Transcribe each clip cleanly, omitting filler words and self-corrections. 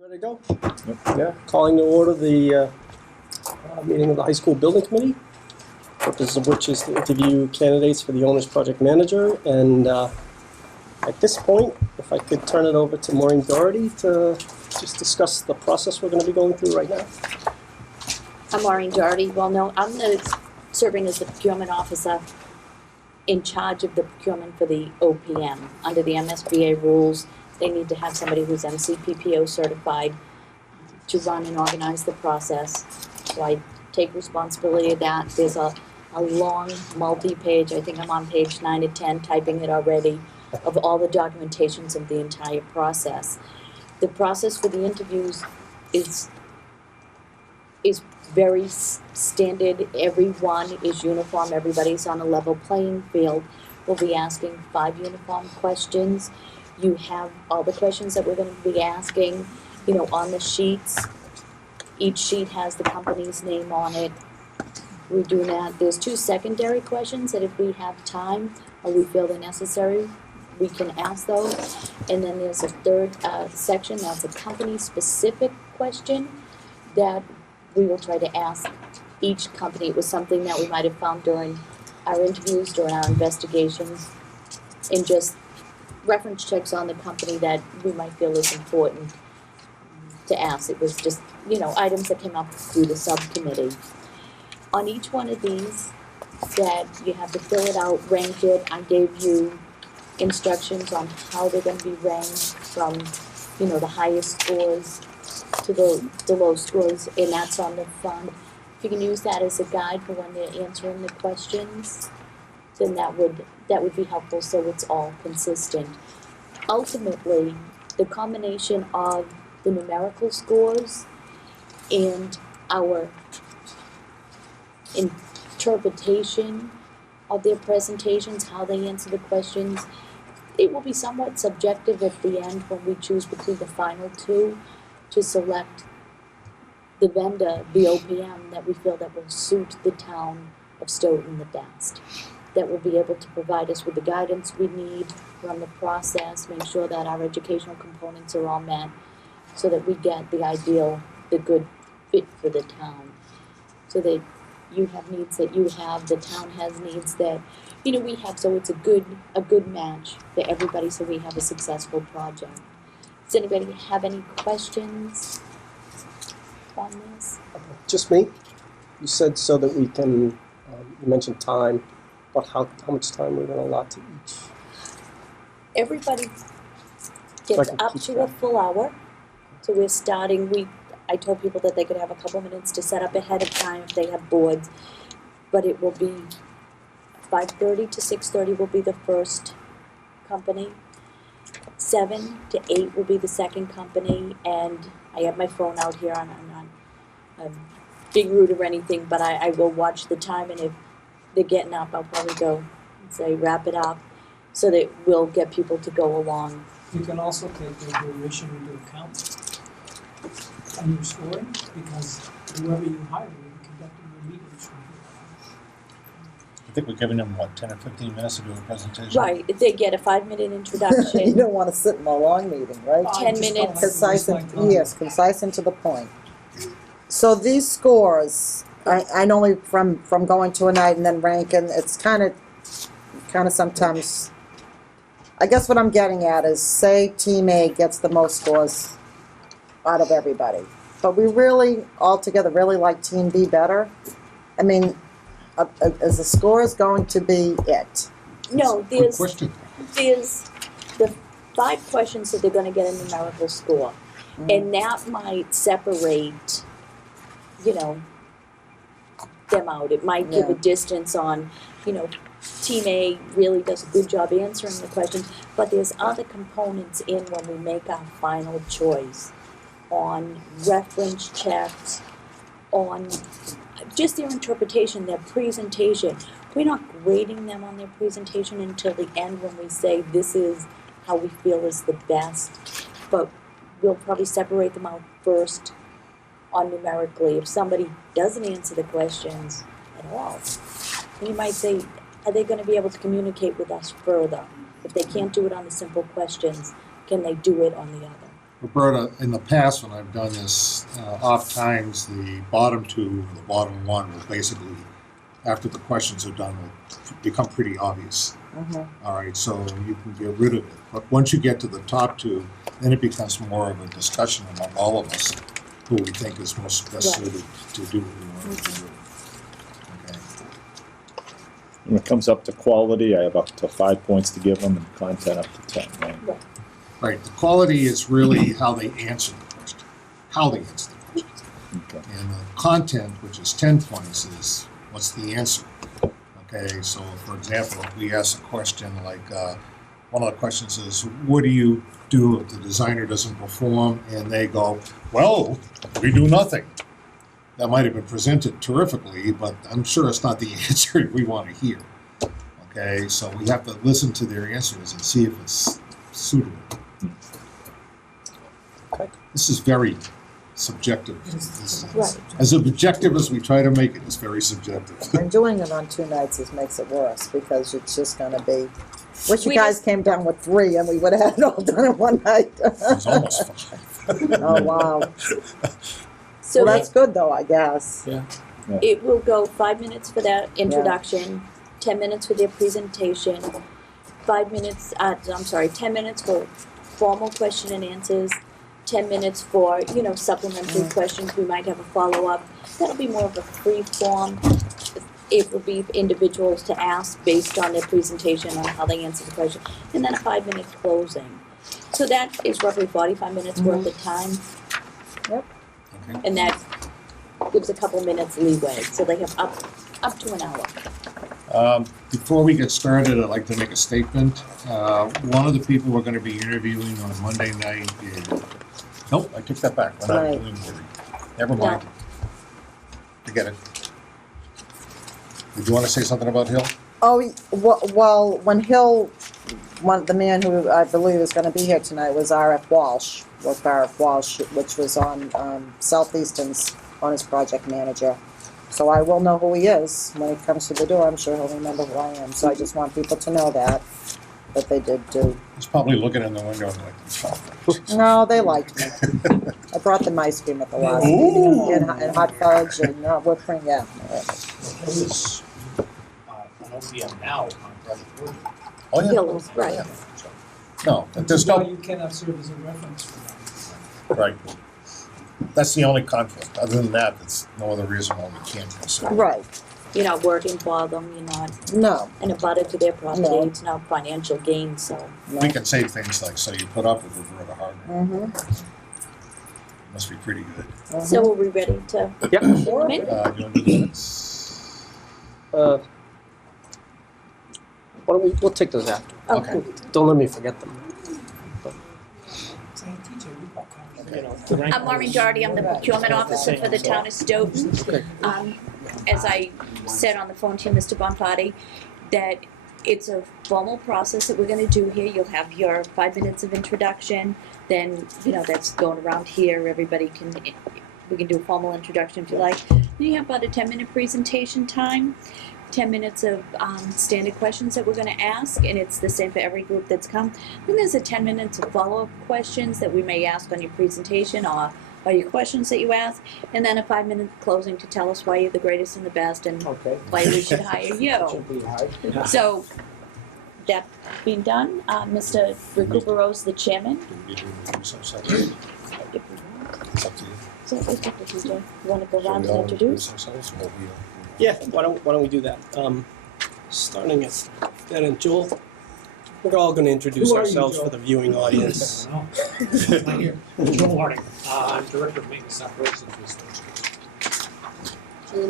Ready to go? Yeah, calling to order the meeting of the high school building committee, purpose of which is to interview candidates for the owner's project manager. And at this point, if I could turn it over to Maureen Doherty to just discuss the process we're going to be going through right now. I'm Maureen Doherty. Well, no, I'm serving as the procurement officer in charge of the procurement for the OPM. Under the MSBA rules, they need to have somebody who's MCPPO certified to run and organize the process. So I take responsibility of that. There's a long multi-page, I think I'm on page 9 to 10, typing it already, of all the documentations of the entire process. The process for the interviews is very standard. Everyone is uniform. Everybody's on a level playing field. We'll be asking 5 uniform questions. You have all the questions that we're going to be asking, on the sheets. Each sheet has the company's name on it. We do that. There's 2 secondary questions that if we have time or we feel they're necessary, we can ask those. And then there's a third section that's a company-specific question that we will try to ask each company. It was something that we might have found during our interviews, during our investigations, and just reference checks on the company that we might feel is important to ask. It was just, items that came up through the subcommittee. On each one of these, that you have to fill it out, rank it. I gave you instructions on how they're going to be ranked from, the highest scores to the low scores, and that's on the front. If you can use that as a guide for when they're answering the questions, then that would be helpful, so it's all consistent. Ultimately, the combination of the numerical scores and our interpretation of their presentations, how they answer the questions, it will be somewhat subjective at the end when we choose between the final 2 to select the vendor, the OPM, that we feel that will suit the town of Stoughton the best, that will be able to provide us with the guidance we need, run the process, make sure that our educational components are all met, so that we get the ideal, the good fit for the town. So that you have needs that you have, the town has needs that, we have, so it's a good match for everybody, so we have a successful project. Does anybody have any questions on this? Just me. You said so that we can, you mentioned time, but how much time we're going to allot to each? Everybody gets up to a full hour. So we're starting, I told people that they could have a couple minutes to set up ahead of time if they have boards, but it will be 5:30 to 6:30 will be the first company. 7 to 8 will be the second company, and I have my phone out here, and I'm not being rude or anything, but I will watch the time, and if they're getting up, I'll probably go and say wrap it up, so that we'll get people to go along. You can also take the duration into account and your scoring, because whoever you hire will be conducting the meetings from here. I think we're giving them, 10 or 15 minutes to do a presentation? Right, if they get a 5-minute introduction. You don't want to sit in a long meeting, right? 10 minutes. Concise and to the point. So these scores, I know from going to a night and then ranking, it's kind of sometimes, I guess what I'm getting at is, say Team A gets the most scores out of everybody, but we really, altogether, really like Team B better. I mean, is the scores going to be it? No, there's Question. the 5 questions that they're going to get a numerical score, and that might separate, them out. It might give a distance on, Team A really does a good job answering the questions, but there's other components in when we make our final choice on reference checks, on just their interpretation, their presentation. We're not grading them on their presentation until the end when we say this is how we feel is the best, but we'll probably separate them out first on numerically. If somebody doesn't answer the questions at all, you might say, are they going to be able to communicate with us further? If they can't do it on the simple questions, can they do it on the other? Roberta, in the past, when I've done this, oft times the bottom two, or the bottom one will basically, after the questions are done, will become pretty obvious. All right, so you can get rid of it. But once you get to the top two, then it becomes more of a discussion among all of us who we think is most best suited to do what we want to do. Okay. When it comes up to quality, I have up to 5 points to give them, and content up to 10, right? Right, the quality is really how they answer the question, how they answer the question. Okay. And the content, which is 10 points, is what's the answer. Okay, so for example, if we ask a question like, one of the questions is, what do you do if the designer doesn't perform? And they go, well, we do nothing. That might have been presented terrifically, but I'm sure it's not the answer we want to hear. Okay, so we have to listen to their answers and see if it's suitable. Okay. This is very subjective. Right. As objective as we try to make it, it's very subjective. And doing it on 2 nights makes it worse, because it's just gonna be, wish you We guys just- came down with 3 and we would have had it all done in 1 night. It's almost 5. Oh, wow. So Well, that's good though, I guess. it will go 5 minutes for that introduction, 10 minutes for their presentation, 10 minutes for formal question and answers, 10 minutes for, supplementary questions. We might have a follow-up. That'll be more of a free form. It will be individuals to ask based on their presentation on how they answer the question, and then a 5-minute closing. So that is roughly 45 minutes worth of time, Okay. and that gives a couple minutes leeway, so they have up to an hour. Before we get started, I'd like to make a statement. One of the people we're going to be interviewing on Monday night is... Nope, I took that back. We're not Right. doing Woody. Never mind. Forget it. Did you want to say something about Hill? Oh, well, when the man who I believe is gonna be here tonight was R.F. Walsh, which was on Southeastern's, on his project manager. So I will know who he is when he comes to the door. I'm sure he'll remember who I am. So I just want people to know that they did do. He's probably looking in the window and like, oh, No, they liked me. I brought them ice cream at the last meeting, and hot fudge and whipped cream, yeah. It was an OPM now on Project Wood. oh yeah. Hill, right. Yeah. No, Which there's is why no... you cannot serve as a reference for that. Right. That's the only conflict. Other than that, there's no other reason why we can't consider. Right, You're not working for them, you're not no, in a butter to their property, No. it's not financial gain, so. no. We can say things like, so you put up with Roberta Hardman. Mm-hmm. Must be pretty good. So are we ready to Yep. come in? Do you want to do the minutes? We'll take those after. Okay. Don't let me forget them. Say, teacher, we got copies. Okay. I'm Maureen Doherty, I'm the procurement officer for the town of Stoughton. Okay. As I said on the phone to Mr. Bonfatti, that it's a formal process that we're gonna do here. You'll have your 5 minutes of introduction, then, that's going around here, we can do a formal introduction if you like. Then you have about a 10-minute presentation time, 10 minutes of standard questions that we're gonna ask, and it's the same for every group that's come. Then there's a 10 minutes of follow-up questions that we may ask on your presentation or your questions that you ask, and then a 5-minute closing to tell us why you're the greatest and the best and Okay. why we should hire you. Should be high. So, that being done, Mr. Recupero's the chairman. Do we do recess ourselves? It's up to you. So, it's up to you, Jay. You wanna go So around we and all introduce? recess ourselves, or we, Yeah, why don't we do that? Starting at that, and Joel, we're all going to introduce Who are you, ourselves Joel? for the viewing audience. No. Not here. Joel Harding, I'm Director of Maintenance Operations for Stoughton. He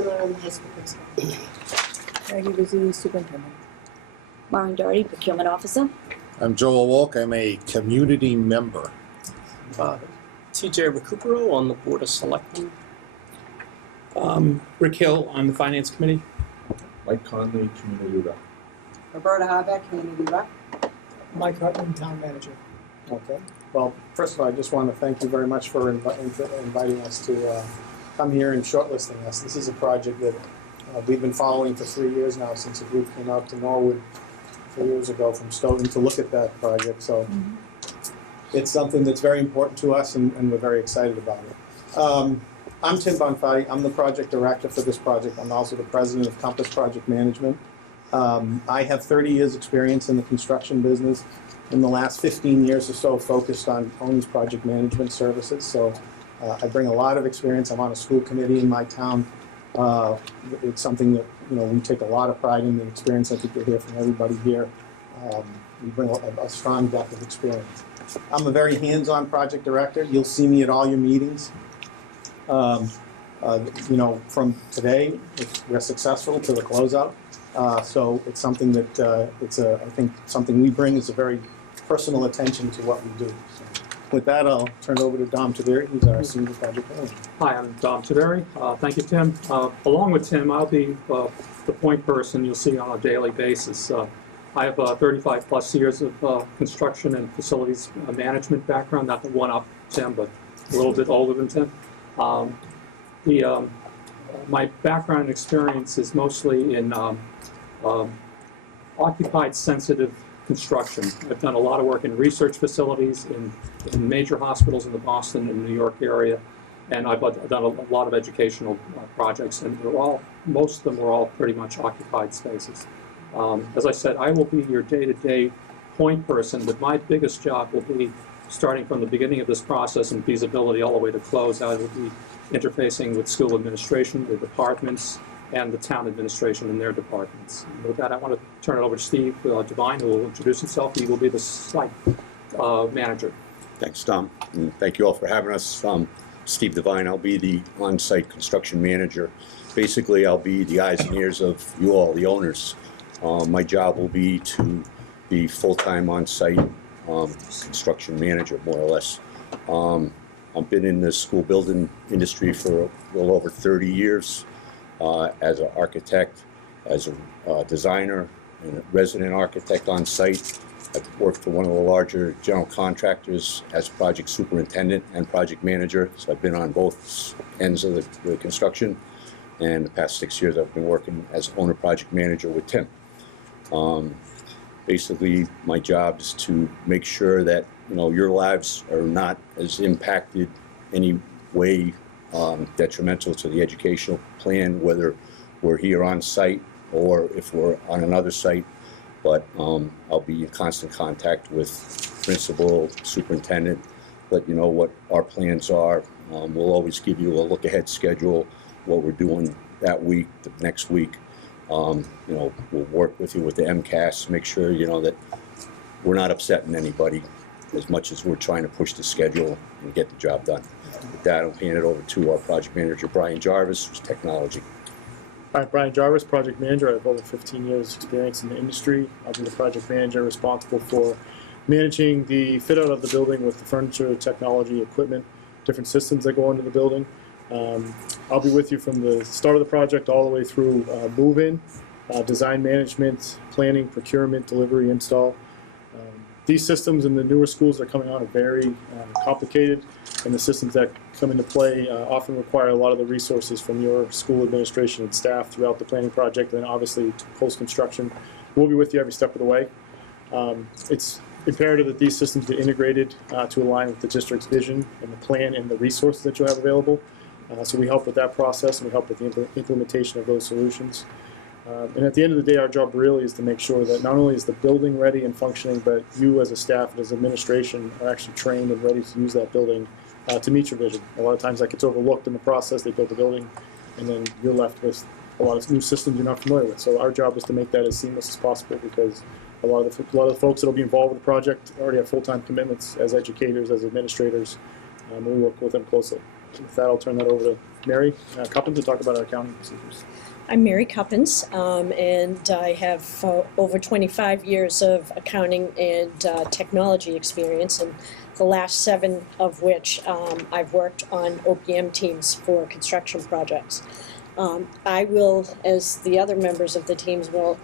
was the superintendent. Maureen Doherty, procurement officer. I'm Joel Wolk. I'm a community member. TJ Recupero on the Board of Selectmen. Rick Hill on the Finance Committee. Mike Conley, community rep. Roberta Harbeck, community rep. Mike Hartman, town manager. Okay. Well, first of all, I just want to thank you very much for inviting us to come here and shortlisting us. This is a project that we've been following for 3 years now, since a group came out to Norwood 3 years ago from Stoughton to look at that project. So it's something that's very important to us, and we're very excited about it. I'm Tim Bonfatti. I'm the project director for this project. I'm also the president of Compass Project Management. I have 30 years experience in the construction business. In the last 15 years or so, focused on owner's project management services. So I bring a lot of experience. I'm on a school committee in my town. It's something that, you know, we take a lot of pride in the experience. I think you'll hear from everybody here. We bring a strong depth of experience. I'm a very hands-on project director. You'll see me at all your meetings. You know, from today, if we're successful to the closeout. So it's something that I think something we bring is a very personal attention to what we do. So with that, I'll turn it over to Dom Taveri, who's our senior project manager. Hi, I'm Dom Taveri. Thank you, Tim. Along with Tim, I'll be the point person you'll see on a daily basis. I have 35 plus years of construction and facilities management background, not to one up Tim, but a little bit older than Tim. My background and experience is mostly in occupied sensitive construction. I've done a lot of work in research facilities, in major hospitals in the Boston and New York area, and I've done a lot of educational projects, and most of them were all pretty much occupied spaces. As I said, I will be your day-to-day point person, but my biggest job will be starting from the beginning of this process and feasibility all the way to close. I will be interfacing with school administration, the departments, and the town administration and their departments. And with that, I want to turn it over to Steve Devine, who will introduce himself. He will be the site manager. Thanks, Tom, and thank you all for having us. Steve Devine, I'll be the on-site construction manager. Basically, I'll be the eyes and ears of you all, the owners. My job will be to be full-time on-site construction manager, more or less. I've been in the school building industry for a little over 30 years. As an architect, as a designer, and a resident architect on site. I've worked for one of the larger general contractors as project superintendent and project manager, so I've been on both ends of the construction. And the past 6 years I've been working as owner project manager with Tim. Basically, my job is to make sure that, you know, your lives are not as impacted any way detrimental to the educational plan, whether we're here on site or if we're on another site. But I'll be in constant contact with principal, superintendent, let you know what our plans are. We'll always give you a look-ahead schedule, what we're doing that week, the next week. You know, we'll work with you with the MCAS, make sure, you know, that we're not upsetting anybody as much as we're trying to push the schedule and get the job done. With that, I'll hand it over to our project manager, Brian Jarvis, who's technology. Hi, Brian Jarvis, project manager. I have over 15 years experience in the industry. I'll be the project manager responsible for managing the fit out of the building with the furniture, technology, equipment, different systems that go into the building. I'll be with you from the start of the project all the way through move-in, design management, planning, procurement, delivery, install. These systems in the newer schools that are coming on are very complicated, and the systems that come into play often require a lot of the resources from your school administration and staff throughout the planning project, and then obviously post-construction. We'll be with you every step of the way. It's imperative that these systems get integrated to align with the district's vision and the plan and the resources that you have available. So we help with that process, and we help with the implementation of those solutions. And at the end of the day, our job really is to make sure that not only is the building ready and functioning, but you as a staff and as administration are actually trained and ready to use that building to meet your vision. A lot of times that gets overlooked in the process. They build the building, and then you're left with a lot of new systems you're not familiar with. So our job is to make that as seamless as possible, because a lot of the folks that will be involved with the project already have full-time commitments as educators, as administrators, and we work with them closely. So with that, I'll turn that over to Mary Cuppin to talk about our accounting procedures. I'm Mary Cuppins, and I have over 25 years of accounting and technology experience, and the last 7 of which I've worked on OPM teams for construction projects. I will, as the other members of the teams will,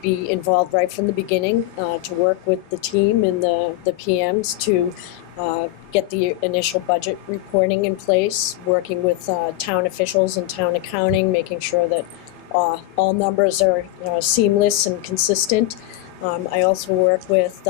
be involved right from the beginning to work with the team and the PMs to get the initial budget reporting in place, working with town officials and town accounting, making sure that all numbers are seamless and consistent. I also work with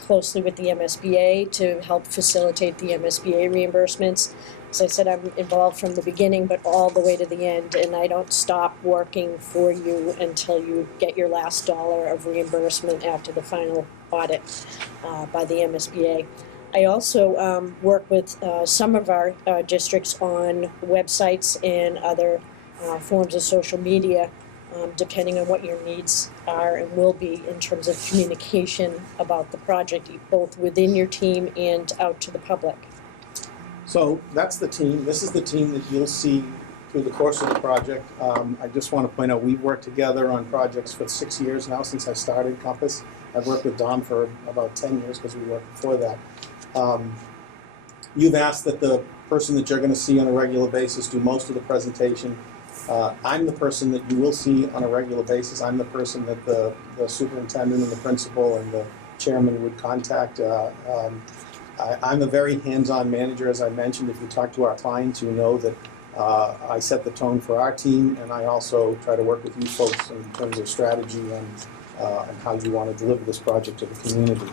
closely with the MSBA to help facilitate the MSBA reimbursements. As I said, I'm involved from the beginning, but all the way to the end, and I don't stop working for you until you get your last dollar of reimbursement after the final audit by the MSBA. I also work with some of our districts on websites and other forms of social media, depending on what your needs are and will be in terms of communication about the project, both within your team and out to the public. So that's the team. This is the team that you'll see through the course of the project. I just want to point out, we've worked together on projects for 6 years now since I started Compass. I've worked with Dom for about 10 years because we worked before that. You've asked that the person that you're going to see on a regular basis do most of the presentation. I'm the person that you will see on a regular basis. I'm the person that the superintendent and the principal and the chairman would contact. I'm a very hands-on manager, as I mentioned. If you talk to our clients, you know that I set the tone for our team, and I also try to work with you folks in terms of strategy and how you want to deliver this project to the community.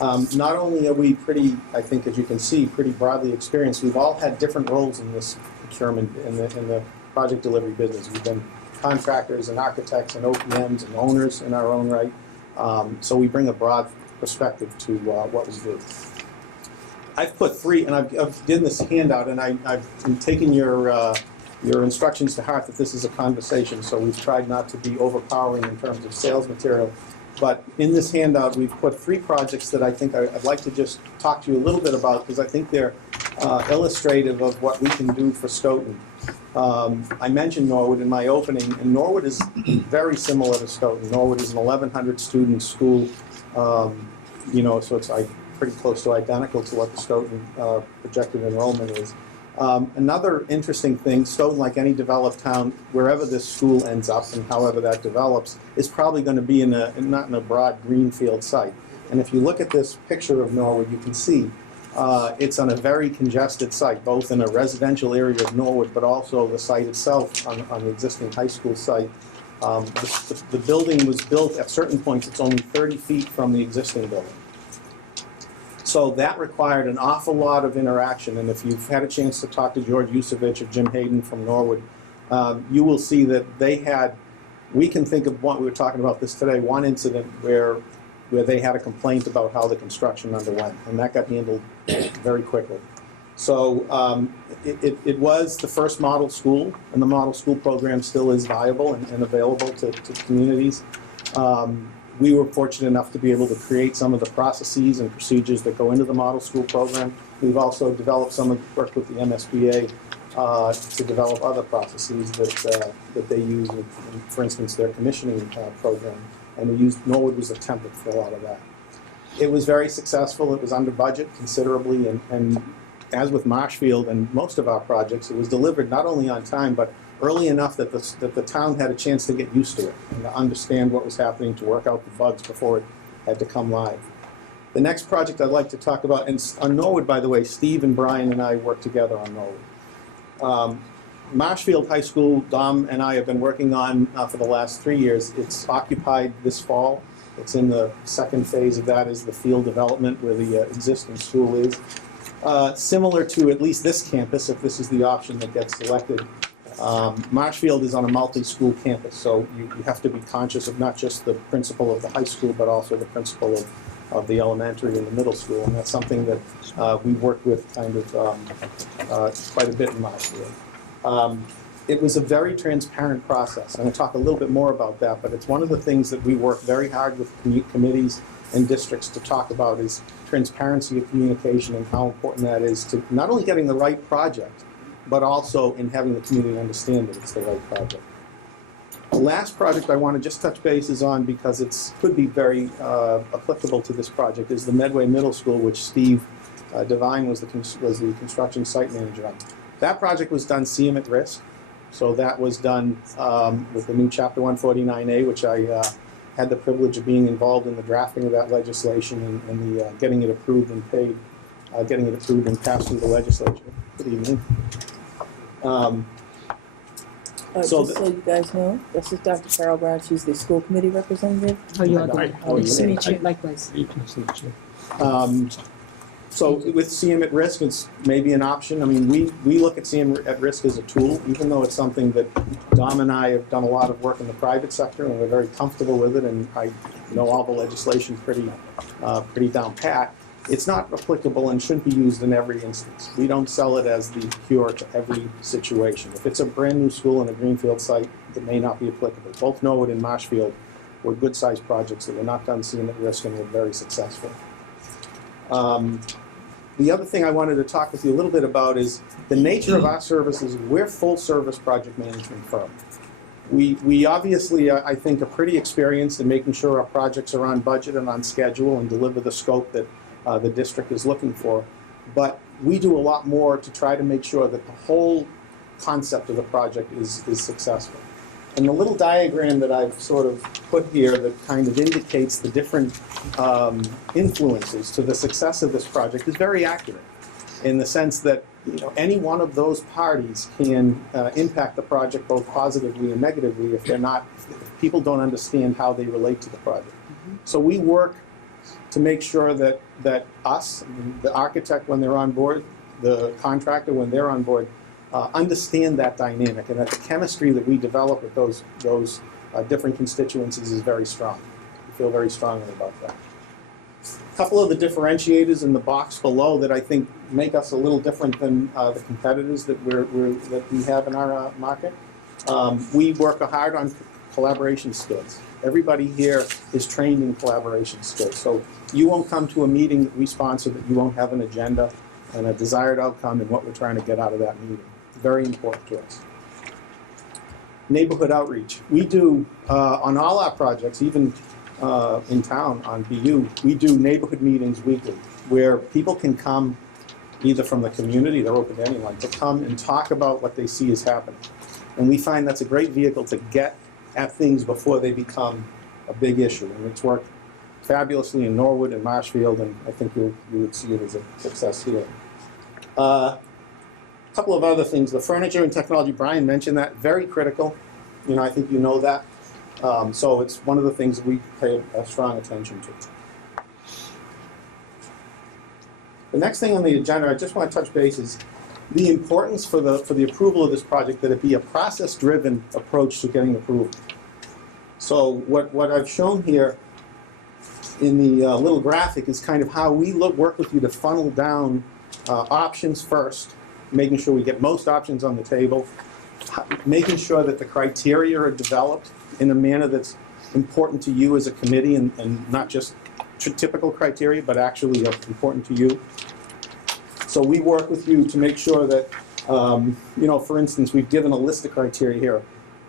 Not only are we pretty, I think, as you can see, pretty broadly experienced, we've all had different roles in this procurement, in the project delivery business. We've been contractors and architects and OPMs and owners in our own right. So we bring a broad perspective to what we do. I've put three, and I've did this handout, and I've taken your instructions to heart that this is a conversation, so we've tried not to be overpowering in terms of sales material. But in this handout, we've put 3 projects that I think I'd like to just talk to you a little bit about, because I think they're illustrative of what we can do for Stoughton. I mentioned Norwood in my opening, and Norwood is very similar to Stoughton. Norwood is an 1,100 student school, so it's pretty close to identical to what the Stoughton projected enrollment is. Another interesting thing, Stoughton, like any developed town, wherever this school ends up and however that develops, is probably going to be not in a broad greenfield site. And if you look at this picture of Norwood, you can see it's on a very congested site, both in a residential area of Norwood, but also the site itself on the existing high school site. The building was built at certain points, it's only 30 feet from the existing building. So that required an awful lot of interaction, and if you've had a chance to talk to George Yusevich or Jim Hayden from Norwood, you will see that they had, we can think of one, we were talking about this today, one incident where they had a complaint about how the construction underwent, and that got handled very quickly. So it was the first model school, and the model school program still is viable and available to communities. We were fortunate enough to be able to create some of the processes and procedures that go into the model school program. We've also developed worked with the MSBA to develop other processes that they use, for instance, their commissioning program. And Norwood was a template for a lot of that. It was very successful. It was under budget considerably, and as with Marshfield and most of our projects, it was delivered not only on time, but early enough that the town had a chance to get used to it and to understand what was happening, to work out the bugs before it had to come live. The next project I'd like to talk about, and on Norwood, by the way, Steve and Brian and I worked together on Norwood. Marshfield High School, Dom and I have been working on for the last 3 years. It's occupied this fall. It's in the second phase of that, is the field development where the existing school is. Similar to at least this campus, if this is the option that gets selected, Marshfield is on a multi-school campus, so you have to be conscious of not just the principal of the high school, but also the principal of the elementary and the middle school, and that's something that we worked with kind of quite a bit in Marshfield. It was a very transparent process, and I'll talk a little bit more about that, but it's one of the things that we work very hard with committees and districts to talk about is transparency of communication and how important that is to not only getting the right project, but also in having the community understand that it's the right project. The last project I want to just touch bases on, because it could be very applicable to this project, is the Medway Middle School, which Steve Devine was the construction site manager on. That project was done CM at risk, so that was done with the new Chapter 149A, which I had the privilege of being involved in the drafting of that legislation and the getting it approved and paid, getting it approved and passed through the legislature. Good evening. So Just so you guys know, this is Dr. Carol Brown. She's the school committee representative. How you all Hi. doing? How are you? Nice to meet you. Likewise. So with CM at risk, it's maybe an option. I mean, we look at CM at risk as a tool, even though it's something that Dom and I have done a lot of work in the private sector, and we're very comfortable with it, and I know all the legislation pretty down pat. It's not applicable and shouldn't be used in every instance. We don't sell it as the cure to every situation. If it's a brand new school in a greenfield site, it may not be applicable. Both Norwood and Marshfield were good-sized projects that were not done CM at risk and were very successful. The other thing I wanted to talk with you a little bit about is the nature of our services. We're full-service project management firm. We obviously, I think, are pretty experienced in making sure our projects are on budget and on schedule and deliver the scope that the district is looking for. But we do a lot more to try to make sure that the whole concept of the project is successful. And the little diagram that I've sort of put here that kind of indicates the different influences to the success of this project is very accurate, in the sense that any one of those parties can impact the project both positively and negatively if people don't understand how they relate to the project. So we work to make sure that us, the architect when they're on board, the contractor when they're on board, understand that dynamic, and that the chemistry that we develop with those different constituencies is very strong. We feel very strongly about that. A couple of the differentiators in the box below that I think make us a little different than the competitors that we have in our market. We work hard on collaboration skills. Everybody here is trained in collaboration skills. So you won't come to a meeting that we sponsor that you won't have an agenda and a desired outcome and what we're trying to get out of that meeting. Very important to us. Neighborhood outreach. We do, on all our projects, even in town on BU, we do neighborhood meetings weekly where people can come either from the community, they're open to anyone, to come and talk about what they see is happening. And we find that's a great vehicle to get at things before they become a big issue. And it's worked fabulously in Norwood and Marshfield, and I think you would see it as a success here. A couple of other things. The furniture and technology, Brian mentioned that, very critical. I think you know that. So it's one of the things that we pay a strong attention to. The next thing on the agenda, I just want to touch base, is the importance for the approval of this project that it be a process-driven approach to getting approval. So what I've shown here in the little graphic is kind of how we work with you to funnel down options first, making sure we get most options on the table, making sure that the criteria are developed in a manner that's important to you as a committee and not just typical criteria, but actually important to you. So we work with you to make sure that, for instance, we've given a list of criteria here.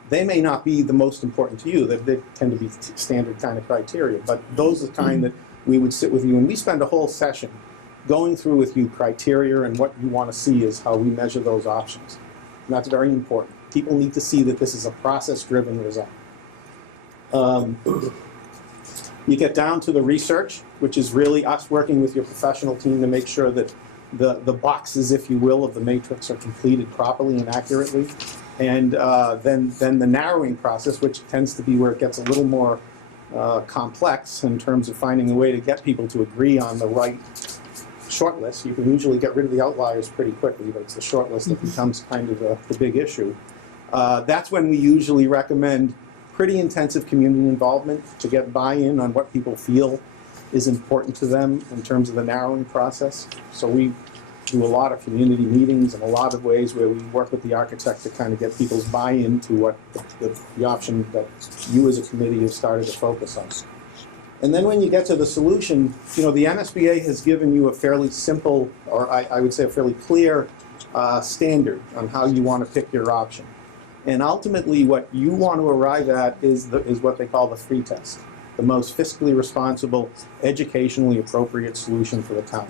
They may not be the most important to you. They tend to be standard kind of criteria, but those are the kind that we would sit with you, and we spend a whole session going through with you criteria, and what you want to see is how we measure those options. And that's very important. People need to see that this is a process-driven result. You get down to the research, which is really us working with your professional team to make sure that the boxes, if you will, of the matrix are completed properly and accurately. And then the narrowing process, which tends to be where it gets a little more complex in terms of finding a way to get people to agree on the right shortlist. You can usually get rid of the outliers pretty quickly, but it's the shortlist that becomes kind of the big issue. That's when we usually recommend pretty intensive community involvement to get buy-in on what people feel is important to them in terms of the narrowing process. So we do a lot of community meetings and a lot of ways where we work with the architect to kind of get people's buy-in to what the option that you as a committee have started to focus on. And then when you get to the solution, the MSBA has given you a fairly simple, or I would say a fairly clear standard on how you want to pick your option. And ultimately what you want to arrive at is what they call the free test, the most fiscally responsible, educationally appropriate solution for the town.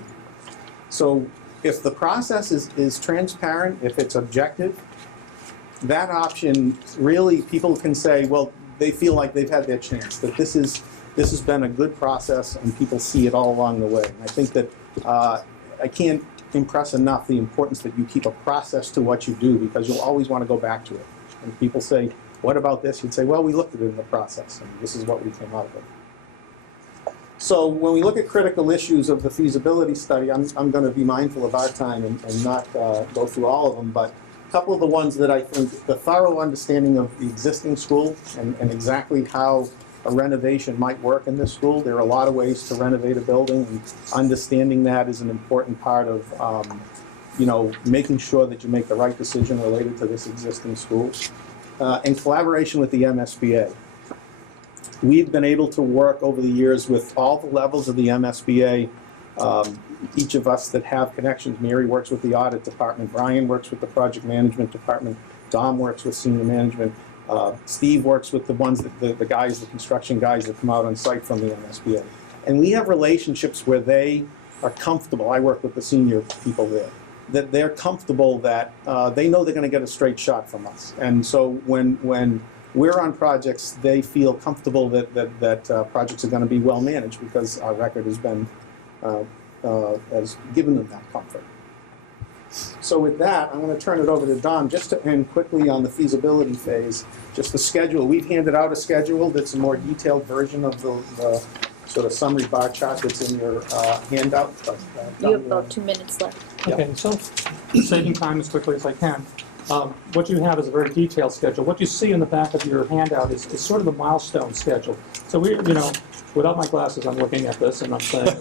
So if the process is transparent, if it's objective, that option really, people can say, well, they feel like they've had their chance, that this has been a good process and people see it all along the way. And I think that I can't impress enough the importance that you keep a process to what you do, because you'll always want to go back to it. And people say, what about this? You'd say, well, we looked at it in the process, and this is what we came out with. So when we look at critical issues of the feasibility study, I'm going to be mindful of our time and not go through all of them, but a couple of the ones that I think the thorough understanding of the existing school and exactly how a renovation might work in this school. There are a lot of ways to renovate a building, and understanding that is an important part of making sure that you make the right decision related to this existing school. In collaboration with the MSBA. We've been able to work over the years with all the levels of the MSBA. Each of us that have connections, Mary works with the audit department, Brian works with the project management department, Dom works with senior management, Steve works with the ones that the guys, the construction guys that come out on site from the MSBA. And we have relationships where they are comfortable. I work with the senior people there. That they're comfortable that they know they're going to get a straight shot from us. And so when we're on projects, they feel comfortable that projects are going to be well managed because our record has been has given them that comfort. So with that, I'm going to turn it over to Don just to end quickly on the feasibility phase. Just the schedule. We've handed out a schedule that's a more detailed version of the sort of summary bar chart that's in your handout. You have about 2 minutes left. Okay, so saving time as quickly as I can. What you have is a very detailed schedule. What you see in the back of your handout is sort of the milestone schedule. So we, without my glasses, I'm looking at this and I'm saying,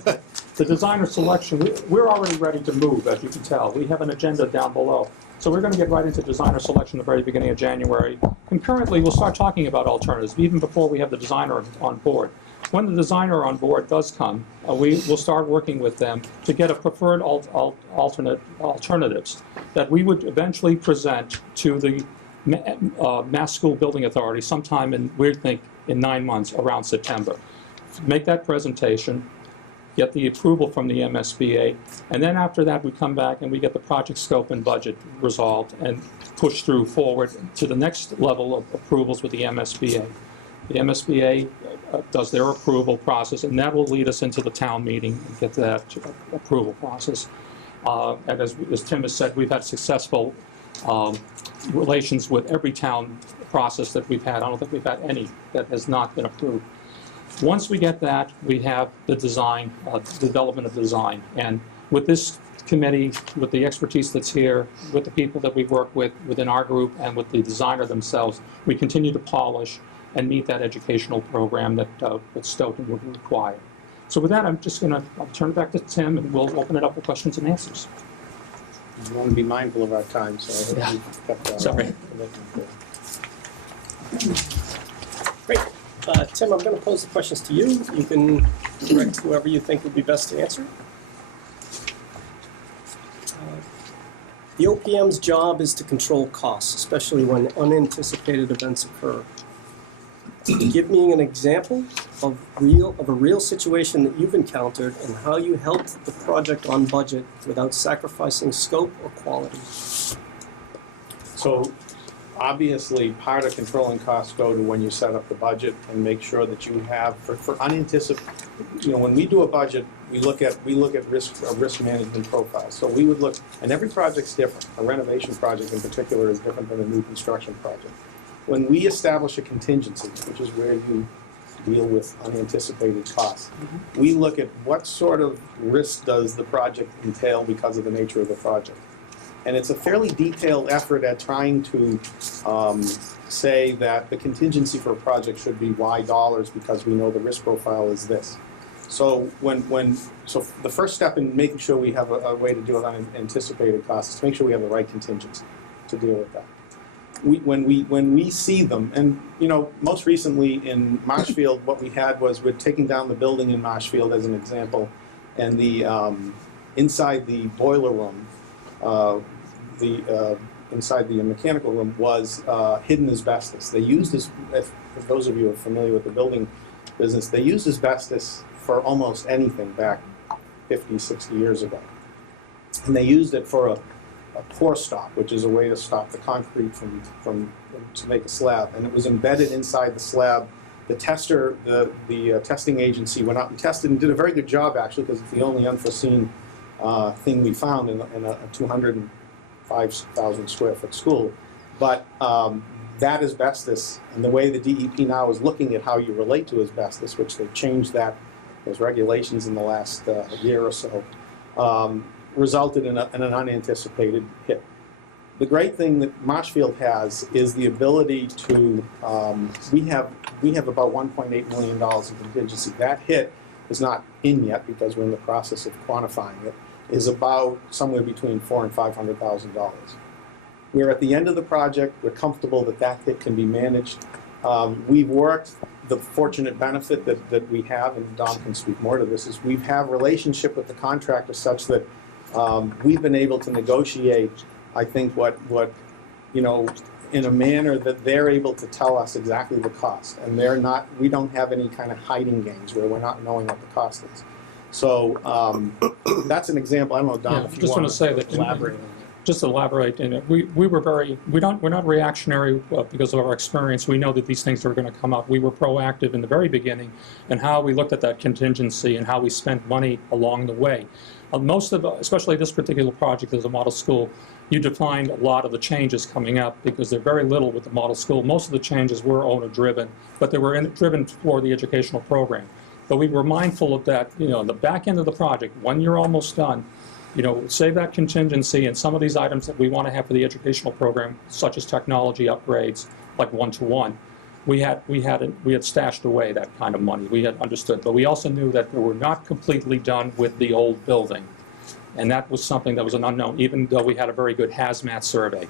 the designer selection, we're already ready to move, as you can tell. We have an agenda down below. So we're going to get right into designer selection at the very beginning of January. Concurrently, we'll start talking about alternatives, even before we have the designer on board. When the designer on board does come, we will start working with them to get a preferred alternatives that we would eventually present to the Mass School Building Authority sometime in, we think, in 9 months, around September. Make that presentation, get the approval from the MSBA, and then after that we come back and we get the project scope and budget resolved and push through forward to the next level of approvals with the MSBA. The MSBA does their approval process, and that will lead us into the town meeting and get that approval process. And as Tim has said, we've had successful relations with every town process that we've had. I don't think we've had any that has not been approved. Once we get that, we have the design, development of design. And with this committee, with the expertise that's here, with the people that we work with within our group, and with the designer themselves, we continue to polish and meet that educational program that Stoughton would require. So with that, I'll turn it back to Tim, and we'll open it up for questions and answers. We want to be mindful of our time, so I hope we've kept Sorry. Great. Tim, I'm going to pose the questions to you. You can direct whoever you think would be best to answer. The OPM's job is to control costs, especially when unanticipated events occur. Give me an example of a real situation that you've encountered and how you helped the project on budget without sacrificing scope or quality. So obviously, part of controlling costs go to when you set up the budget and make sure that you have, for unanticipated, when we do a budget, we look at risk management profile. So we would look, and every project's different. A renovation project in particular is different than a new construction project. When we establish a contingency, which is where you deal with unanticipated costs, we look at what sort of risk does the project entail because of the nature of the project. And it's a fairly detailed effort at trying to say that the contingency for a project should be Y dollars because we know the risk profile is this. So so the first step in making sure we have a way to deal with unanticipated costs is to make sure we have the right contingency to deal with that. When we see them, and most recently in Marshfield, what we had was we're taking down the building in Marshfield as an example, and the inside the boiler room, inside the mechanical room was hidden asbestos. They used if those of you are familiar with the building business, they used asbestos for almost anything back 50, 60 years ago, and they used it for a pour stop, which is a way to stop the concrete to make a slab, and it was embedded inside the slab. The tester, the testing agency went out and tested and did a very good job actually, because it's the only unforeseen thing we found in a 205,000 square foot school. But that asbestos and the way the DEP now is looking at how you relate to asbestos, which they've changed those regulations in the last year or so, resulted in an unanticipated hit. The great thing that Marshfield has is the ability to, we have about $1.8 million in contingency. That hit is not in yet because we're in the process of quantifying it, is about somewhere between $400,000 and $500,000. We're at the end of the project. We're comfortable that that hit can be managed. We've worked, the fortunate benefit that we have, and Dom can speak more to this, is we have relationship with the contractor such that we've been able to negotiate, I think, what in a manner that they're able to tell us exactly the cost, and we don't have any kind of hiding games where we're not knowing what the cost is. So that's an example. I don't know, Don, if you just want to say that elaborate. Just to elaborate, and we're not reactionary because of our experience. We know that these things are going to come up. We were proactive in the very beginning in how we looked at that contingency and how we spent money along the way. Especially this particular project as a model school, you defined a lot of the changes coming up because they're very little with the model school. Most of the changes were owner-driven, but they were driven for the educational program. But we were mindful of that, the back end of the project, when you're almost done, save that contingency, and some of these items that we want to have for the educational program, such as technology upgrades, like one-to-one, we had stashed away that kind of money. We had understood, but we also knew that we were not completely done with the old building, and that was something that was an unknown, even though we had a very good hazmat survey.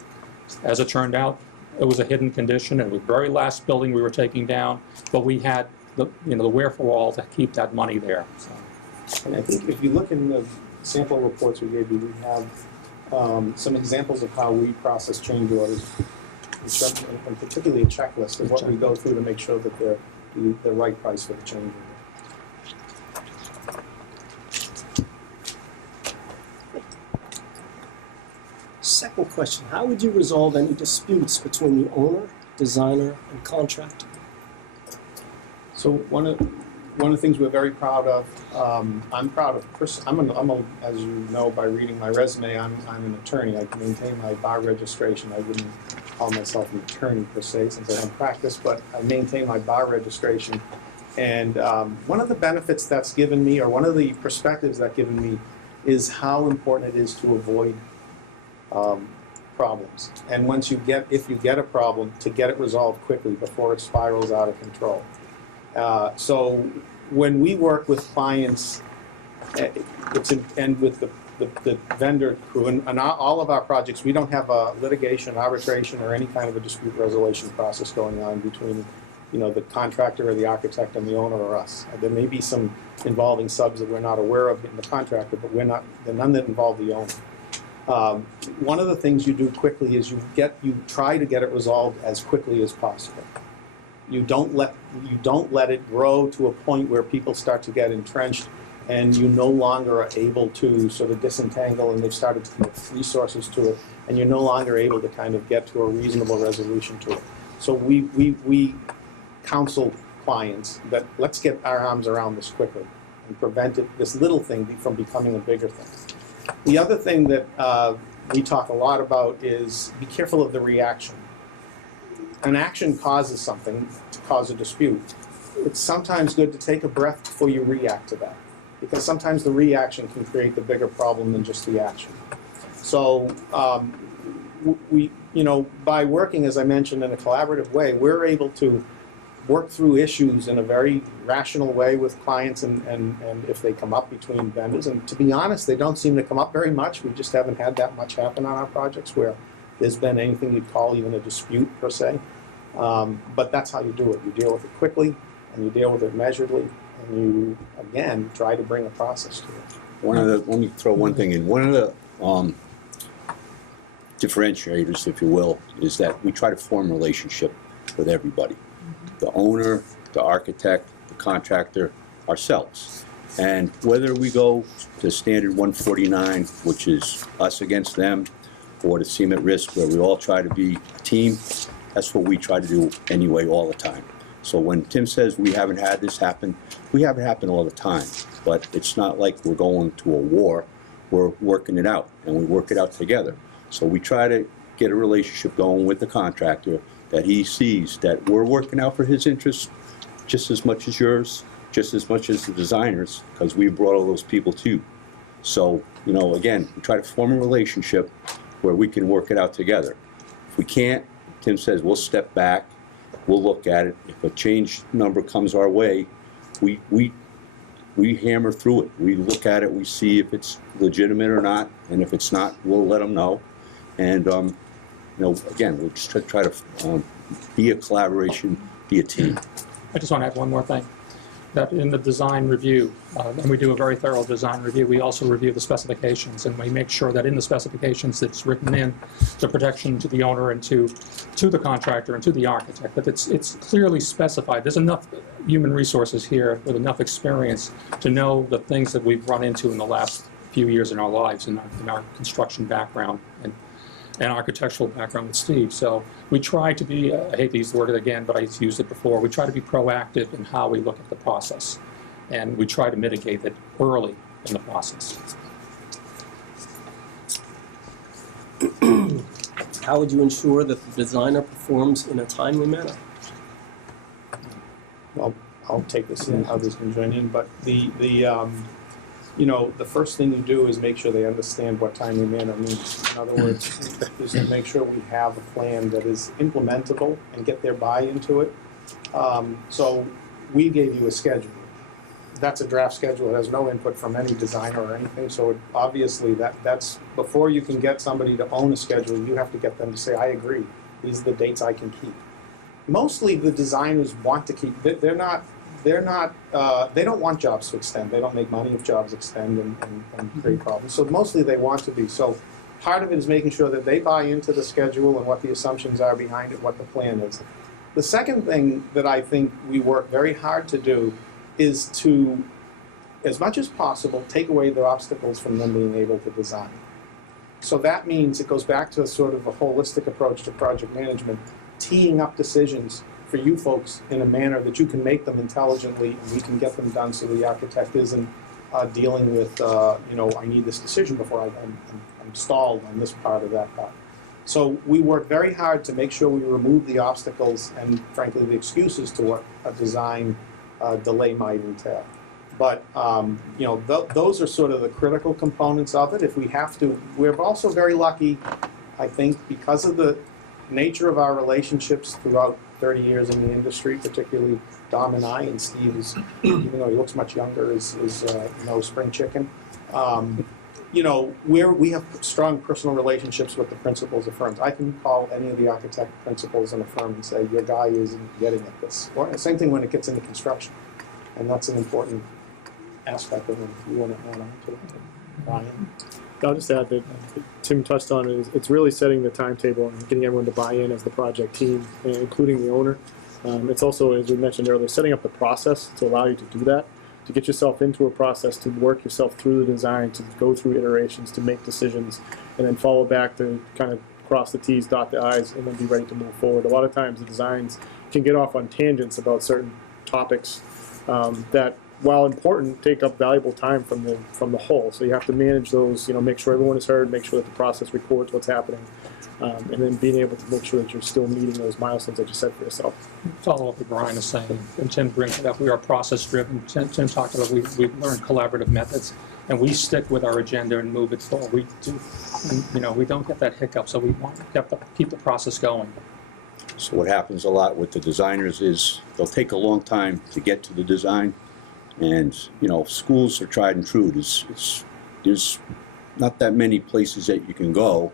As it turned out, it was a hidden condition, and it was the very last building we were taking down, but we had the wherewithal to keep that money there. So. And I think if you look in the sample reports we gave you, we have some examples of how we process change orders, and particularly a checklist of what we go through to make sure that they're the right price for the change order. Second question, how would you resolve any disputes between the owner, designer, and contractor? So one of the things we're very proud of, I'm proud of, as you know by reading my resume, I'm an attorney. I maintain my bar registration. I wouldn't call myself an attorney per se since I don't practice, but I maintain my bar registration. And one of the benefits that's given me, or one of the perspectives that's given me, is how important it is to avoid problems. And if you get a problem, to get it resolved quickly before it spirals out of control. So when we work with clients, and with the vendor crew, and all of our projects, we don't have a litigation, arbitration, or any kind of a dispute resolution process going on between, the contractor or the architect and the owner or us. There may be some involving subs that we're not aware of in the contractor, but there are none that involve the owner. One of the things you do quickly is you try to get it resolved as quickly as possible. You don't let it grow to a point where people start to get entrenched and you no longer are able to sort of disentangle, and they've started to commit resources to it, and you're no longer able to kind of get to a reasonable resolution to it. So we counsel clients that let's get our arms around this quickly and prevent this little thing from becoming a bigger thing. The other thing that we talk a lot about is be careful of the reaction. An action causes something to cause a dispute. It's sometimes good to take a breath before you react to that, because sometimes the reaction can create the bigger problem than just the action. So we, by working, as I mentioned, in a collaborative way, we're able to work through issues in a very rational way with clients, and if they come up between vendors. And to be honest, they don't seem to come up very much. We just haven't had that much happen on our projects where there's been anything you'd call even a dispute per se. But that's how you do it. You deal with it quickly, and you deal with it measuredly, and you, again, try to bring a process to it. Let me throw one thing in. One of the differentiators, if you will, is that we try to form a relationship with everybody. The owner, the architect, the contractor, ourselves. And whether we go to standard 149, which is us against them, or to seem at risk, where we all try to be a team, that's what we try to do anyway all the time. So when Tim says we haven't had this happen, we have it happen all the time. But it's not like we're going to a war. We're working it out, and we work it out together. So we try to get a relationship going with the contractor that he sees that we're working out for his interests just as much as yours, just as much as the designers, because we brought all those people too. So, you know, again, we try to form a relationship where we can work it out together. If we can't, Tim says, we'll step back, we'll look at it. If a change number comes our way, we hammer through it. We look at it, we see if it's legitimate or not, and if it's not, we'll let them know. And, you know, again, we'll just try to be a collaboration, be a team. I just want to add one more thing. That in the design review, and we do a very thorough design review, we also review the specifications, and we make sure that in the specifications it's written in the protection to the owner and to the contractor and to the architect, but it's clearly specified. There's enough human resources here with enough experience to know the things that we've run into in the last few years in our lives, in our construction background and architectural background with Steve. So we try to be, I hate to use the word again, but I used it before, we try to be proactive in how we look at the process. And we try to mitigate it early in the process. How would you ensure that the designer performs in a timely manner? Well, I'll take this and others can join in, but you know, the first thing you do is make sure they understand what timely manner means. In other words, is to make sure we have a plan that is implementable and get their buy-in to it. So we gave you a schedule. That's a draft schedule. It has no input from any designer or anything. So obviously that's before you can get somebody to own a schedule, you have to get them to say, I agree. These are the dates I can keep. Mostly the designers want to keep, they don't want jobs to extend. They don't make money if jobs extend and create problems. So mostly they want to be. So part of it is making sure that they buy into the schedule and what the assumptions are behind it, what the plan is. The second thing that I think we work very hard to do is to, as much as possible, take away the obstacles from them being able to design. So that means it goes back to sort of a holistic approach to project management, teeing up decisions for you folks in a manner that you can make them intelligently and we can get them done so the architect isn't dealing with, you know, I need this decision before I'm stalled on this part or that part. So we work very hard to make sure we remove the obstacles and, frankly, the excuses to what a design delay might entail. But, you know, those are sort of the critical components of it. If we have to, we're also very lucky, I think, because of the nature of our relationships throughout 30 years in the industry, particularly Dom and I, and Steve is, even though he looks much younger, is you know, spring chicken. You know, we have strong personal relationships with the principals of firms. I can call any of the architect principals in a firm and say, your guy isn't getting at this. Or the same thing when it gets into construction. And that's an important aspect of it, if you want to add on to it. Brian? I'll just add that Tim touched on it. It's really setting the timetable and getting everyone to buy in as the project team, including the owner. It's also, as we mentioned earlier, setting up the process to allow you to do that, to get yourself into a process, to work yourself through the design, to go through iterations, to make decisions, and then follow back to kind of cross the T's, dot the I's, and then be ready to move forward. A lot of times the designs can get off on tangents about certain topics that, while important, take up valuable time from the whole. So you have to manage those, you know, make sure everyone is heard, make sure that the process records what's happening, and then being able to make sure that you're still meeting those milestones that you set for yourself. Follow up what Brian is saying, and Tim brings it up. We are process-driven. Tim talked about we've learned collaborative methods, and we stick with our agenda and move it forward. We do, and, you know, we don't get that hiccup, so we want to keep the process going. So what happens a lot with the designers is they'll take a long time to get to the design. And, you know, schools are tried and true. There's not that many places that you can go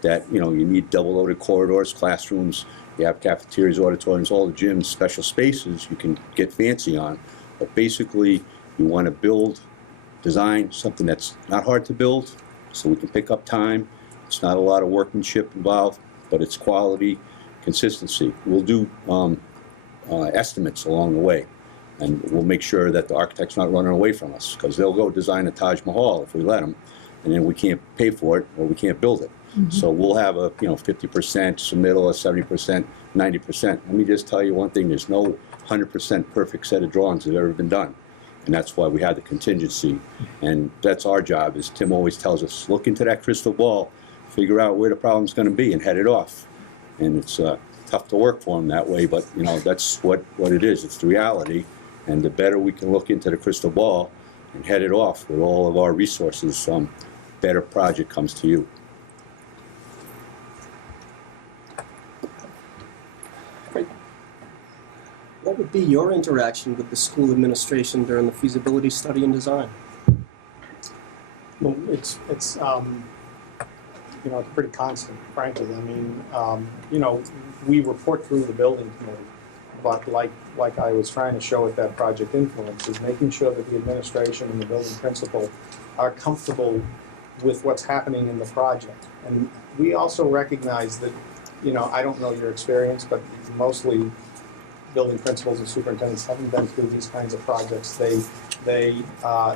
that, you know, you need double-loaded corridors, classrooms, you have cafeterias, auditoriums, all the gyms, special spaces you can get fancy on. But basically, you want to build, design something that's not hard to build so we can pick up time. It's not a lot of workmanship involved, but it's quality, consistency. We'll do estimates along the way. And we'll make sure that the architect's not running away from us, because they'll go design a Taj Mahal if we let them, and then we can't pay for it or we can't build it. Mm-hmm. So we'll have a 50% submittal, a 70%, 90%. Let me just tell you one thing: there's no 100% perfect set of drawings that have ever been done, and that's why we have the contingency. And that's our job. As Tim always tells us, look into that crystal ball, figure out where the problem's going to be, and head it off. And it's tough to work for them that way, but, you know, that's what it is. It's the reality. And the better we can look into the crystal ball and head it off with all of our resources, better project comes to you. What would be your interaction with the school administration during the feasibility study and design? Well, it's you know, it's pretty constant, frankly. I mean, you know, we report through the building committee, but like I was trying to show at that project influence, is making sure that the administration and the building principal are comfortable with what's happening in the project. And we also recognize that, you know, I don't know your experience, but mostly building principals and superintendents haven't been through these kinds of projects. They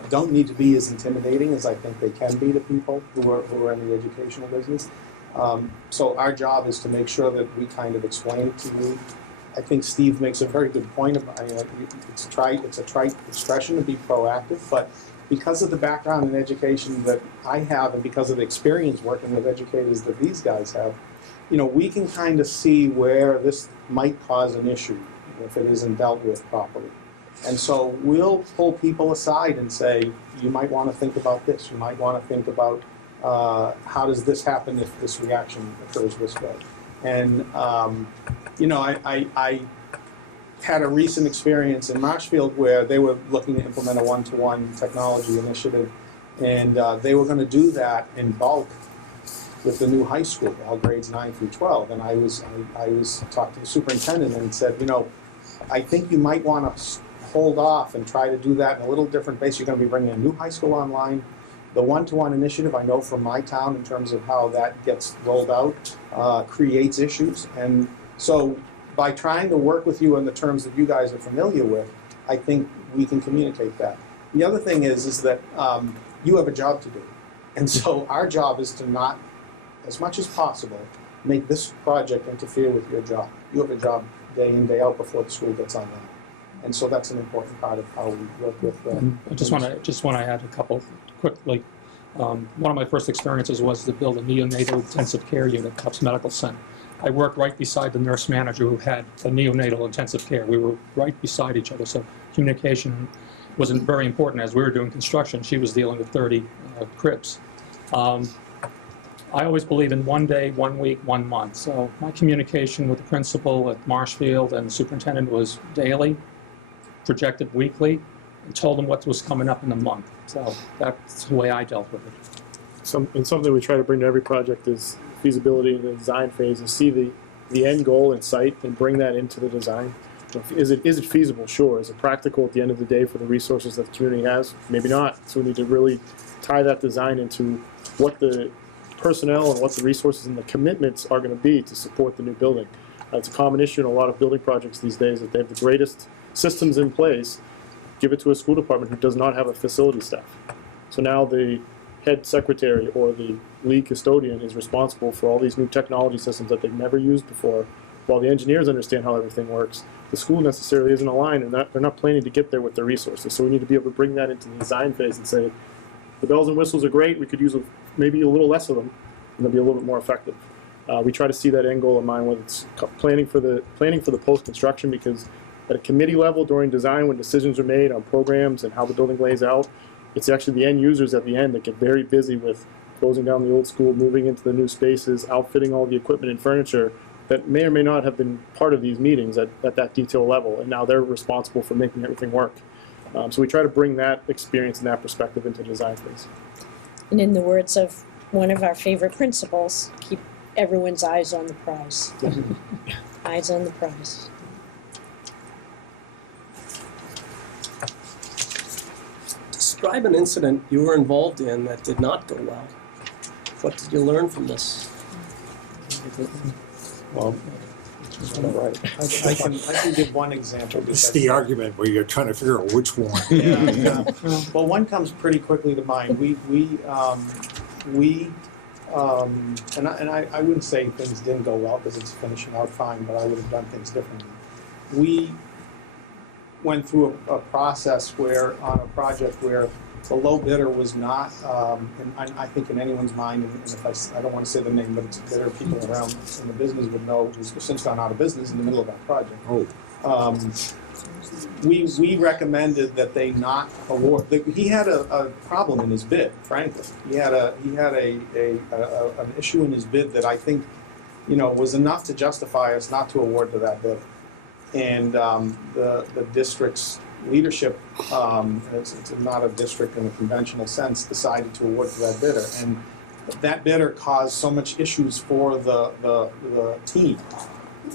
don't need to be as intimidating as I think they can be to people who are in the educational business. So our job is to make sure that we kind of explain it to you. I think Steve makes a very good point about, you know, it's a trite expression to be proactive, but because of the background in education that I have and because of the experience working with educators that these guys have, you know, we can kind of see where this might cause an issue if it isn't dealt with properly. And so we'll pull people aside and say, you might want to think about this. You might want to think about how does this happen if this reaction occurs this way. And, you know, I had a recent experience in Marshfield where they were looking to implement a one-to-one technology initiative, and they were going to do that in bulk with the new high school, all grades 9 through 12. And I was talking to the superintendent and said, you know, I think you might want to hold off and try to do that in a little different base. You're going to be bringing a new high school online. The one-to-one initiative, I know from my town in terms of how that gets rolled out, creates issues. And so by trying to work with you in the terms that you guys are familiar with, I think we can communicate that. The other thing is that you have a job to do. And so our job is to not, as much as possible, make this project interfere with your job. You have a job day in, day out before the school gets online. And so that's an important part of how we work with I just want to add a couple quickly. One of my first experiences was to build a neonatal intensive care unit at Tufts Medical Center. I worked right beside the nurse manager who had the neonatal intensive care. We were right beside each other, so communication wasn't very important as we were doing construction. She was dealing with 30 cribs. I always believe in 1 day, 1 week, 1 month. So my communication with the principal at Marshfield and the superintendent was daily, projected weekly, and told them what was coming up in the month. So that's the way I dealt with it. And something we try to bring to every project is feasibility in the design phase, is see the end goal in sight and bring that into the design. Is it feasible? Sure. Is it practical at the end of the day for the resources that the community has? Maybe not. So we need to really tie that design into what the personnel and what the resources and the commitments are going to be to support the new building. It's a common issue in a lot of building projects these days that they have the greatest systems in place, give it to a school department who does not have a facility staff. So now the head secretary or the lead custodian is responsible for all these new technology systems that they've never used before. While the engineers understand how everything works, the school necessarily isn't aligned and they're not planning to get there with their resources. So we need to be able to bring that into the design phase and say, the bells and whistles are great, we could use maybe a little less of them, and they'll be a little bit more effective. We try to see that end goal in mind, whether it's planning for the post-construction, because at a committee level during design, when decisions are made on programs and how the building lays out, it's actually the end users at the end that get very busy with closing down the old school, moving into the new spaces, outfitting all the equipment and furniture that may or may not have been part of these meetings at that detail level, and now they're responsible for making everything work. So we try to bring that experience and that perspective into the design phase. And in the words of one of our favorite principals, keep everyone's eyes on the prize. Eyes on the prize. Describe an incident you were involved in that did not go well. What did you learn from this? Well, right. I can give one example. It's the argument where you're trying to figure out which one. Yeah. Well, one comes pretty quickly to mind. And I wouldn't say things didn't go well because it's finishing out fine, but I would have done things differently. We went through a process where, on a project where the low bidder was not, and I think in anyone's mind, and if I don't want to say the name, but it's bidder people around in the business would know, who's since gone out of business in the middle of that project. We recommended that they not award. He had a problem in his bid. Frankly, he had an issue in his bid that I think, was enough to justify us not to award to that bidder. And the district's leadership, it's not a district in a conventional sense, decided to award to that bidder. And that bidder caused so much issues for the team.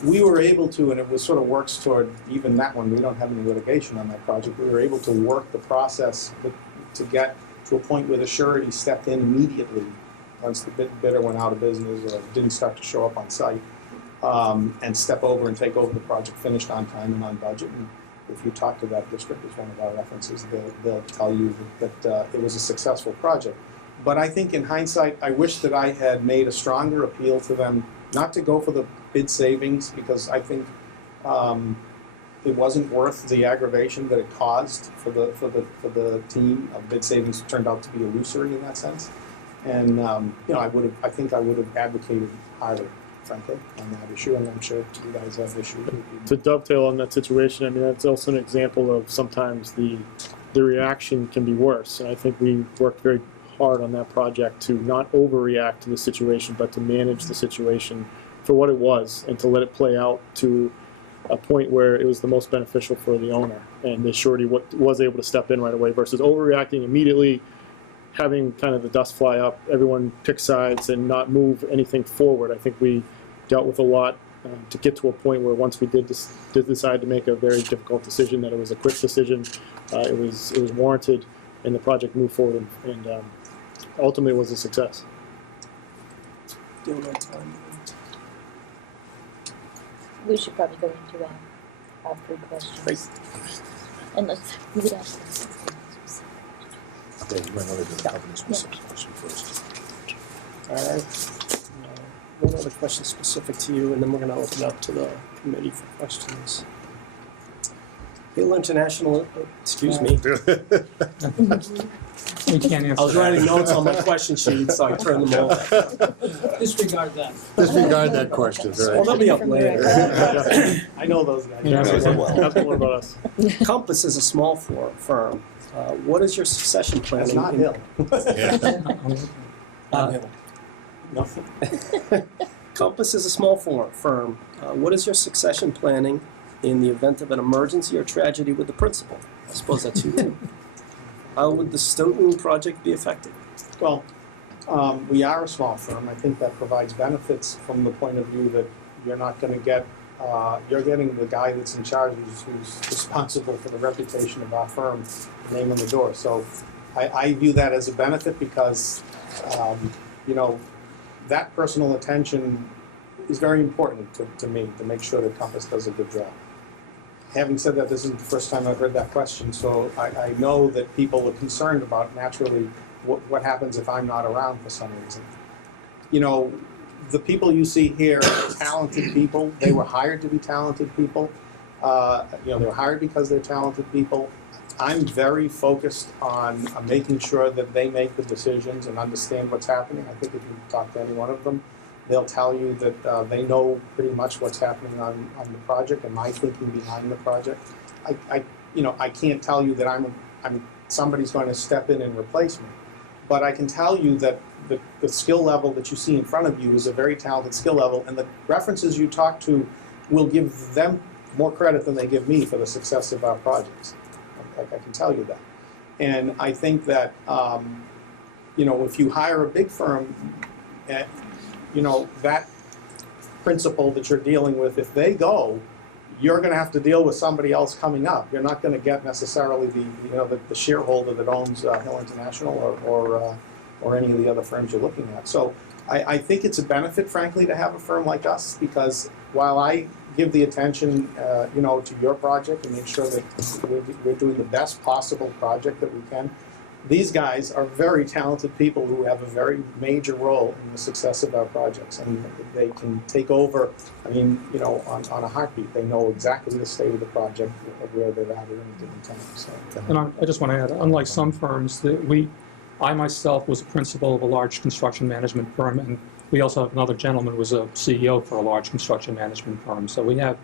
We were able to, and it was sort of works toward even that one, we don't have any litigation on that project, we were able to work the process to get to a point where the surety stepped in immediately once the bidder went out of business or didn't start to show up on site, and step over and take over the project, finished on time and on budget. And if you talk to that district, as one of our references, they'll tell you that it was a successful project. But I think in hindsight, I wish that I had made a stronger appeal to them not to go for the bid savings, because I think it wasn't worth the aggravation that it caused for the team. Bid savings turned out to be illusory in that sense, and I think I would have advocated higher, frankly, on that issue, and I'm sure you guys have issues. To dovetail on that situation, I mean, that's also an example of sometimes the reaction can be worse. And I think we worked very hard on that project to not overreact to the situation, but to manage the situation for what it was and to let it play out to a point where it was the most beneficial for the owner. And the surety was able to step in right away versus overreacting immediately, having kind of the dust fly up, everyone pick sides and not move anything forward. I think we dealt with a lot to get to a point where once we did decide to make a very difficult decision, that it was a quick decision, it was warranted, and the project moved forward and ultimately was a success. We should probably go into our three questions. Great. Unless you would ask. Yeah, you might want to do the company specific question first. All right. One other question specific to you, and then we're going to open up to the committee for questions. Hill International, excuse me. We can't answer I was writing notes on my question sheet, so I turned them over. Disregard that. Disregard that question, Well, right? they'll be up later. I know those guys. Yeah, Yeah, well. that's more about us. Compass is a small firm. What is your succession planning? It's not Hill. No. Compass is a small firm. What is your succession planning in the event of an emergency or tragedy with the principal? I suppose that's you too. How would the Stoughton project be affected? Well, we are a small firm. I think that provides benefits from the point of view that you're not going to get, you're getting the guy that's in charge who's responsible for the reputation of our firm, name on the door. So I view that as a benefit because, that personal attention is very important to me to make sure that Compass does a good job. Having said that, this isn't the first time I've heard that question, so I know that people are concerned about, naturally, what happens if I'm not around for some reason. The people you see here are talented people. They were hired to be talented people. They were hired because they're talented people. I'm very focused on making sure that they make the decisions and understand what's happening. I think if you talk to any one of them, they'll tell you that they know pretty much what's happening on the project and my thinking behind the project. I can't tell you that somebody's going to step in and replace me, but I can tell you that the skill level that you see in front of you is a very talented skill level, and the references you talk to will give them more credit than they give me for the success of our projects. I can tell you that. And I think that, if you hire a big firm, that principal that you're dealing with, if they go, you're going to have to deal with somebody else coming up. You're not going to get necessarily the shareholder that owns Hill International or any of the other firms you're looking at. So I think it's a benefit, frankly, to have a firm like us, because while I give the attention, to your project and make sure that we're doing the best possible project that we can, these guys are very talented people who have a very major role in the success of our projects, and they can take over, I mean, you know, on a heartbeat. They know exactly the state of the project, where they're at any given time, so. And I just want to add, unlike some firms, I myself was a principal of a large construction management firm, and we also have another gentleman who was a CEO for a large construction management firm. So we have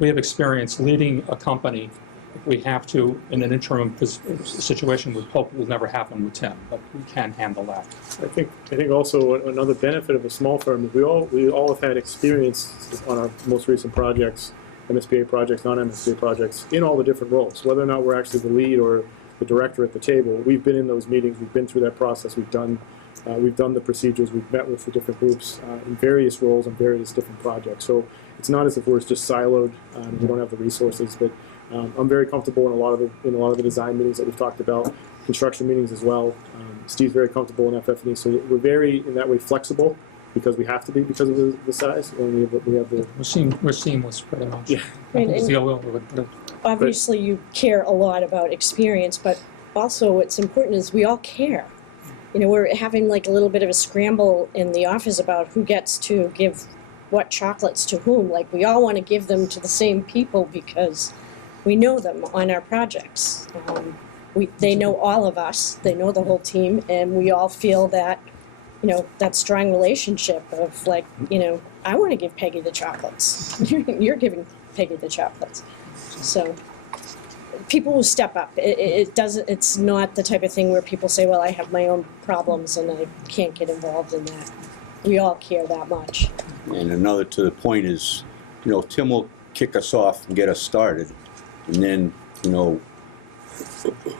experience leading a company. If we have to, in an interim situation, we hope will never happen with Tim, but we can handle that. I think also another benefit of a small firm is we all have had experience on our most recent projects, MSBA projects, non-MSBA projects, in all the different roles. Whether or not we're actually the lead or the director at the table, we've been in those meetings, we've been through that process, we've done the procedures, we've met with the different groups in various roles on various different projects. So it's not as if we're just siloed, we don't have the resources, but I'm very comfortable in a lot of the design meetings that we've talked about, construction meetings as well. Steve's very comfortable in FF&E, so we're very, in that way, flexible because we have to be because of the size, and we have the. We're seamless pretty much. Yeah. Obviously, you care a lot about experience, but also what's important is we all care. You know, we're having like a little bit of a scramble in the office about who gets to give what chocolates to whom. Like, we all want to give them to the same people because we know them on our projects. They know all of us, they know the whole team, and we all feel that, you know, that strong relationship of like, you know, I want to give Peggy the chocolates. You're giving Peggy the chocolates. So people will step up. It's not the type of thing where people say, well, I have my own problems and I can't get involved in that. We all care that much. And another to the point is, you know, Tim will kick us off and get us started. And then, you know,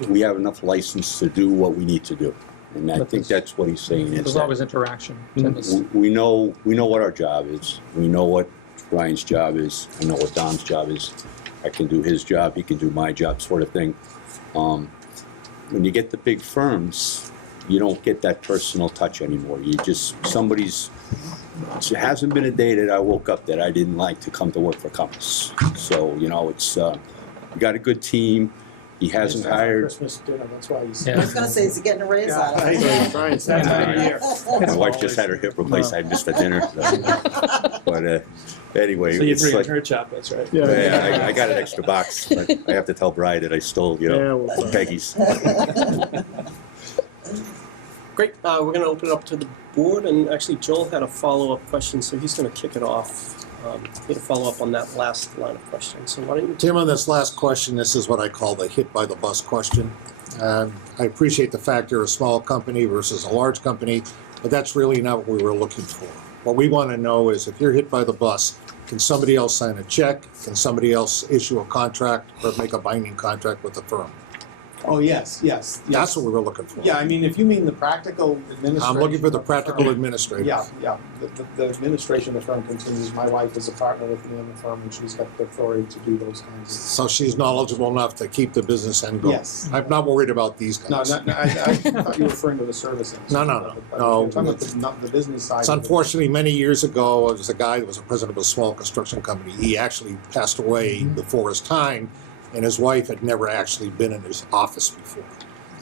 we have enough license to do what we need to do. And I think that's what he's saying. There's always interaction. We know what our job is. We know what Ryan's job is. I know what Don's job is. I can do his job, he can do my job, sort of thing. When you get the big firms, you don't get that personal touch anymore. You just, it hasn't been a day that I woke up that I didn't like to come to work for Compass. So, you know, it's, we got a good team. He hasn't hired. Christmas dinner, that's why he's. I was gonna say, is he getting a raise out of it? My wife just had her hip replaced. I missed the dinner. But anyway, so you it's bring like her chocolates, right? I got an extra box, but I have to tell Bri that I stole, you know, Peggy's. Great, we're going to open it up to the board, and actually Joel had a follow-up question, so he's going to kick it off. To follow up on that last line of questions. So why don't you? Tim, on this last question, this is what I call the hit by the bus question. I appreciate the fact you're a small company versus a large company, but that's really not what we were looking for. What we want to know is if you're hit by the bus, can somebody else sign a check? Can somebody else issue a contract or make a binding contract with the firm? Oh, yes. That's what we were looking for. Yeah, I mean, if you mean the practical administration. I'm looking for the practical administrator. Yeah. The administration of the firm continues. My wife is a partner with me in the firm, and she's got the authority to do those kinds of. So she's knowledgeable enough to keep the business end going. Yes. I'm not worried about these guys. No, I thought you were referring to the servicing. No. You're talking about the business side. So unfortunately, many years ago, there was a guy that was a president of a small construction company. He actually passed away before his time, and his wife had never actually been in his office before.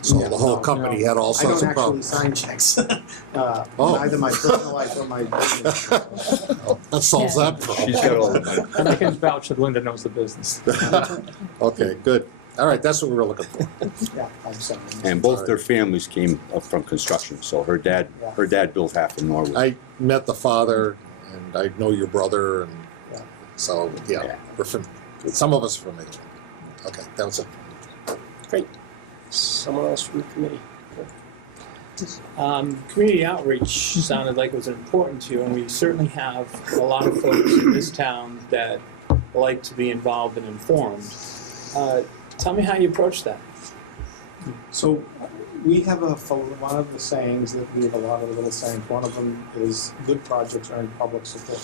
So the whole company had all sorts of problems. I don't actually sign checks. Neither my personal life or my business. That solves that problem. She's got all the And I can vouch that Linda knows the business. Okay, good. All right, that's what we were looking for. Yeah, I'm sorry. And both their families came up from construction. So her dad built half in Norwood. I met the father, and I know your brother, and so we're some of us are familiar. Okay, that was it. Great. Someone else from the committee? Community outreach sounded like it was important to you, and we certainly have a lot of folks in this town that like to be involved and informed. Tell me how you approach that. So we have one of the sayings that we have a lot of little sayings. One of them is good projects earn public support.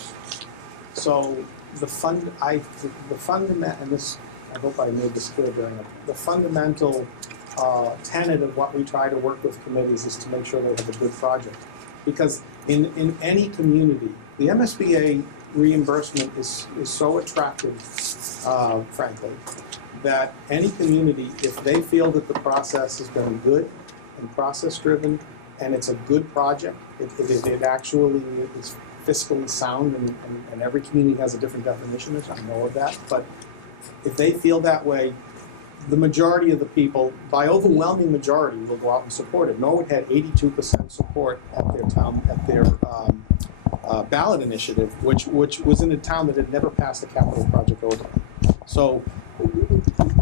So the fundamental, and this, I hope I made this clear during it, the fundamental tenet of what we try to work with committees is to make sure they have a good project. Because in any community, the MSBA reimbursement is so attractive, frankly, that any community, if they feel that the process has been good and process-driven, and it's a good project. It actually is fiscally sound, and every community has a different definition of it, I know of that, but if they feel that way, the majority of the people, by overwhelming majority, will go out and support it. Norwood had 82% support at their ballot initiative, which was in a town that had never passed a capital project overlay. So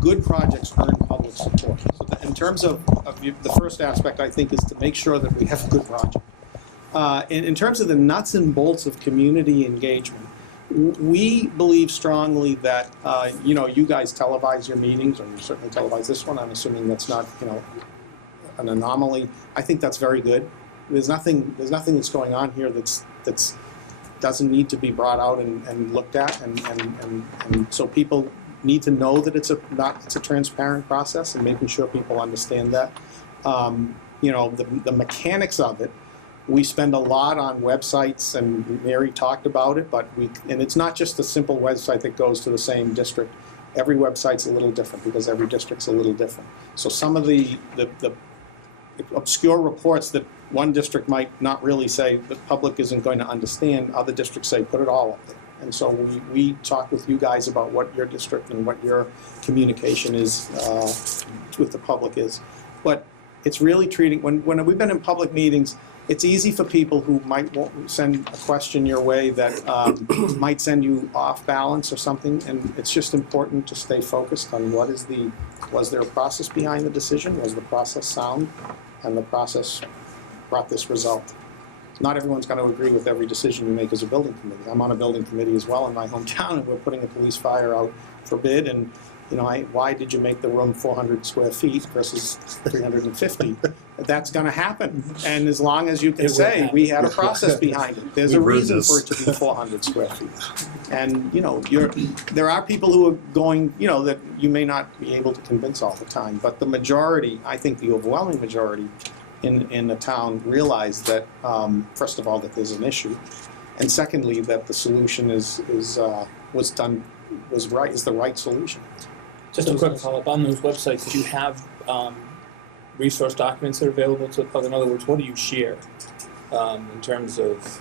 good projects earn public support. So in terms of the first aspect, I think, is to make sure that we have a good project. In terms of the nuts and bolts of community engagement, we believe strongly that, you guys televise your meetings, or you certainly televise this one. I'm assuming that's not, an anomaly. I think that's very good. There's nothing that's going on here that's doesn't need to be brought out and looked at, and so people need to know that it's a transparent process, and making sure people understand that. The mechanics of it. We spend a lot on websites, and Mary talked about it, and it's not just a simple website that goes to the same district. Every website's a little different because every district's a little different. So some of the obscure reports that one district might not really say the public isn't going to understand, other districts say put it all up there. And so we talk with you guys about what your district and what your communication is with the public is. But it's really treating, when we've been in public meetings, it's easy for people who might send a question your way that might send you off balance or something, and it's just important to stay focused on was there a process behind the decision? Was the process sound? And the process brought this result. Not everyone's going to agree with every decision you make as a building committee. I'm on a building committee as well in my hometown, and we're putting a police fire out for bid, and why did you make the room 400 square feet versus 350? That's going to happen. And as long as you can say we had a process behind it, there's a reason for it to be 400 square feet. And there are people who are going, that you may not be able to convince all the time, but the majority, I think the overwhelming majority in the town realize that, first of all, that there's an issue, and secondly, that the solution is the right solution. Just a quick follow-up on those websites. Do you have resource documents that are available to the public? In other words, what do you share in terms of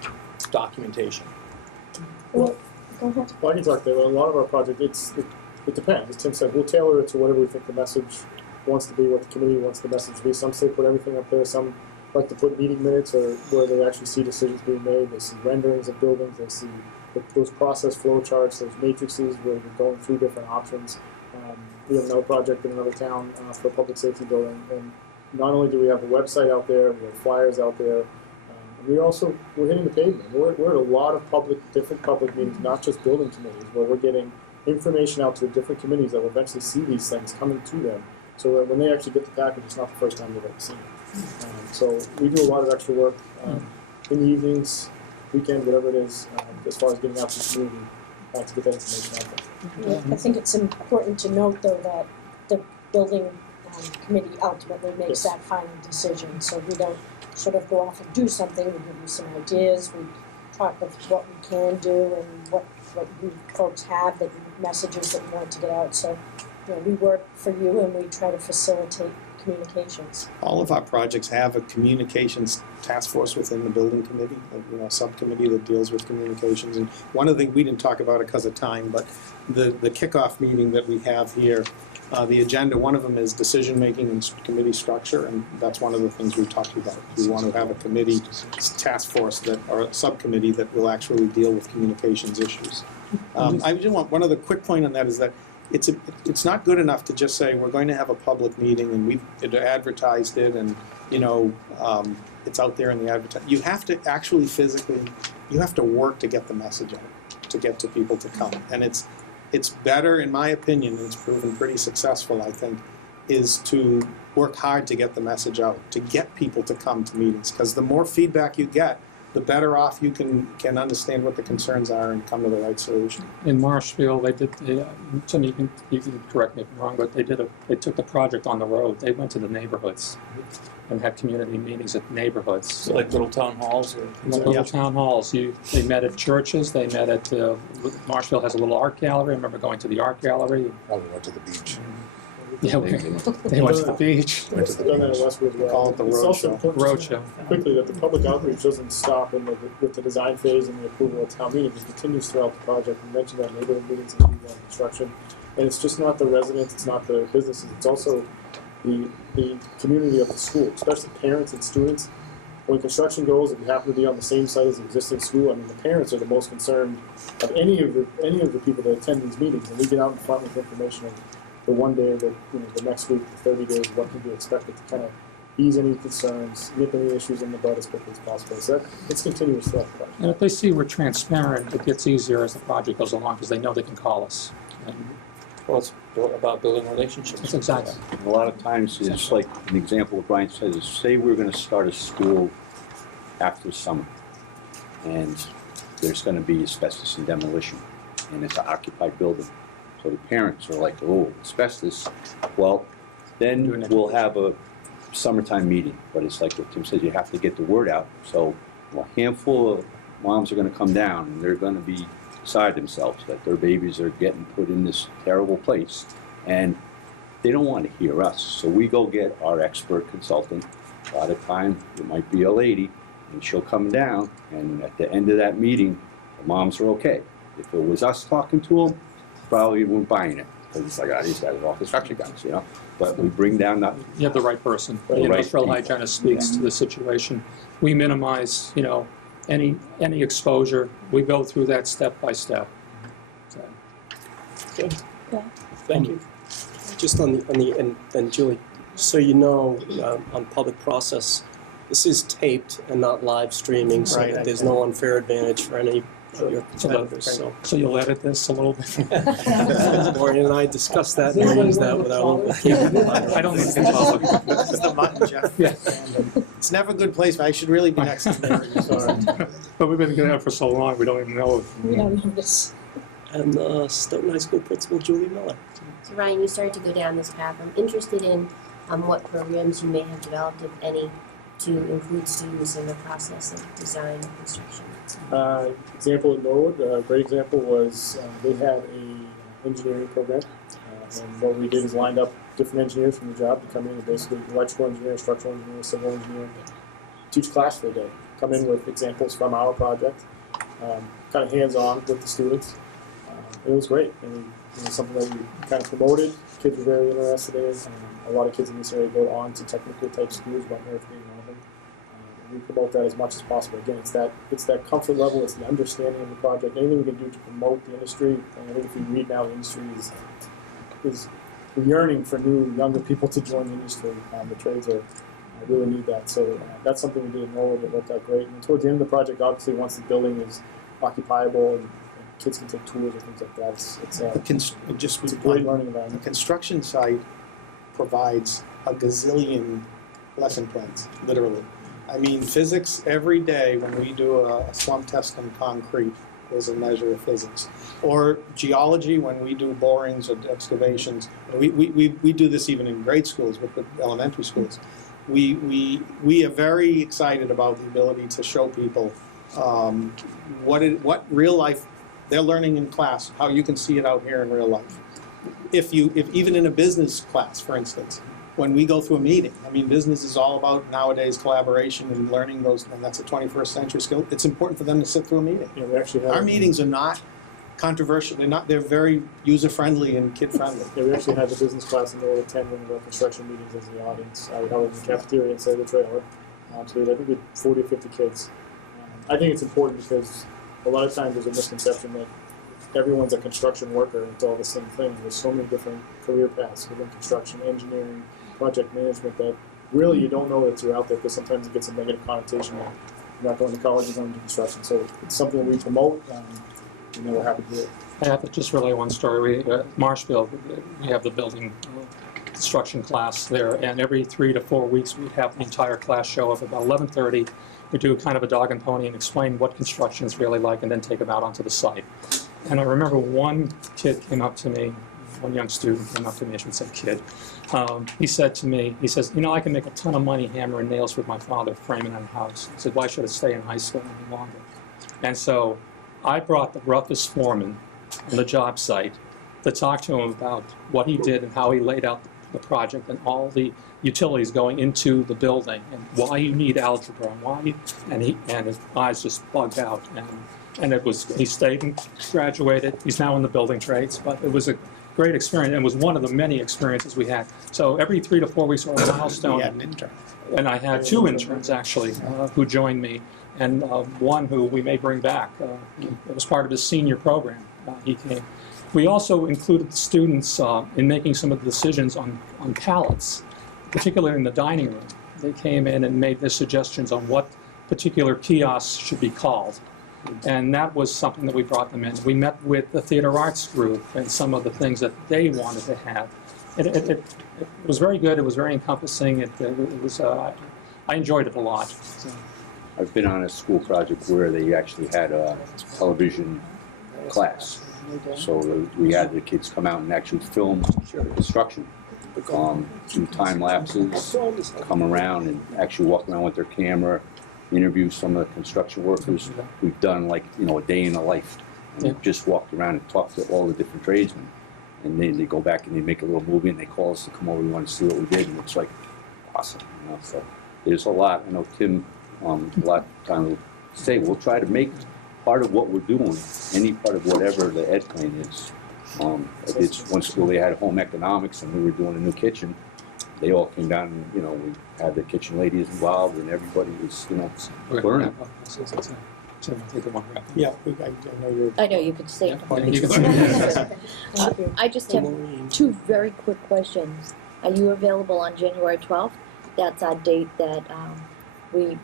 documentation? Well, go ahead. Well, I can talk there. A lot of our project, it depends. As Tim said, we'll tailor it to whatever we think the message wants to be, what the committee wants the message to be. Some say put everything up there. Some like to put meeting minutes or where they actually see decisions being made. They see renderings of buildings. They see those process flow charts, those matrices where we're going through different options. We have another project in another town for a public safety building, and not only do we have a website out there, we have flyers out there, we're hitting the pavement. We're at a lot of different public meetings, not just building committees, where we're getting information out to different committees that will eventually see these things coming to them, so that when they actually get the package, it's not the first time they've ever seen it. So we do a lot of extra work in the evenings, weekend, whatever it is, as far as getting out to the community to get that information out there. I think it's important to note, though, that the building committee ultimately makes that final decision. So we don't sort of go off and do something. We give you some ideas. We talk of what we can do and what you folks have, messages that you want to get out. So we work for you, and we try to facilitate communications. All of our projects have a communications task force within the building committee, a subcommittee that deals with communications. And one of the things, we didn't talk about it because of time, but the kickoff meeting that we have here, the agenda, one of them is decision-making and committee structure, and that's one of the things we talked about. We want to have a committee task force or a subcommittee that will actually deal with communications issues. I just want one other quick point on that is that it's not good enough to just say we're going to have a public meeting and we've advertised it and it's out there in the advertising. You have to actually physically, you have to work to get the message out, to get to people to come. And it's better, in my opinion, and it's proven pretty successful, I think, is to work hard to get the message out, to get people to come to meetings. Because the more feedback you get, the better off you can understand what the concerns are and come to the right solution. In Marshfield, Tim, you can correct me if I'm wrong, but they took the project on the road. They went to the neighborhoods and had community meetings at neighborhoods. So like little town halls? Little town halls. They met at churches. They met at, Marshfield has a little art gallery. I remember going to the art gallery. Probably went to the beach. Yeah, they went to the beach. Went to the Done that in beach. Westwood as well. Call it the It's road also show. important Road to show. quickly that the public outreach doesn't stop with the design phase and the approval of town meeting. It continues throughout the project. We mentioned that neighborhood meetings and people on construction. And it's just not the residents, it's not the businesses, it's also the community of the school, especially parents and students. When construction goes, if you happen to be on the same site as the existing school, I mean, the parents are the most concerned of any of the people that attend these meetings. And we get out in front with information of the one day, the next week, the 30 days, what can be expected to kind of ease any concerns, nip any issues in the bud as quickly as possible. So it's continuous throughout the project. And if they see we're transparent, it gets easier as the project goes along because they know they can call us. And Well, it's about building relationships. that's exactly. A lot of times, it's like an example of Brian says, is say we're gonna start a school after summer, and there's gonna be asbestos and demolition, and it's an occupied building. So the parents are like, oh, asbestos. Well, then we'll have a summertime meeting, but it's like what Tim says, you have to get the word out. So a handful of moms are gonna come down, and they're gonna be beside themselves that their babies are getting put in this terrible place, and they don't want to hear us. So we go get our expert consultant. A lot of time it might be a lady, and she'll come down, and at the end of that meeting, the moms are okay. If it was us talking to them, probably weren't buying it, because it's like, ah, these guys are all construction guys, you know. But we bring down that. You have the right person. The The right industrial people. hygienist speaks to the situation. We minimize, any exposure. We go through that step by step. So, Thank you. Just on the and Julie, so you know, on public process, this is taped and not live streaming, so that there's no unfair advantage for any of your competitors. so you'll edit this a little bit. Maureen and I discussed that and we use that with our local cable. I don't need to follow. This is the mutton, Jeff. Yeah. It's never a good place, but I should really be next to Mary, sorry. But we've been doing that for so long, we don't even know. We don't know this. And Stoughton High School Principal Julie Miller. So Ryan, you started to go down this path. I'm interested in what programs you may have developed, if any, to include students in the process of design and construction. Example at Norwood, a great example was they had a engineering program, and what we did is lined up different engineers from the job to come in and basically electrical engineer, structural engineer, civil engineer, teach class for the day. Come in with examples from our project, kind of hands-on with the students. It was great, and it was something that we kind of promoted. Kids were very interested in. A lot of kids in this area go on to technical type schools, Wentworth being one of them. We promote that as much as possible. Again, it's that comfort level, it's the understanding of the project. Anything we can do to promote the industry. And I think if you read now, the industry is yearning for new, younger people to join the industry. The trades really need that. So that's something we did in Norwood that worked out great. And towards the end of the project, obviously, once the building is occupiable and kids can take tours and things like that, it's a great learning environment. The construction site provides a gazillion lesson plans, literally. I mean, physics, every day when we do a slump test on concrete, there's a measure of physics. Or geology, when we do borings or excavations. We do this even in grade schools, with the elementary schools. We are very excited about the ability to show people what real life they're learning in class, how you can see it out here in real life. If even in a business class, for instance, when we go through a meeting, I mean, business is all about nowadays collaboration and learning those, and that's a 21st century skill. It's important for them to sit through a meeting. Yeah, we actually Our meetings are not controversial. They're very user-friendly and kid-friendly. Yeah, we actually had the business class in Norwood attend one of our construction meetings as the audience. We held it in the cafeteria inside the trailer. So I think we had 40 or 50 kids. I think it's important because a lot of times there's a misconception that everyone's a construction worker and it's all the same thing. There's so many different career paths within construction, engineering, project management that really you don't know that you're out there because sometimes it gets a negative connotation that you're not going to college, you're going to construction. So it's something that we promote and we're happy to do it. I have to just relay one story. Marshfield, we have the building construction class there, and every 3 to 4 weeks we'd have the entire class show up about 11:30. We do kind of a dog and pony and explain what construction is really like and then take them out onto the site. And I remember one kid came up to me, one young student came up to me, I should say kid. He said to me, he says, I can make a ton of money hammering nails with my father framing a house. I said, why should I stay in high school any longer? And so I brought the roughest foreman on the job site to talk to him about what he did and how he laid out the project and all the utilities going into the building and why you need algebra and why and his eyes just bugged out. And he stayed and graduated. He's now in the building trades, but it was a great experience and was one of the many experiences we had. So every 3 to 4 weeks was a milestone. Yeah, an intern. And I had 2 interns actually who joined me, and one who we may bring back. It was part of his senior program. He came. We also included the students in making some of the decisions on pallets, particularly in the dining room. They came in and made their suggestions on what particular kiosks should be called. And that was something that we brought them in. We met with the theater arts group and some of the things that they wanted to have. It was very good. It was very encompassing. It was. I enjoyed it a lot. So. I've been on a school project where they actually had a television class. So we had the kids come out and actually film construction, do time lapses, come around and actually walk around with their camera, interview some of the construction workers. We've done like, a day in the life. And we just walked around and talked to all the different tradesmen. And then they go back and they make a little movie and they call us to come over. We want to see what we did. And it's like awesome. So there's a lot. I know Tim, a lot of time will say, we'll try to make part of what we're doing, any part of whatever the ed plan is. It's one school they had home economics and we were doing a new kitchen. They all came down and, we had the kitchen ladies involved and everybody was, learning. Yeah, I know you could say it. You can say I just have 2 very quick questions. Are you available on January 12th? That's our date that we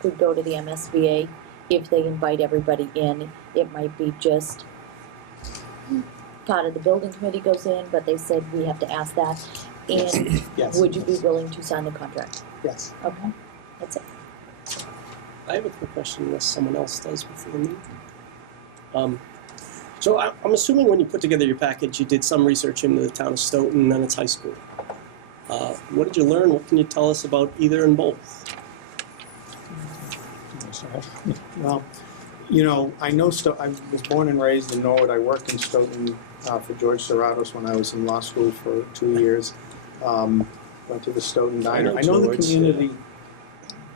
could go to the MSBA. If they invite everybody in, it might be just part of the building committee goes in, but they said we have to ask that. And Yes. would you be willing to sign the contract? Yes. Okay, that's it. I have a quick question unless someone else does before me. So I'm assuming when you put together your package, you did some research into the town of Stoughton and its high school. What did you learn? What can you tell us about either and both? Well, I know I was born and raised in Norwood. I worked in Stoughton for George Serratos when I was in law school for 2 years. Went to the Stoughton Diner. I know the community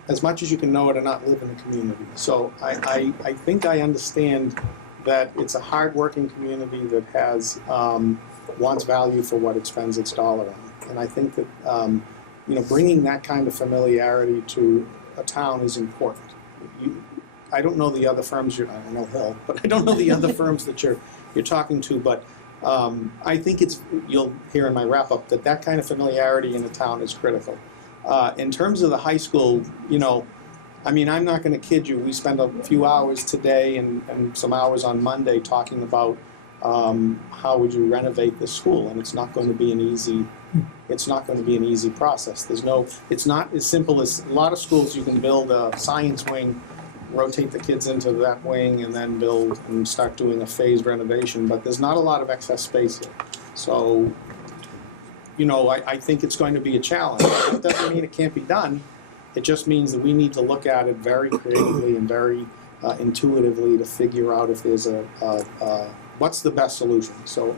as much as you can know it and not live in the community. So I think I understand that it's a hard-working community that has wants value for what it spends its dollar on. And I think that bringing that kind of familiarity to a town is important. I don't know the other firms I know Hill, but I don't know the other firms that you're talking to. But I think you'll hear in my wrap up that kind of familiarity in a town is critical. In terms of the high school, I'm not going to kid you. We spent a few hours today and some hours on Monday talking about how would you renovate the school, and it's not going to be an easy process. It's not as simple as a lot of schools. You can build a science wing, rotate the kids into that wing, and then build and start doing a phased renovation. But there's not a lot of excess space here, so I think it's going to be a challenge. It doesn't mean it can't be done. It just means that we need to look at it very creatively and very intuitively to figure out if there's what's the best solution. So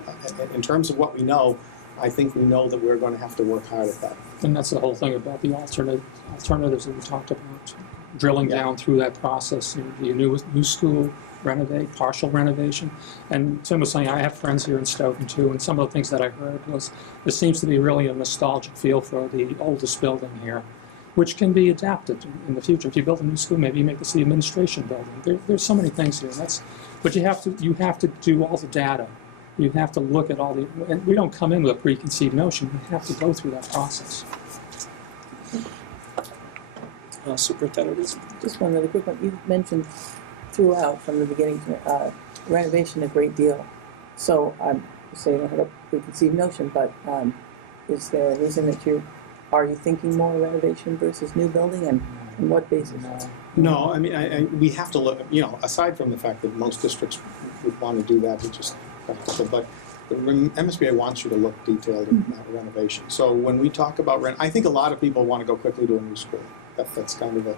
in terms of what we know, I think we know that we're going to have to work hard at that. And that's the whole thing about the alternatives that we talked about, drilling down through that process. The new school renovate, partial renovation. And Tim was saying, I have friends here in Stoughton too, and some of the things that I heard was there seems to be really a nostalgic feel for the oldest building here, which can be adapted in the future. If you build a new school, maybe you make this the administration building. There's so many things here. But you have to do all the data. You have to look at and we don't come in with a preconceived notion. We have to go through that process. Superintendent? Just one really quick one. You mentioned throughout, from the beginning, renovation a great deal. So I'm saying I don't have a preconceived notion, but is there a reason that are you thinking more renovation versus new building, and on what basis? No, we have to look, aside from the fact that most districts would want to do that, it's just practical, but the MSBA wants you to look detailed at renovation. So when we talk about I think a lot of people want to go quickly to a new school. That's kind of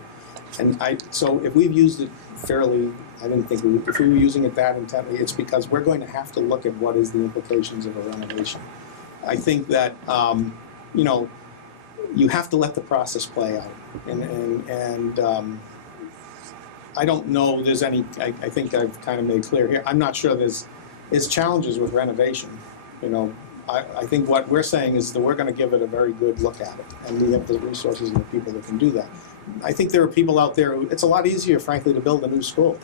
so if we've used it fairly, I didn't think if we were using it that intently, it's because we're going to have to look at what is the implications of a renovation. I think that you know, you have to let the process play out. And I don't know there's any, I think I've kind of made clear here, I'm not sure there's challenges with renovation. You know, I think what we're saying is that we're going to give it a very good look at it, and we have the resources and the people that can do that. I think there are people out there who, it's a lot easier, frankly, to build a new school.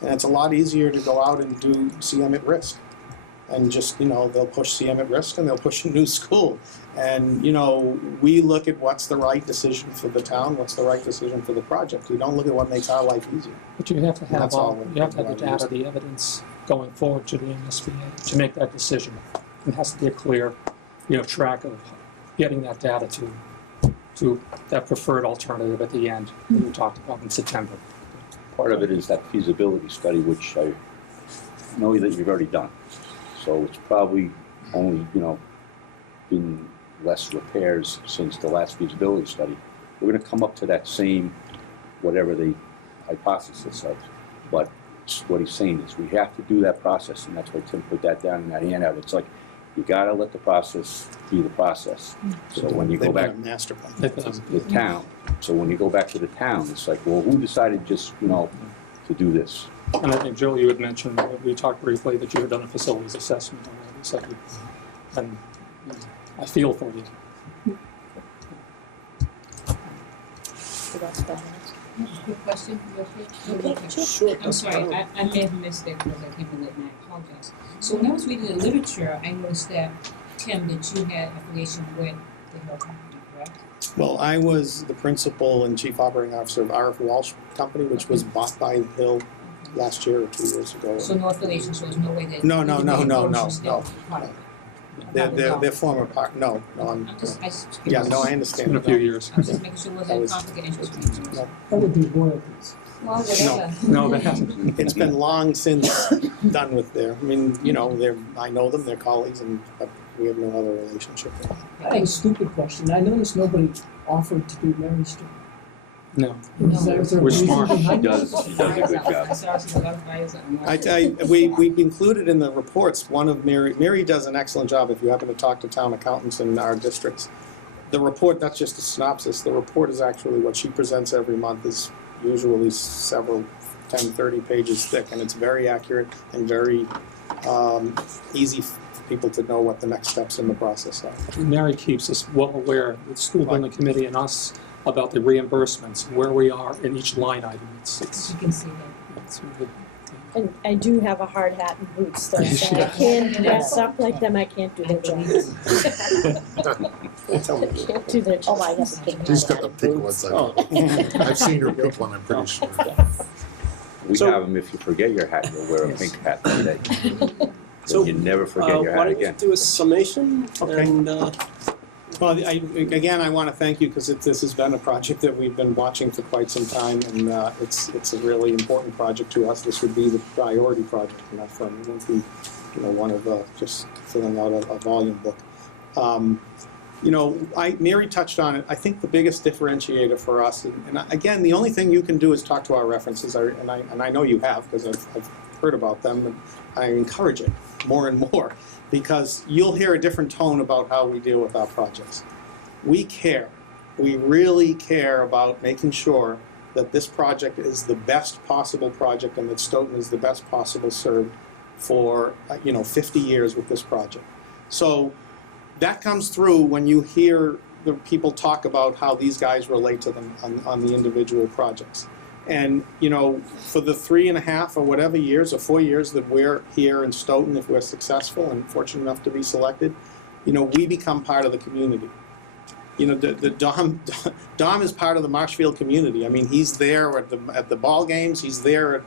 And it's a lot easier to go out and do CM at risk. And just, you know, they'll push CM at risk and they'll push a new school. And, you know, we look at what's the right decision for the town, what's the right decision for the project. We don't look at what makes our life easier. But you have to have That's all we're you have to have the doing. data, the evidence going forward to the MSBA to make that decision. It has to be a clear, you know, track of getting that data to that preferred alternative at the end that we talked about in September. Part of it is that feasibility study, which I know that you've already done. So it's probably only, you know, been less repairs since the last feasibility study. We're going to come up to that same, whatever the hypothesis of. But what he's saying is we have to do that process, and that's why Tim put that down in that handout. It's like, you got to let the process be the process. So when you go back They've been a master plan. to the town, so when you go back to the town, it's like, well, who decided just, you know, to do this? And I think, Jill, you had mentioned, we talked briefly that you had done a facilities assessment already, so and I feel for you. Quick question, real quick. Okay, sure. I'm sorry, I may have missed it because I came in late and I apologize. So when I was reading the literature, I noticed that, Tim, that you had affiliation with the Hill Company, correct? Well, I was the principal and chief operating officer of R.F. Walsh Company, which was bought by Hill last year or 2 years ago. So no affiliation, so there's no way that. No. They're former part, no, I'm, yeah, no, I understand. It's been a few years. I'm just making sure it wasn't a conflict of interest. No. That would be royalties. Well, whatever. No, that hasn't. It's been long since done with their, I mean, you know, I know them, they're colleagues, but we have no other relationship with them. I have a stupid question. I noticed nobody offered to do Mary Street. No. Is there a We're reason smart. behind She that? does a good job. We've included in the reports, one of Mary does an excellent job if you happen to talk to town accountants in our districts. The report, that's just a synopsis, the report is actually what she presents every month is usually several, 10, 30 pages thick, and it's very accurate and very easy for people to know what the next steps in the process are. Mary keeps us well aware, the school building committee and us, about the reimbursements, where we are in each line item. It's You can see that. it's really, And I do have a hard hat and boots, though, so I can't dress up like them, I can't do their jobs. Can't do their jobs. Oh, I have a pink She's hat got the and pink boots. ones. I've seen her pink one, I'm pretty sure. We So- have them, if you forget your hat, you'll wear a pink hat that day. So, You never forget your why hat don't we again. do a summation? Okay. And, Well, again, I want to thank you because this has been a project that we've been watching for quite some time, and it's a really important project to us. This would be the priority project in that firm. It won't be, you know, one of just filling out a volume book. You know, Mary touched on it. I think the biggest differentiator for us, and again, the only thing you can do is talk to our references, and I know you have because I've heard about them, and I encourage it more and more. Because you'll hear a different tone about how we deal with our projects. We care. We really care about making sure that this project is the best possible project and that Stoughton is the best possible served for 50 years with this project. So that comes through when you hear the people talk about how these guys relate to them on the individual projects. And, you know, for the 3.5 or whatever years or 4 years that we're here in Stoughton, if we're successful and fortunate enough to be selected, you know, we become part of the community. You know, Dom is part of the Marshfield community. I mean, he's there at the ball games. He's there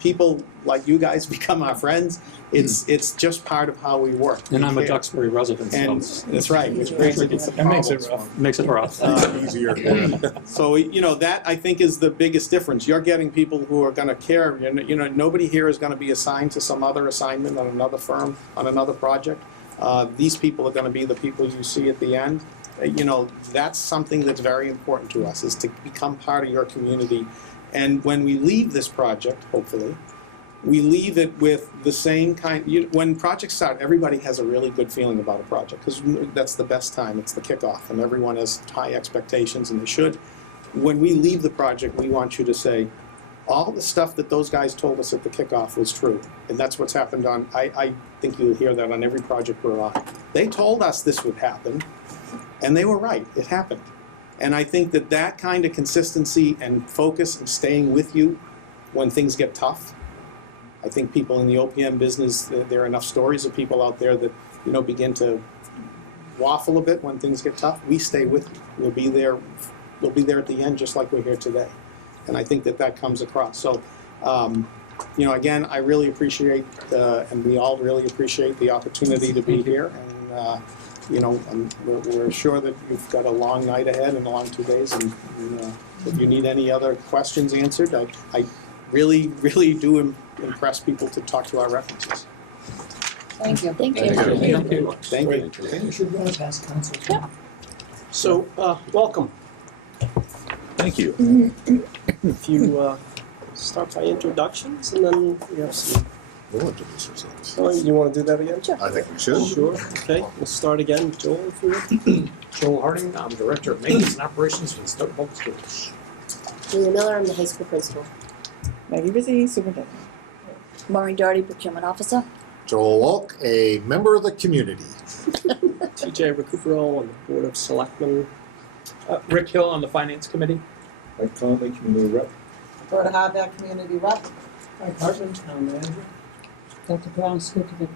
people like you guys become our friends. It's just part of how we work. and We I'm a care. Duxbury resident, And so that's right, which makes it makes it rough. makes it rough. Easier. So, you know, that I think is the biggest difference. You're getting people who are going to care. You know, nobody here is going to be assigned to some other assignment on another firm, on another project. These people are going to be the people you see at the end. You know, that's something that's very important to us, is to become part of your community. And when we leave this project, hopefully, we leave it with the same kind. When projects start, everybody has a really good feeling about a project because that's the best time. It's the kickoff, and everyone has high expectations, and they should. When we leave the project, we want you to say, all the stuff that those guys told us at the kickoff was true, and that's what's happened on. I think you'll hear that on every project we're on. They told us this would happen, and they were right. It happened, and I think that that kind of consistency and focus and staying with you when things get tough. I think people in the OPM business, there are enough stories of people out there that, you know, begin to waffle a bit when things get tough. We stay with you. We'll be there at the end just like we're here today. And I think that that comes across. So, you know, again, I really appreciate, and we all really appreciate the opportunity to be here. And, you know, we're sure that you've got a long night ahead and a long 2 days. And if you need any other questions answered, I really, really do impress people to talk to our references. Thank you. Thank you. Thank you. I think we should run it past council. Yep. So, welcome. Thank you. If you start by introductions, and then we have some. We'll introduce ourselves. Oh, you want to do that again? Sure. I think we should. Sure. Okay. We'll start again. Joel, if you would. Joel Harding, I'm Director of Maintenance and Operations for the Stoughton Public Schools. Julia Miller, I'm the high school principal. Maggie Rizzi, Superintendent. Maureen Doherty, Procurement Officer. Joel Wolk, a member of the community. TJ Recupero on the Board of Selectmen. Rick Hill on the Finance Committee. Mike Conley, Community Rep. Go to Hardback Community Rep. Mike Hartman, Town Manager. Dr. Brown, School Committee.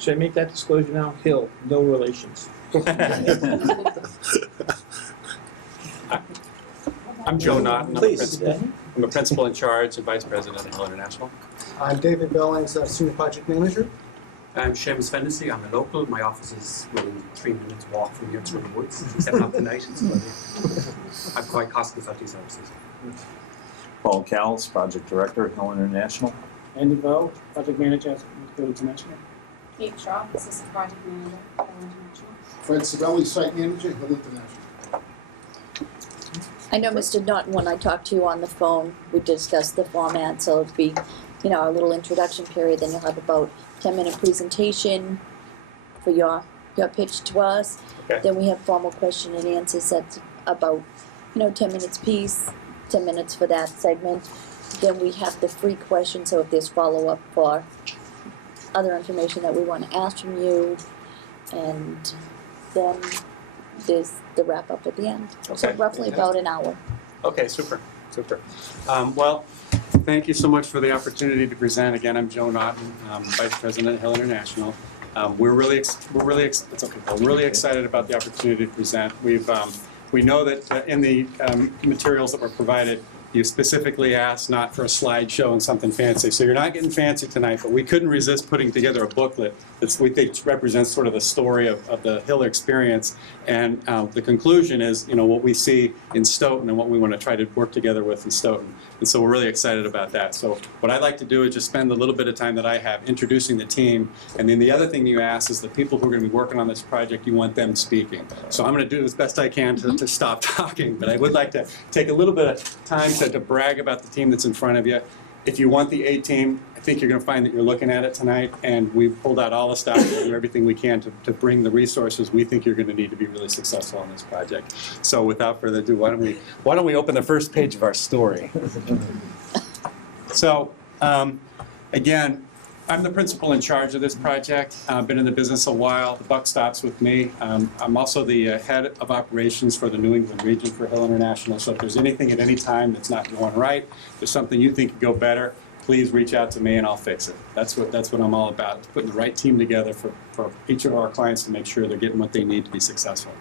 Should I make that disclosure now? Hill, no relations. I'm Joe Naughton. Please. I'm a principal in charge and vice president at Hill International. I'm David Billings, Senior Project Manager. I'm Seamus Fennessy. I'm a local. My office is within 3 minutes walk from here through the woods, except not tonight. I'm quite cost consulting services. Paul Cowles, Project Director at Hill International. Andy Vo, Project Manager at Hill International. Kate Shaw, Assistant Project Manager at Hill International. Fred Sabelli, Site Manager, Hill International. I know Mr. Norton, when I talked to you on the phone, we discussed the format, so it'll be, you know, our little introduction period, then you'll have about 10-minute presentation for your pitch to us. Okay. Then we have formal question and answers that's about, 10 minutes piece, 10 minutes for that segment. Then we have the free questions, so if there's follow-up for other information that we want to ask from you, and then there's the wrap-up at the end. So Okay. roughly about an hour. Okay, super. Well, thank you so much for the opportunity to present. Again, I'm Joe Naughton, Vice President at Hill International. We're really excited about the opportunity to present. We know that in the materials that were provided, you specifically asked not for a slideshow and something fancy. So you're not getting fancy tonight, but we couldn't resist putting together a booklet that we think represents sort of the story of the Hill experience. And the conclusion is, what we see in Stoughton and what we want to try to work together with in Stoughton. And so we're really excited about that. So what I'd like to do is just spend a little bit of time that I have introducing the team. And then the other thing you asked is the people who are going to be working on this project, you want them speaking. So I'm going to do as best I can to stop talking. But I would like to take a little bit of time to brag about the team that's in front of you. If you want the A team, I think you're going to find that you're looking at it tonight, and we've pulled out all the stuff and do everything we can to bring the resources we think you're going to need to be really successful on this project. So without further ado, why don't we open the first page of our story? So again, I'm the principal in charge of this project. I've been in the business a while. The buck stops with me. I'm also the head of operations for the New England region for Hill International. So if there's anything at any time that's not going right, if there's something you think could go better, please reach out to me and I'll fix it. That's what I'm all about, putting the right team together for each of our clients to make sure they're getting what they need to be successful.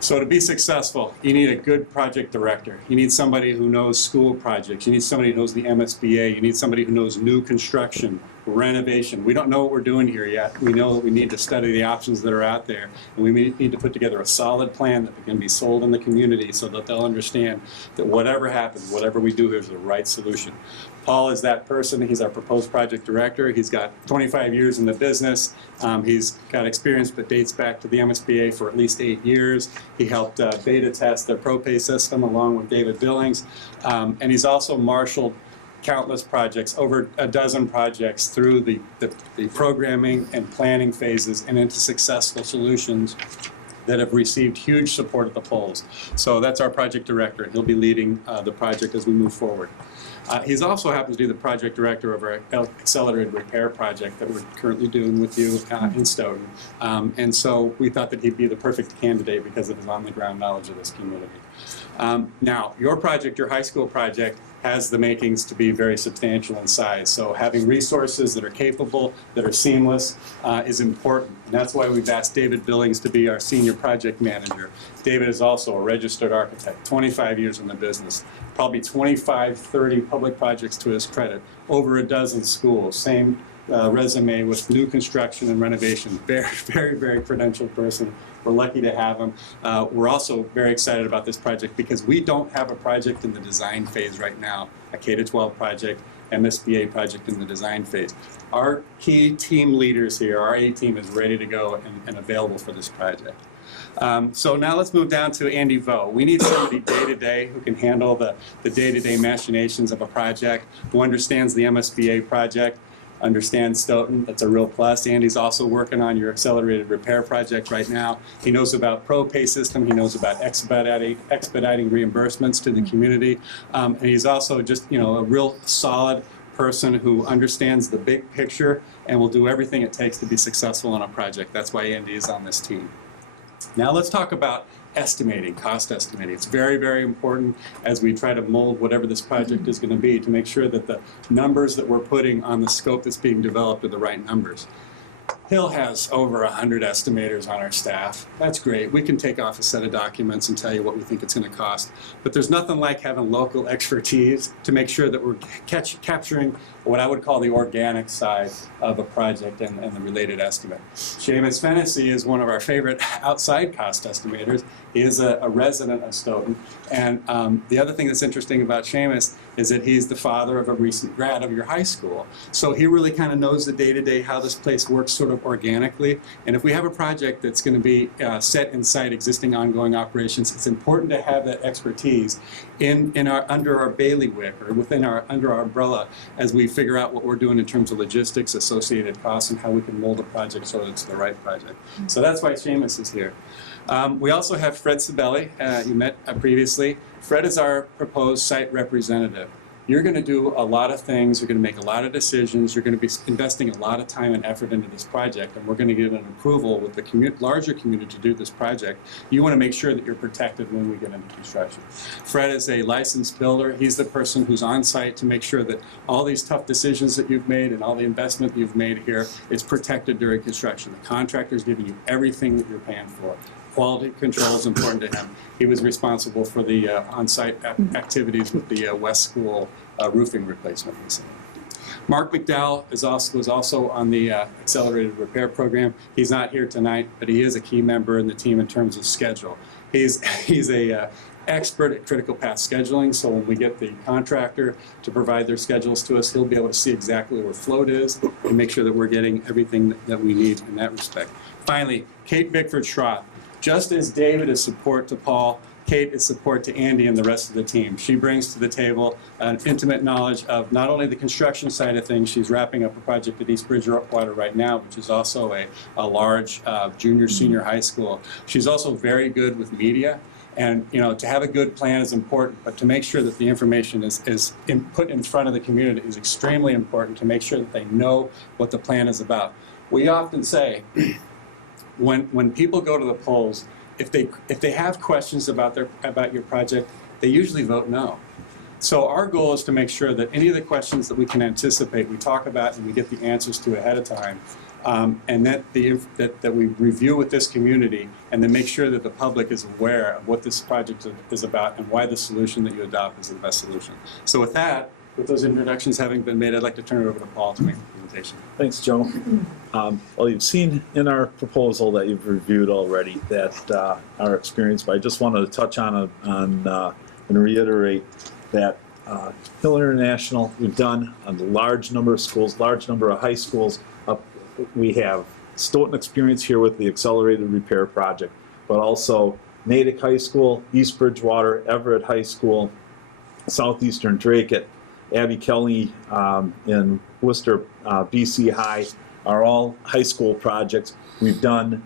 So to be successful, you need a good project director. You need somebody who knows school projects. You need somebody who knows the MSBA. You need somebody who knows new construction, renovation. We don't know what we're doing here yet. We know that we need to study the options that are out there. And we need to put together a solid plan that can be sold in the community so that they'll understand that whatever happens, whatever we do here is the right solution. Paul is that person. He's our proposed project director. He's got 25 years in the business. He's got experience that dates back to the MSBA for at least 8 years. He helped beta test their ProPay system along with David Billings. And he's also marshaled countless projects, over a dozen projects through the programming and planning phases and into successful solutions that have received huge support at the polls. So that's our project director. He'll be leading the project as we move forward. He's also happens to be the project director of our accelerated repair project that we're currently doing with you in Stoughton. And so we thought that he'd be the perfect candidate because of his on-the-ground knowledge of this community. Now, your project, your high school project, has the makings to be very substantial in size. So having resources that are capable, that are seamless, is important. And that's why we've asked David Billings to be our senior project manager. David is also a registered architect, 25 years in the business, probably 25, 30 public projects to his credit, over a dozen schools, same resume with new construction and renovation. Very, very, very credentialed person. We're lucky to have him. We're also very excited about this project because we don't have a project in the design phase right now, a K-12 project, MSBA project in the design phase. Our key team leaders here, our A-team, is ready to go and available for this project. So now let's move down to Andy Vo. We need somebody day-to-day who can handle the day-to-day machinations of a project, who understands the MSBA project, understands Stoughton. That's a real plus. Andy's also working on your accelerated repair project right now. He knows about ProPay system. He knows about expediting reimbursements to the community. And he's also just, a real solid person who understands the big picture and will do everything it takes to be successful on a project. That's why Andy is on this team. Now let's talk about estimating, cost estimating. It's very, very important as we try to mold whatever this project is going to be to make sure that the numbers that we're putting on the scope that's being developed are the right numbers. Hill has over 100 estimators on our staff. That's great. We can take off a set of documents and tell you what we think it's going to cost. But there's nothing like having local expertise to make sure that we're capturing what I would call the organic side of a project and the related estimate. Seamus Fennessy is one of our favorite outside cost estimators. He is a resident of Stoughton. And the other thing that's interesting about Seamus is that he's the father of a recent grad of your high school. So he really kind of knows the day-to-day how this place works sort of organically. And if we have a project that's going to be set inside existing ongoing operations, it's important to have that expertise under our bailiwick or under our umbrella as we figure out what we're doing in terms of logistics, associated costs, and how we can mold a project so that it's the right project. So that's why Seamus is here. We also have Fred Sabelli, you met previously. Fred is our proposed site representative. You're going to do a lot of things, you're going to make a lot of decisions, you're going to be investing a lot of time and effort into this project, and we're going to get an approval with the larger community to do this project. You want to make sure that you're protected when we get into construction. Fred is a licensed builder. He's the person who's on site to make sure that all these tough decisions that you've made and all the investment that you've made here is protected during construction. The contractor's giving you everything that you're paying for. Quality control is important to him. He was responsible for the on-site activities with the West School roofing replacement recently. Mark McDowell was also on the accelerated repair program. He's not here tonight, but he is a key member in the team in terms of schedule. He's a expert at critical path scheduling, so when we get the contractor to provide their schedules to us, he'll be able to see exactly where float is and make sure that we're getting everything that we need in that respect. Finally, Kate Bickford-Schroth. Just as David is support to Paul, Kate is support to Andy and the rest of the team. She brings to the table an intimate knowledge of not only the construction side of things. She's wrapping up a project at East Bridgewater right now, which is also a large junior-senior high school. She's also very good with media. And to have a good plan is important, but to make sure that the information is put in front of the community is extremely important to make sure that they know what the plan is about. We often say, when people go to the polls, if they have questions about your project, they usually vote no. So our goal is to make sure that any of the questions that we can anticipate, we talk about and we get the answers to ahead of time, and that we review with this community, and then make sure that the public is aware of what this project is about and why the solution that you adopt is the best solution. So with that, with those introductions having been made, I'd like to turn it over to Paul to make the presentation. Thanks, Joe. Well, you've seen in our proposal that you've reviewed already that our experience, but I just wanted to touch on and reiterate that Hill International, we've done a large number of schools, large number of high schools. We have Stoughton experience here with the accelerated repair project, but also Natick High School, East Bridgewater, Everett High School, Southeastern Dracut, Abby Kelly in Worcester, BC High are all high school projects. We've done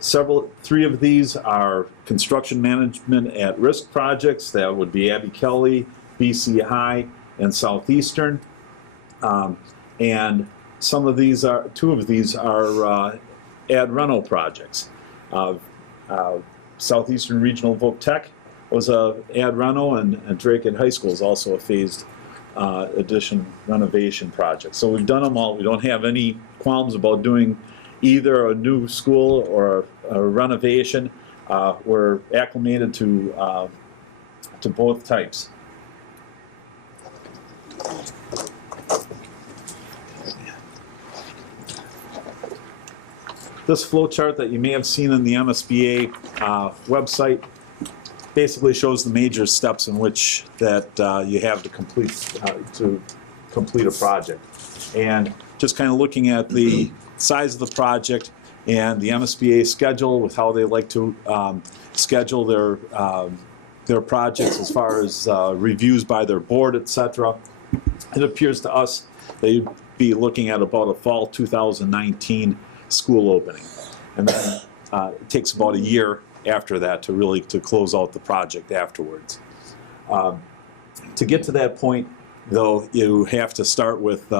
three of these are construction management at risk projects. That would be Abby Kelly, BC High, and Southeastern. And two of these are ad reno projects. Southeastern Regional Voc Tech was a ad reno, and Drake High School is also a phased addition renovation project. So we've done them all. We don't have any qualms about doing either a new school or a renovation. We're acclimated to both types. This flow chart that you may have seen in the MSBA website basically shows the major steps in which that you have to complete a project. And just kind of looking at the size of the project and the MSBA schedule with how they like to schedule their projects as far as reviews by their board, etc. It appears to us they'd be looking at about a fall 2019 school opening. And then it takes about a year after that to close out the project afterwards. To get to that point, though, you have to start with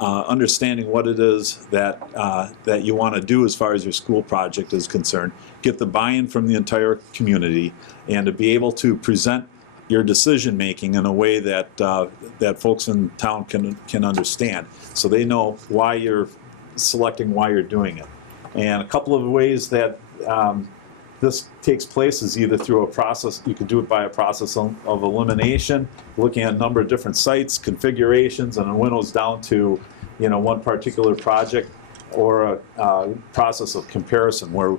understanding what it is that you want to do as far as your school project is concerned, get the buy-in from the entire community, and to be able to present your decision making in a way that that folks in town can understand, so they know why you're selecting, why you're doing it. And a couple of ways that this takes place is either through a process. You can do it by a process of elimination, looking at a number of different sites, configurations, and it winnows down to one particular project, or a process of comparison where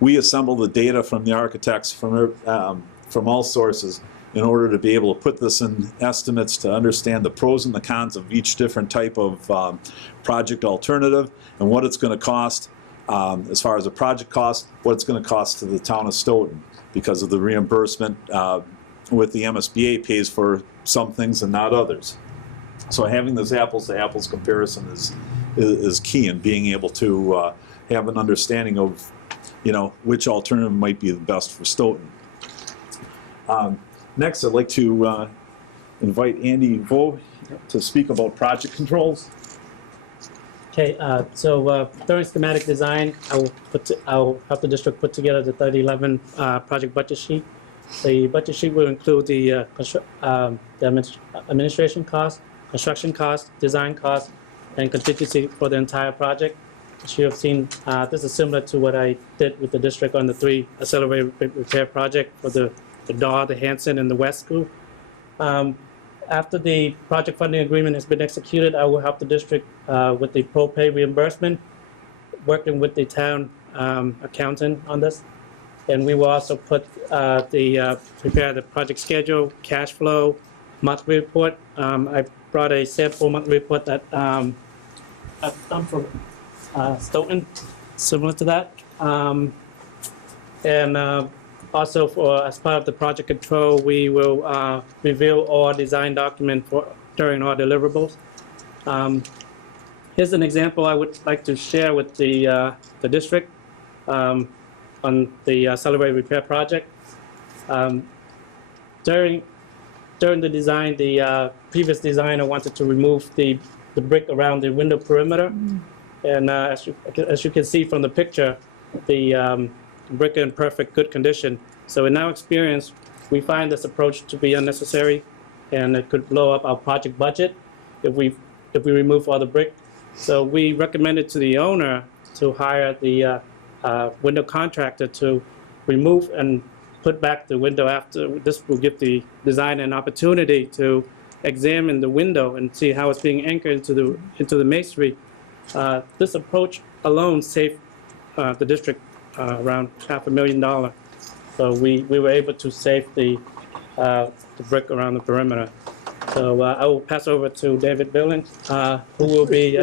we assemble the data from the architects from all sources in order to be able to put this in estimates to understand the pros and the cons of each different type of project alternative and what it's going to cost as far as a project cost, what it's going to cost to the town of Stoughton because of the reimbursement with the MSBA pays for some things and not others. So having this apples to apples comparison is key in being able to have an understanding of which alternative might be the best for Stoughton. Next, I'd like to invite Andy Vo to speak about project controls. Okay, so during schematic design, I'll help the district put together the 3011 project budget sheet. The budget sheet will include the administration cost, construction cost, design cost, and contingency for the entire project. As you have seen, this is similar to what I did with the district on the 3 accelerated repair project for the Daw, the Hanson, and the West School. After the project funding agreement has been executed, I will help the district with the pro-pay reimbursement, working with the town accountant on this. And we will also put prepare the project schedule, cash flow, monthly report. I brought a sample monthly report that I've done for Stoughton, similar to that. Also, as part of the project control, we will reveal all design documents during our deliverables. Here's an example I would like to share with the district on the accelerated repair project. During the design, the previous designer wanted to remove the brick around the window perimeter, and as you can see from the picture, the brick in perfect good condition. So in our experience, we find this approach to be unnecessary, and it could blow up our project budget if we remove all the brick. So we recommended to the owner to hire the window contractor to remove and put back the window after. This will give the designer an opportunity to examine the window and see how it's being anchored into the masonry. This approach alone saved the district around $500,000. So we were able to save the brick around the perimeter. So I will pass over to David Billings, who will be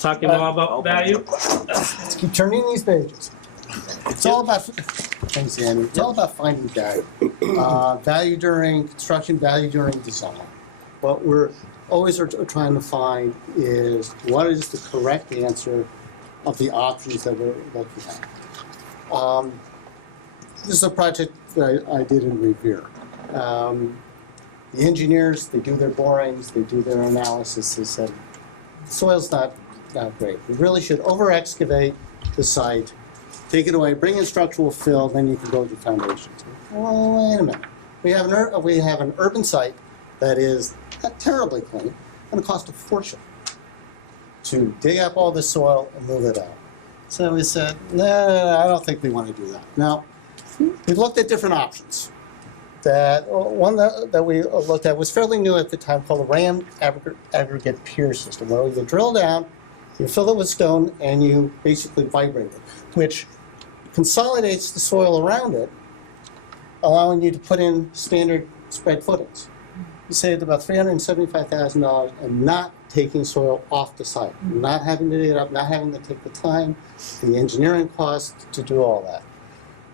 talking more about value. Let's keep turning these pages. It's all about things in. It's all about finding value. Value during construction, value during design. What we're always are trying to find is what is the correct answer of the options that we're looking at. This is a project that I did in Revere. The engineers, they do their borings, they do their analysis. They said, soil's not great. We really should over-excavate the site, take it away, bring in structural fill, then you can build your foundations. Well, wait a minute. We have an urban site that is not terribly clean, and it costs a fortune to dig up all the soil and move it out. So we said, no, I don't think we want to do that. Now, we've looked at different options. One that we looked at was fairly new at the time, called the ram aggregate pier system, where you drill down, you fill it with stone, and you basically vibrate it, which consolidates the soil around it, allowing you to put in standard spread footings. You saved about $375,000 and not taking soil off the site, not having to dig it up, not having to take the time, the engineering costs to do all that.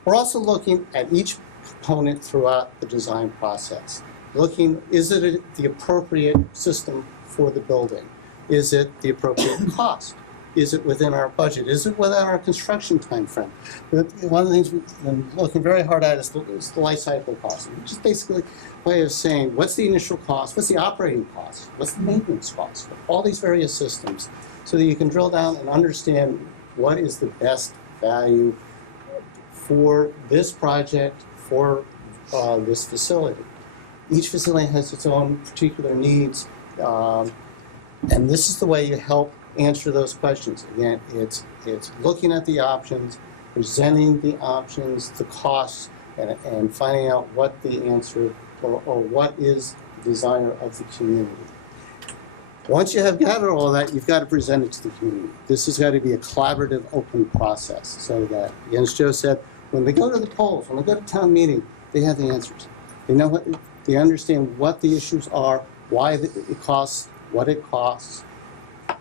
We're also looking at each component throughout the design process. Looking, is it the appropriate system for the building? Is it the appropriate cost? Is it within our budget? Is it within our construction time frame? One of the things we've been looking very hard at is the life cycle cost, which is basically a way of saying, what's the initial cost? What's the operating cost? What's the maintenance cost? All these various systems, so that you can drill down and understand what is the best value for this project, for this facility. Each facility has its own particular needs, and this is the way you help answer those questions. Again, it's looking at the options, presenting the options, the costs, and finding out what the answer or what is the desire of the community. Once you have gathered all that, you've got to present it to the community. This has got to be a collaborative, open process, so that, again, as Joe said, when they go to the polls, when they go to town meeting, they have the answers. They know what, they understand what the issues are, why it costs, what it costs,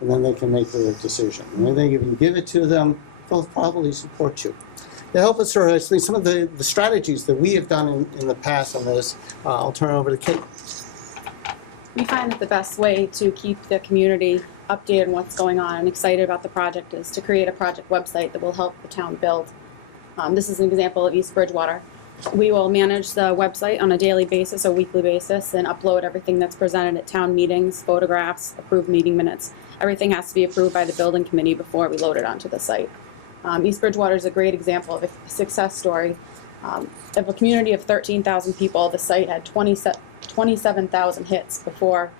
and then they can make their decision. And I think if you give it to them, they'll probably support you. To help us sort of explain some of the strategies that we have done in the past on this, I'll turn it over to Kate. We find that the best way to keep the community updated on what's going on and excited about the project is to create a project website that will help the town build. This is an example of East Bridgewater. We will manage the website on a daily basis or weekly basis and upload everything that's presented at town meetings, photographs, approved meeting minutes. Everything has to be approved by the building committee before we load it onto the site. East Bridgewater is a great example of a success story. Of a community of 13,000 people, the site had 27,000 hits before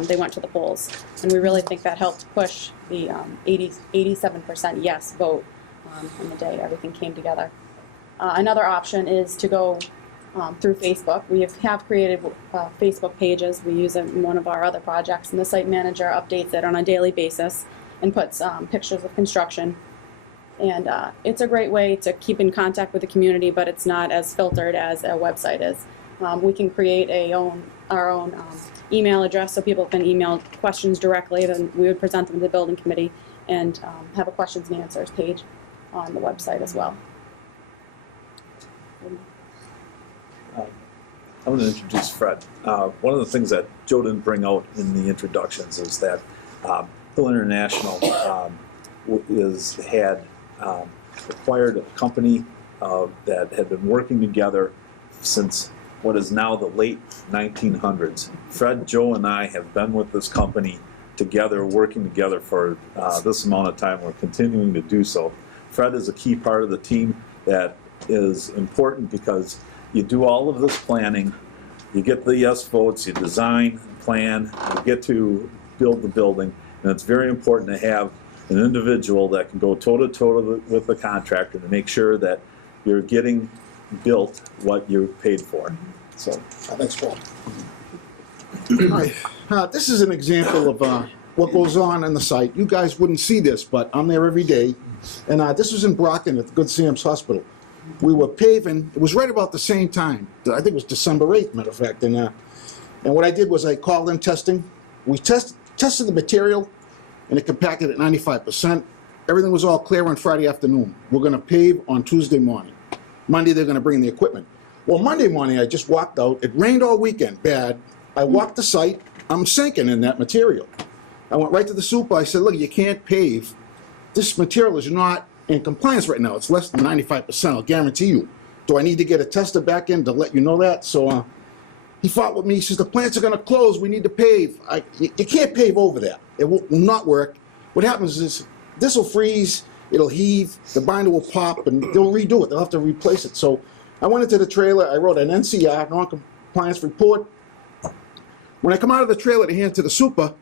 they went to the polls. And we really think that helped push the 87% yes vote on the day everything came together. Another option is to go through Facebook. We have created Facebook pages. We use it in one of our other projects, and the site manager updates it on a daily basis and puts pictures of construction. And it's a great way to keep in contact with the community, but it's not as filtered as a website is. We can create our own email address so people can email questions directly. Then we would present them to the building committee and have a questions and answers page on the website as well. I'm going to introduce Fred. One of the things that Joe didn't bring out in the introductions is that Hill International had acquired a company that had been working together since what is now the late 1900s. Fred, Joe, and I have been with this company together, working together for this amount of time. We're continuing to do so. Fred is a key part of the team that is important because you do all of this planning, you get the yes votes, you design, plan, you get to build the building, and it's very important to have an individual that can go toe-to-toe with the contractor to make sure that you're getting built what you're paid for. So, thanks, Paul. Hi. This is an example of what goes on the site. You guys wouldn't see this, but I'm there every day. And this was in Brockton at the Good Sam's Hospital. We were paving, it was right about the same time. I think it was December 8th, matter of fact. And what I did was I called in testing. We tested the material, and it compacted at 95%. Everything was all clear on Friday afternoon. We're going to pave on Tuesday morning. Monday, they're gonna bring the equipment. Well, Monday morning, I just walked out. It rained all weekend, bad. I walked the site. I'm sinking in that material. I went right to the super. I said, look, you can't pave. This material is not in compliance right now. It's less than 95%, I'll guarantee you. Do I need to get a tester back in to let you know that? So he fought with me. He says, the plants are gonna close. We need to pave. You can't pave over that. It will not work. What happens is this will freeze, it'll heave, the binder will pop, and they'll redo it. They'll have to replace it. So I went into the trailer. I wrote an NCR, non-compliance report. When I come out of the trailer to hand to the super,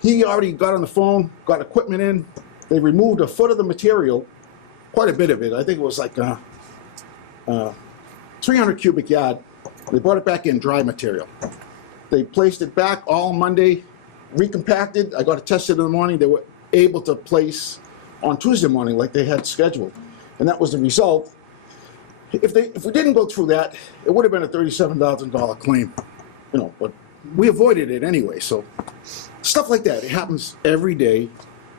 he already got on the phone, got equipment in. They removed a foot of the material, quite a bit of it. I think it was like 300 cubic yard. They brought it back in dry material. They placed it back all Monday, recompacted. I got it tested in the morning. They were able to place on Tuesday morning like they had scheduled. And that was the result. If we didn't go through that, it would have been a $37,000 claim, you know, but we avoided it anyway. So stuff like that, it happens every day,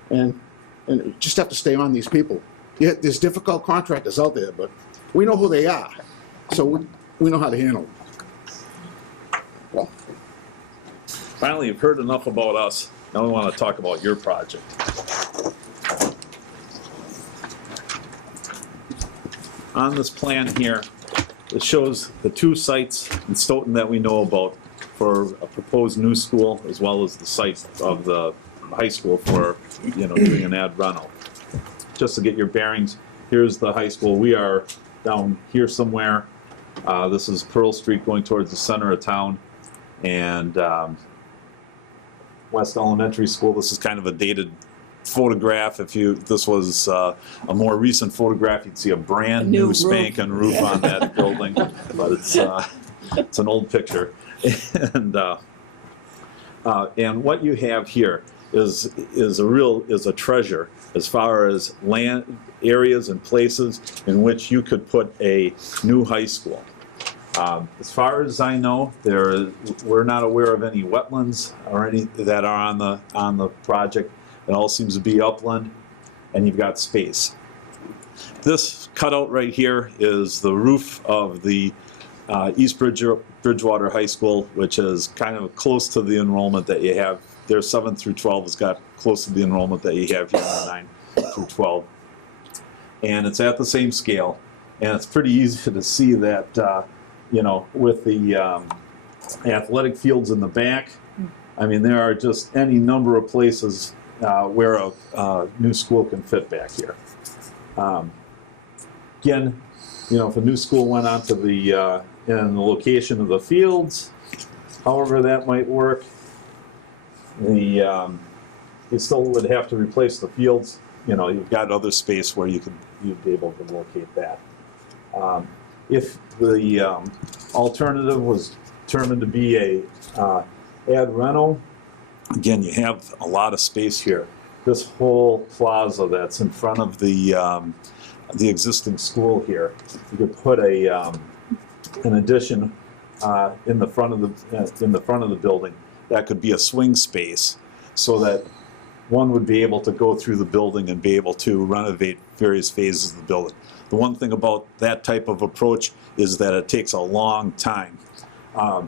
and you just have to stay on these people. Yeah, there's difficult contractors out there, but we know who they are, so we know how to handle them. Well, Finally, you've heard enough about us. Now we want to talk about your project. On this plan here, it shows the two sites in Stoughton that we know about for a proposed new school, as well as the site of the high school for, you know, doing an ad rental. Just to get your bearings, here's the high school. We are down here somewhere. This is Pearl Street going towards the center of town, and West Elementary School. This is kind of a dated photograph. This was a more recent photograph, you'd see a brand new spanking roof on that building, but it's an old picture. And what you have here is a treasure as far as land areas and places in which you could put a new high school. As far as I know, we're not aware of any wetlands or any that are on the project. It all seems to be upland, and you've got space. This cutout right here is the roof of the East Bridgewater High School, which is kind of close to the enrollment that you have. Their 7 through 12 has got close to the enrollment that you have here in 9 through 12. And it's at the same scale, and it's pretty easy to see that, you know, with the athletic fields in the back, I mean, there are just any number of places where a new school can fit back here. Again, you know, if a new school went onto the in the location of the fields, however that might work, you still would have to replace the fields. You know, you've got other space where you'd be able to locate that. If the alternative was determined to be a ad rental, again, you have a lot of space here. This whole plaza that's in front of the existing school here, you could put an addition in the front of the building. That could be a swing space, so that one would be able to go through the building and be able to renovate various phases of the building. The one thing about that type of approach is that it takes a long time.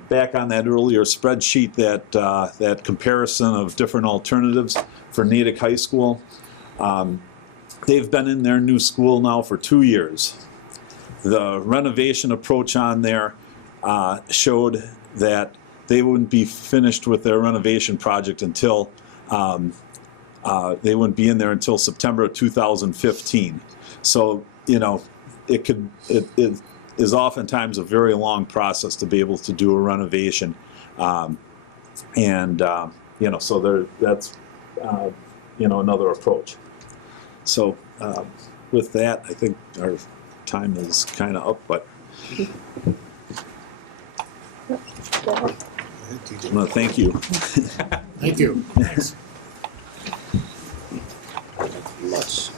Back on that earlier spreadsheet, that comparison of different alternatives for Natick High School, they've been in their new school now for 2 years. The renovation approach on there showed that they wouldn't be finished with their renovation project until they wouldn't be in there until September of 2015. So, you know, it is oftentimes a very long process to be able to do a renovation, you know, so that's you know, another approach. So with that, I think our time is kind of up, but no, thank you. Thank you. Thanks. Much.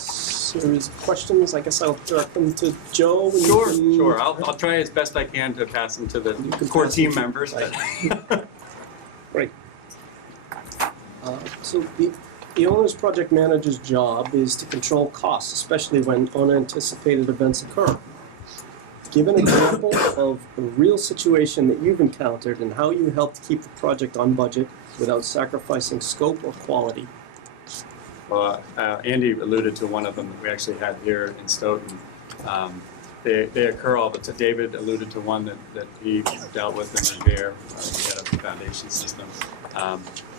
Series of questions. I guess I'll direct them to Joe. And Sure. I'll try as best I can to pass them to the core team members. Great. So the The owner's project manager's job is to control costs, especially when unanticipated events occur. Give an example of a real situation that you've encountered and how you helped keep the project on budget without sacrificing scope or quality. Well, Andy alluded to one of them that we actually had here in Stoughton. They occur all the time. David alluded to one that he dealt with in Revere. We had a foundation system.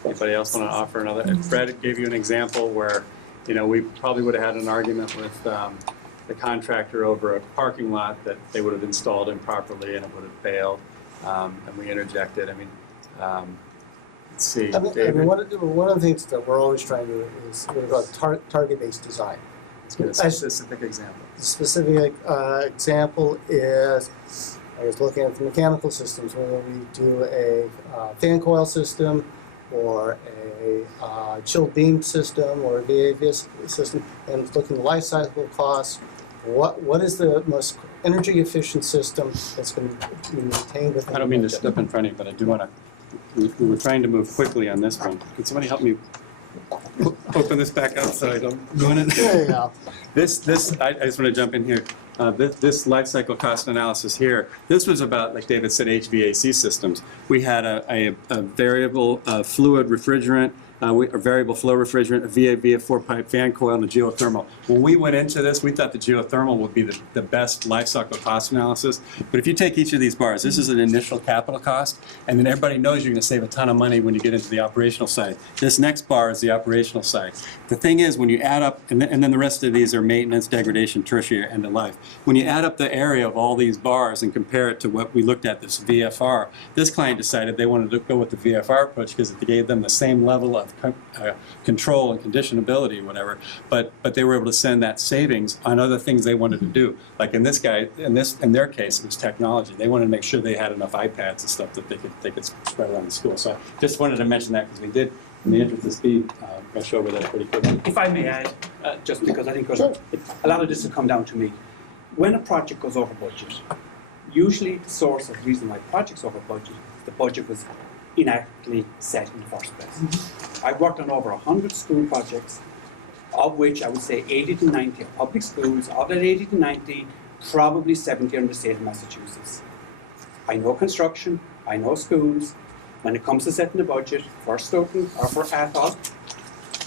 Anybody else want to offer another? And Fred gave you an example where, you know, we probably would have had an argument with the contractor over a parking lot that they would have installed improperly and it would have failed, and we interjected. I mean, let's see, David. One of the things that we're always trying to do is what we call target-based design. Let's get a specific example. The specific example is, I was looking at the mechanical systems, whether we do a fan coil system or a chilled beam system or a VAV system, and looking at life cycle costs. What is the most energy efficient system that's going to be maintained within I don't mean to step in front of you, but I do want to. We were trying to move quickly on this one. Can somebody help me open this back up so I don't ruin it? There you go. I just want to jump in here. This life cycle cost analysis here, this was about, like David said, HVAC systems. We had a variable fluid refrigerant, a variable flow refrigerant, a VAV, a 4-pipe fan coil, and a geothermal. When we went into this, we thought the geothermal would be the best life cycle cost analysis. But if you take each of these bars, this is an initial capital cost, and then everybody knows you're going to save a ton of money when you get into the operational side. This next bar is the operational side. The thing is, when you add up, and then the rest of these are maintenance, degradation, tertiary, end of life. When you add up the area of all these bars and compare it to what we looked at, this VFR, this client decided they wanted to go with the VFR approach because it gave them the same level of control and conditionability, whatever, but they were able to send that savings on other things they wanted to do. Like in this guy, in their case, it was technology. They wanted to make sure they had enough iPads and stuff that they could spread around the school. So I just wanted to mention that because we did, in the interest of speed, rush over that pretty quickly. If I may add, just because I think a lot of this will come down to me. When a project goes over budget, usually the source of the reason why projects over budget, the budget was inaccurately set in the first place. I've worked on over 100 school projects, of which I would say 80 to 90 are public schools. Of that 80 to 90, probably 70 are in the state of Massachusetts. I know construction, I know schools. When it comes to setting the budget for Stoughton or for Athol,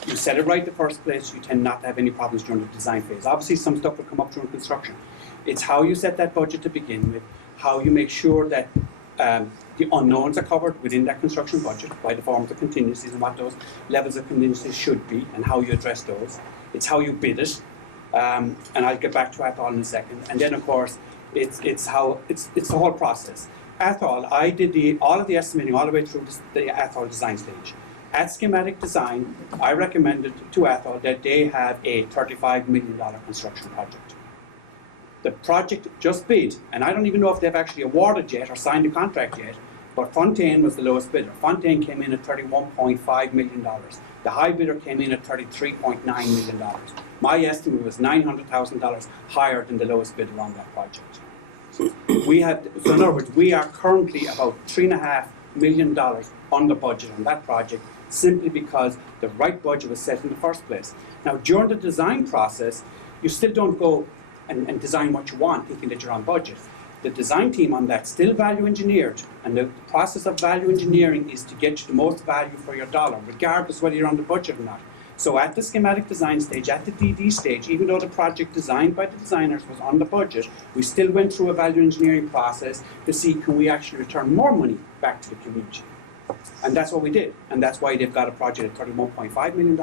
you set it right the first place, you tend not to have any problems during the design phase. Obviously some stuff will come up during construction. It's how you set that budget to begin with, how you make sure that the unknowns are covered within that construction budget by the forms of contingencies and what those levels of contingencies should be and how you address those. It's how you bid it, and I'll get back to Athol in a second. And then of course, it's the whole process. Athol, I did all of the estimating all the way through the Athol design stage. At schematic design, I recommended to Athol that they have a $35 million construction project. The project just bid, and I don't even know if they've actually awarded yet or signed a contract yet, but Fontaine was the lowest bidder. Fontaine came in at $31.5 million. The high bidder came in at $33.9 million. My estimate was $900,000 higher than the lowest bidder on that project. So in other words, we are currently about $3.5 million under budget on that project simply because the right budget was set in the first place. Now, during the design process, you still don't go and design what you want thinking that you're on budget. The design team on that still value engineered, and the process of value engineering is to get you the most value for your dollar, regardless whether you're on the budget or not. So at the schematic design stage, at the DD stage, even though the project designed by the designers was on the budget, we still went through a value engineering process to see can we actually return more money back to the community. And that's what we did. And that's why they've got a project at $31.5 million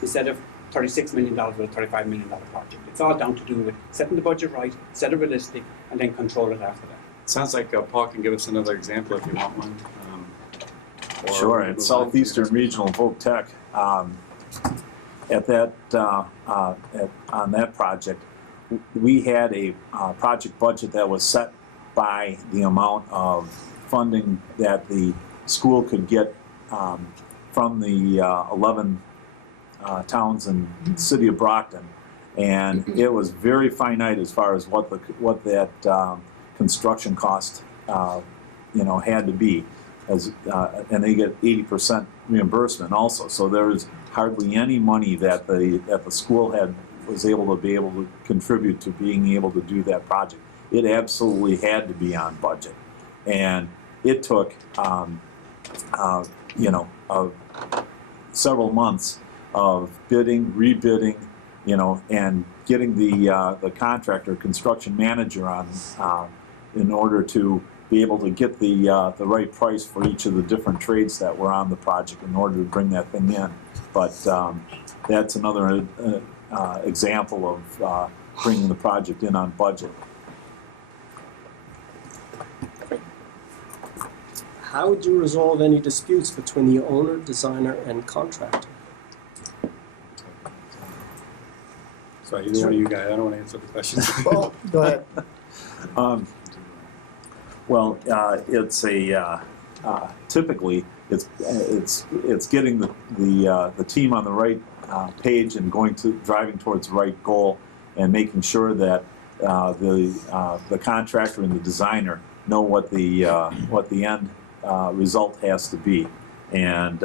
instead of $36 million with a $35 million project. It's all down to do with setting the budget right, set it realistic, and then control it after that. Sounds like Paul can give us another example if you want one. Sure, at Southeastern Regional Voc Tech, on that project, we had a project budget that was set by the amount of funding that the school could get from the 11 towns in the city of Brockton, and it was very finite as far as what that construction cost had to be. and they get 80% reimbursement also. So there is hardly any money that the school was able to contribute to being able to do that project. It absolutely had to be on budget, and it took several months of bidding, rebidding, and getting the contractor, construction manager on in order to be able to get the right price for each of the different trades that were on the project in order to bring that thing in. But that's another example of bringing the project in on budget. How would you resolve any disputes between the owner, designer, and contractor? Sorry, either one of you guys, I don't want to answer the question. Well, go ahead. Well, it's typically it's getting the team on the right page and driving towards the right goal, and making sure that the contractor and the designer know what the end result has to be. And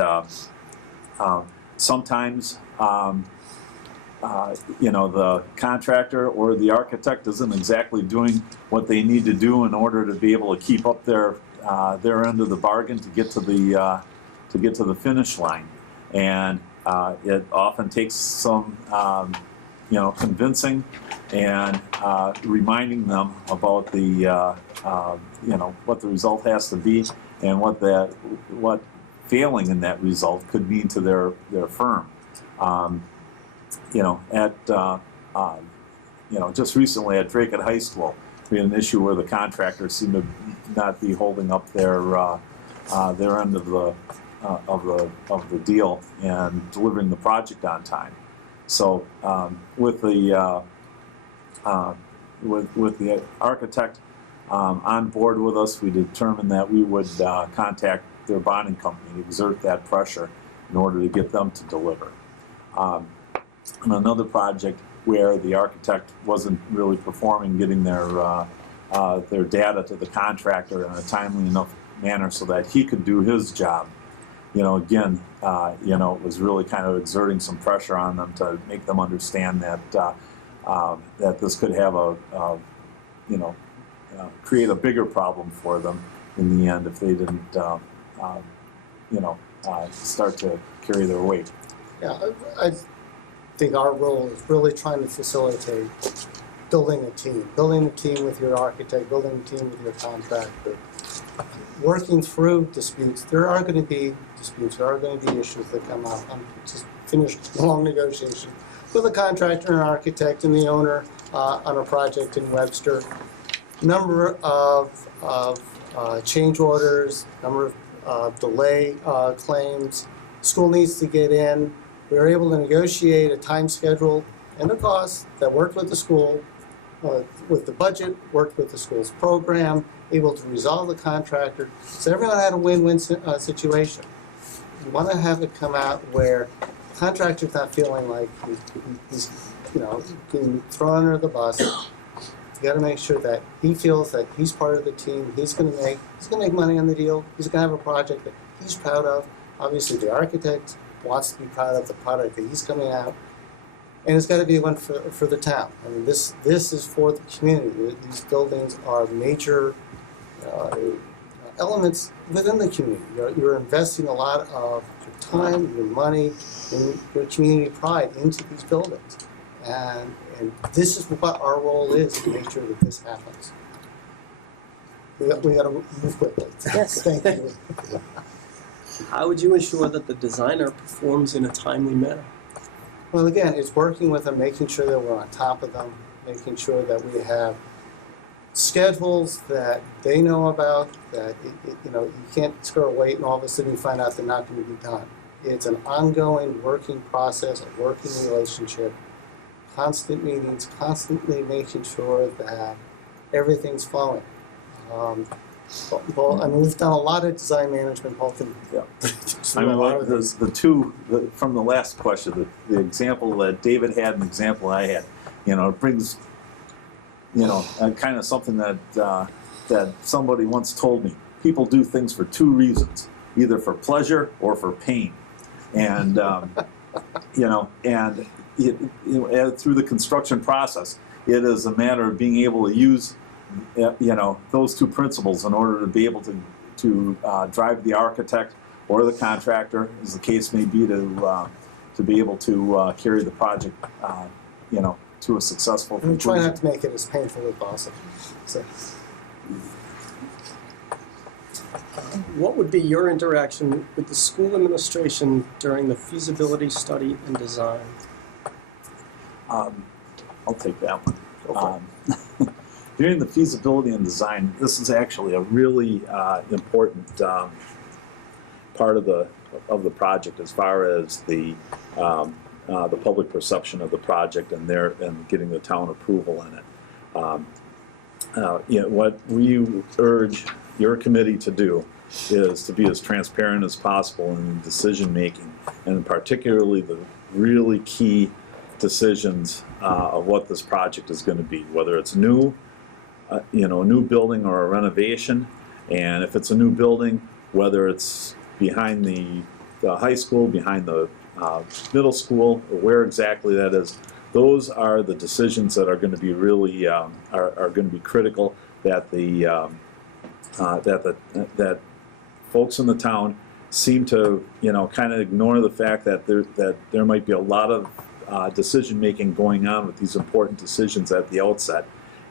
sometimes the contractor or the architect isn't exactly doing what they need to do in order to be able to keep up their end of the bargain to get to the finish line. And it often takes some convincing and reminding them about what the result has to be, and what failing in that result could mean to their firm. Just recently at Drake High School, we had an issue where the contractor seemed to not be holding up their end of the deal and delivering the project on time. So with the architect on board with us, we determined that we would contact their bonding company to exert that pressure in order to get them to deliver. On another project where the architect wasn't really performing, getting their data to the contractor in a timely enough manner so that he could do his job, it was really kind of exerting some pressure on them to make them understand that this could have create a bigger problem for them in the end if they didn't, start to carry their weight. Yeah, I think our role is really trying to facilitate building a team with your architect, building a team with your contractor, working through disputes. There are going to be disputes, there are going to be issues that come up. I'm just finished a long negotiation with a contractor, an architect, and the owner on a project in Webster. Number of change orders, number of delay claims. School needs to get in. We were able to negotiate a time schedule and a cost that worked with the school, with the budget, worked with the school's program, able to resolve the contractor. So everyone had a win-win situation. We want to have it come out where the contractor's not feeling like he's being thrown under the bus. You got to make sure that he feels that he's part of the team. He's going to make money on the deal. He's going to have a project that he's proud of. Obviously, the architect wants to be proud of the product that he's coming out, and it's got to be one for the town. I mean, this is for the community. These buildings are major elements within the community. You're investing a lot of your time, your money, and your community pride into these buildings, and this is what our role is, to make sure that this happens. We got to move quickly. Yes. Thank you. How would you ensure that the designer performs in a timely manner? Well, again, it's working with them, making sure that we're on top of them, making sure that we have schedules that they know about, that you can't screw a weight and all of a sudden you find out they're not going to be done. It's an ongoing working process, a working relationship, constant meetings, constantly making sure that everything's flowing. We've done a lot of design management, both in from the last question, the example that David had and the example I had, it brings, kind of something that somebody once told me. people do things for two reasons, either for pleasure or for pain. And, you know, and through the construction process, it is a matter of being able to use, you know, those two principles in order to be able to drive the architect or the contractor, as the case may be, to be able to carry the project, you know, to a successful And we try conclusion. not to make it as painful as possible. So, What would be your interaction with the school administration during the feasibility study and design? I'll take that one. During the feasibility and design, this is actually a really important part of the project as far as the public perception of the project and getting the town approval in it. You know, what we urge your committee to do is to be as transparent as possible in decision making, and particularly the really key decisions of what this project is going to be, whether it's new, you know, a new building or a renovation, and if it's a new building, whether it's behind the high school, behind the middle school, or where exactly that is. Those are the decisions that are going to be really are going to be critical. That that folks in the town seem to, you know, kind of ignore the fact that there might be a lot of decision making going on with these important decisions at the outset,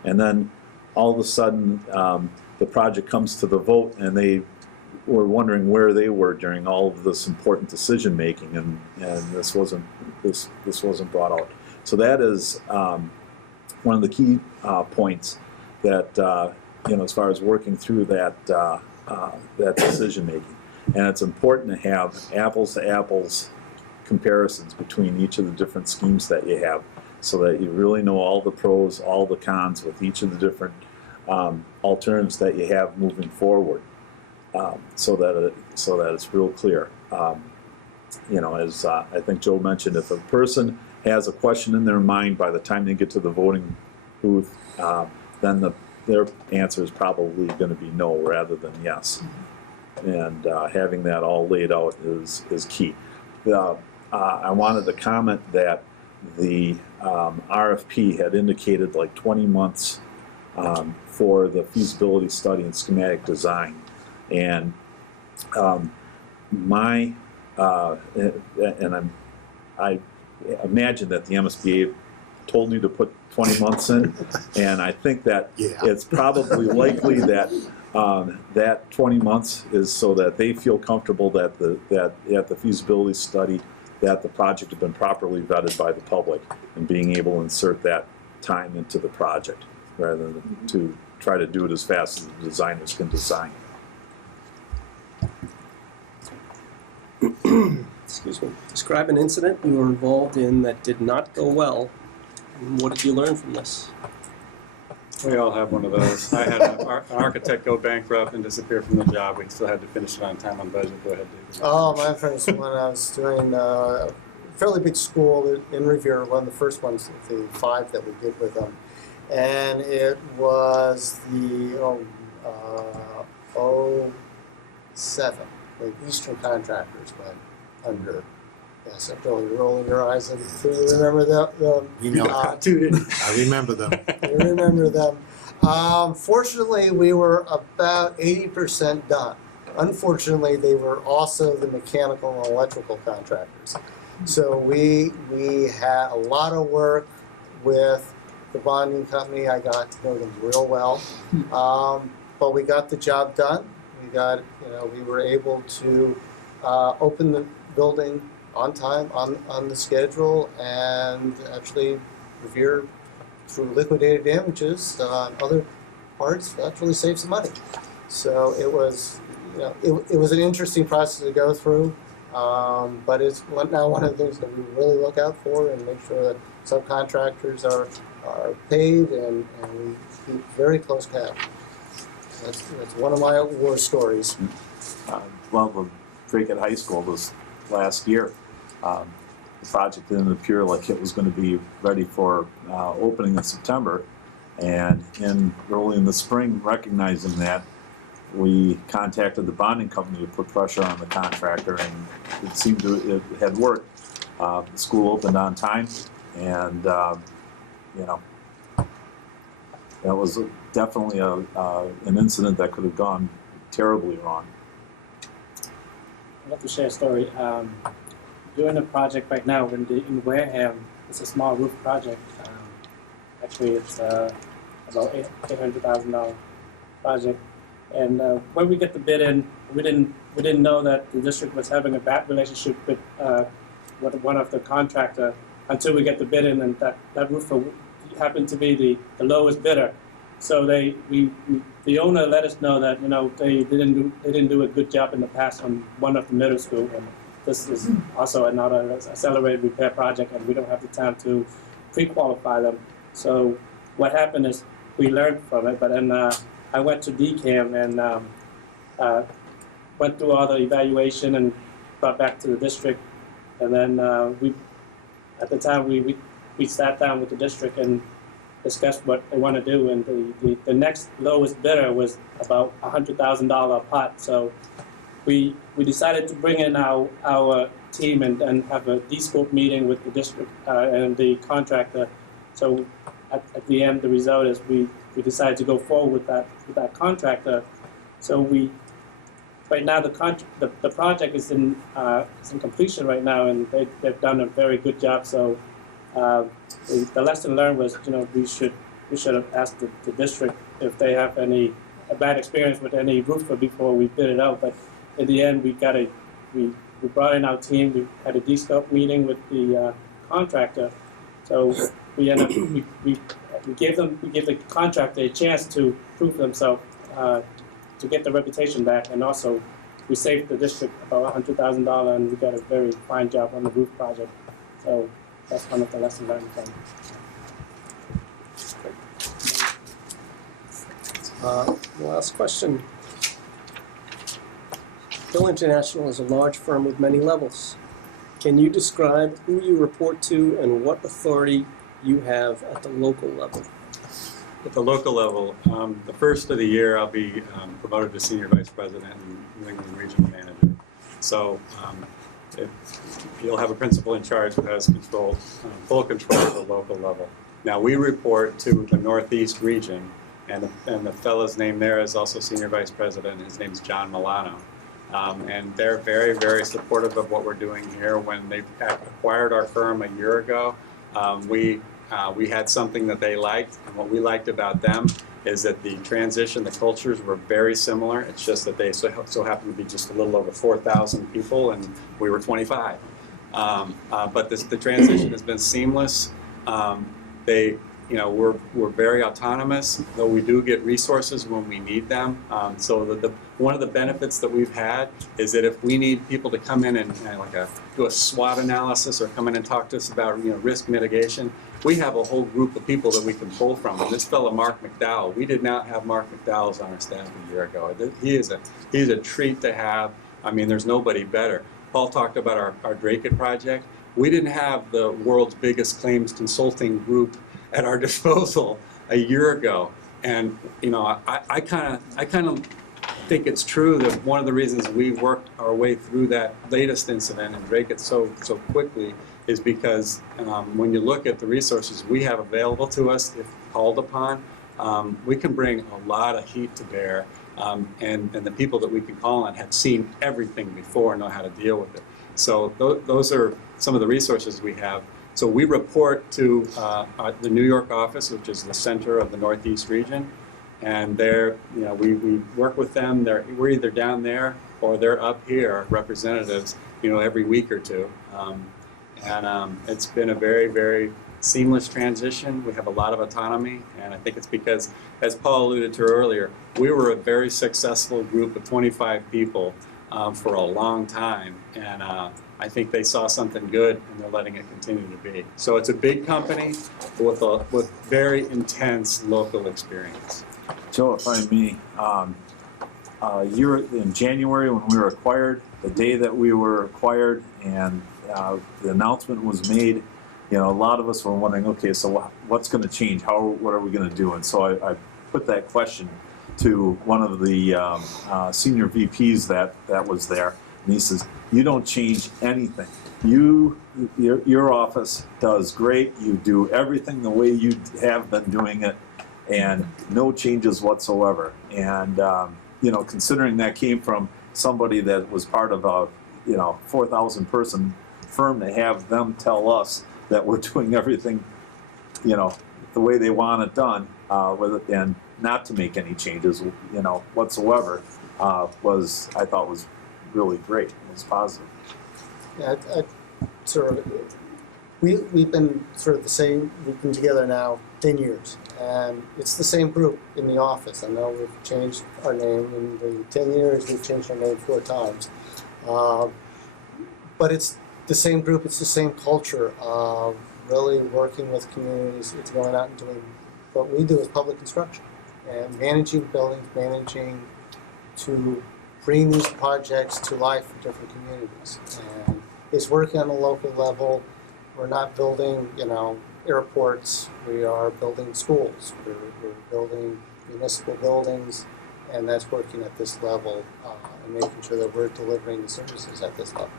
and then all of a sudden the project comes to the vote and they were wondering where they were during all of this important decision making, and this wasn't brought out. So that is one of the key points that you know, as far as working through that that decision making, and it's important to have apples to apples comparisons between each of the different schemes that you have, so that you really know all the pros, all the cons with each of the different alternatives that you have moving forward, so that it's real clear. You know, as I think Joe mentioned, if a person has a question in their mind by the time they get to the voting booth, then their answer is probably going to be no rather than yes. And having that all laid out is key. I wanted to comment that the RFP had indicated like 20 months for the feasibility study and schematic design. And I imagine that the MSBA told you to put 20 months in, and I think that it's probably likely that that 20 months is so that they feel comfortable that at the feasibility study that the project had been properly vetted by the public, and being able to insert that time into the project rather than to try to do it as fast as the designers can design. Excuse me. Describe an incident you were involved in that did not go well, and what did you learn from this? We all have one of those. I had an architect go bankrupt and disappear from the job. We still had to finish it on time, on budget. Go ahead, David. oh, my friends, when I was doing a fairly big school in Revere, one of the first ones, the 5 that we did with them, and it was the 07. The Eastern contractors went under. Yes, Bill, you're rolling your eyes, and do you remember the You know, I remember them. you remember them. Fortunately, we were about 80% done. Unfortunately, they were also the mechanical and electrical contractors. So we had a lot of work with the bonding company. I got to know them real well, but we got the job done. We were able to open the building on time, on the schedule, and actually Revere, through liquidated damages on other parts, actually saved some money. So it was, it was an interesting process to go through, but it's now one of the things that we really look out for and make sure that subcontractors are paid, and we keep very close tabs. That's one of my war stories. Well, the Drake at High School was last year. The project didn't appear like it was going to be ready for opening in September, and early in the spring, recognizing that, we contacted the bonding company to put pressure on the contractor, and it seemed it had worked. The school opened on time, and you know, that was definitely an incident that could have gone terribly wrong. I'd love to share a story. Doing a project right now in Wareham. It's a small roof project. Actually, it's about $800,000 project. And when we get the bid in, we didn't know that the district was having a bad relationship with one of the contractor until we get the bid in, and that roofer happened to be the lowest bidder. So the owner let us know that they didn't do a good job in the past on one of the middle school, and this is also another accelerated repair project, and we don't have the time to pre-qualify them. So what happened is we learned from it, but then I went to DCAM and went through all the evaluation and brought back to the district, and then at the time we sat down with the district and discussed what they want to do, and the next lowest bidder was about $100,000 pot. So we decided to bring in our team and have a de-scope meeting with the district and the contractor. So at the end, the result is we decided to go forward with that contractor. So right now the project is in completion right now, and they've done a very good job. So the lesson learned was, we should have asked the district if they have a bad experience with any roofer before we bid it out. But in the end, we brought in our team. We had a de-scope meeting with the contractor. So we gave the contractor a chance to prove themselves, to get the reputation back, and also we saved the district about $100,000, and we got a very fine job on the roof project. So that's one of the lessons learned from Last question. Bill International is a large firm with many levels. Can you describe who you report to and what authority you have at the local level? At the local level, the first of the year I'll be promoted to Senior Vice President and New England Regional Manager. So you'll have a principal in charge who has full control at the local level. Now we report to the Northeast region, and the fellow's name there is also Senior Vice President. His name's John Milano. And they're very, very supportive of what we're doing here. When they acquired our firm a year ago, we had something that they liked, and what we liked about them is that the transition, the cultures were very similar. It's just that they so happened to be just a little over 4,000 people, and we were 25. But the transition has been seamless. We're very autonomous, though we do get resources when we need them. So one of the benefits that we've had is that if we need people to come in and do a SWOT analysis or come in and talk to us about risk mitigation, we have a whole group of people that we can pull from. And this fellow, Mark McDowell, we did not have Mark McDowell on our staff a year ago. He's a treat to have. I mean, there's nobody better. Paul talked about our Drake-It project. We didn't have the world's biggest claims consulting group at our disposal a year ago, and I kind of think it's true that one of the reasons we worked our way through that latest incident and Drake-It so quickly is because when you look at the resources we have available to us, if called upon, we can bring a lot of heat to bear, and the people that we can call on have seen everything before and know how to deal with it. So those are some of the resources we have. So we report to the New York office, which is the center of the Northeast region, and we work with them. We're either down there or they're up here, representatives, every week or two. It's been a very, very seamless transition. We have a lot of autonomy, and I think it's because, as Paul alluded to earlier, we were a very successful group of 25 people for a long time, and I think they saw something good, and they're letting it continue to be. So it's a big company with very intense local experience. Joe, if I may, in January when we were acquired, the day that we were acquired and the announcement was made, a lot of us were wondering, okay, so what's going to change? What are we going to do? And so I put that question to one of the senior VPs that was there, and he says, "You don't change anything. Your office does great. You do everything the way you have been doing it, and no changes whatsoever." And considering that came from somebody that was part of a 4,000 person firm, to have them tell us that we're doing everything the way they want it done, with it, and not to make any changes whatsoever, I thought was really great. It was positive. Yeah, we've been sort of the same, we've been together now 10 years, and it's the same group in the office. I know we've changed our name in the 10 years, we've changed our name 4 times. But it's the same group, it's the same culture of really working with communities. It's going out and doing what we do is public construction and managing buildings, managing to bring these projects to life for different communities. And it's working on a local level. We're not building, airports. We are building schools. We're building municipal buildings, and that's working at this level and making sure that we're delivering the services at this level.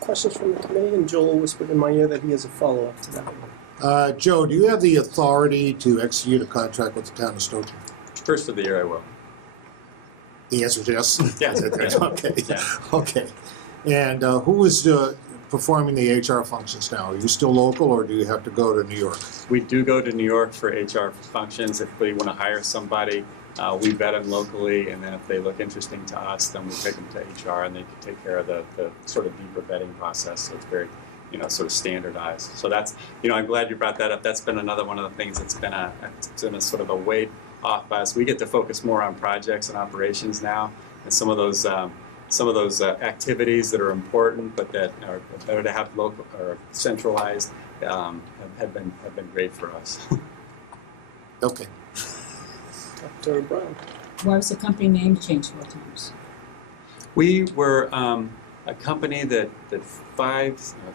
Questions from the committee? And Joel whispered in my ear that he has a follow-up to that one. Joe, do you have the authority to execute a contract with the town of Stoughton? First of the year I will. The answer is yes? Yes. Okay. Yeah. Okay. And who is performing the HR functions now? Are you still local, or do you have to go to New York? We do go to New York for HR functions. If we want to hire somebody, we vet them locally, and then if they look interesting to us, then we take them to HR, and they can take care of the sort of deeper vetting process. So it's very, sort of standardized. So that's, I'm glad you brought that up. That's been another one of the things that's been a sort of a weight off us. We get to focus more on projects and operations now, and some of those activities that are important, but that are better to have local or centralized, have been great for us. Okay. Dr. Brown. Why was the company name changed 4 times? We were a company that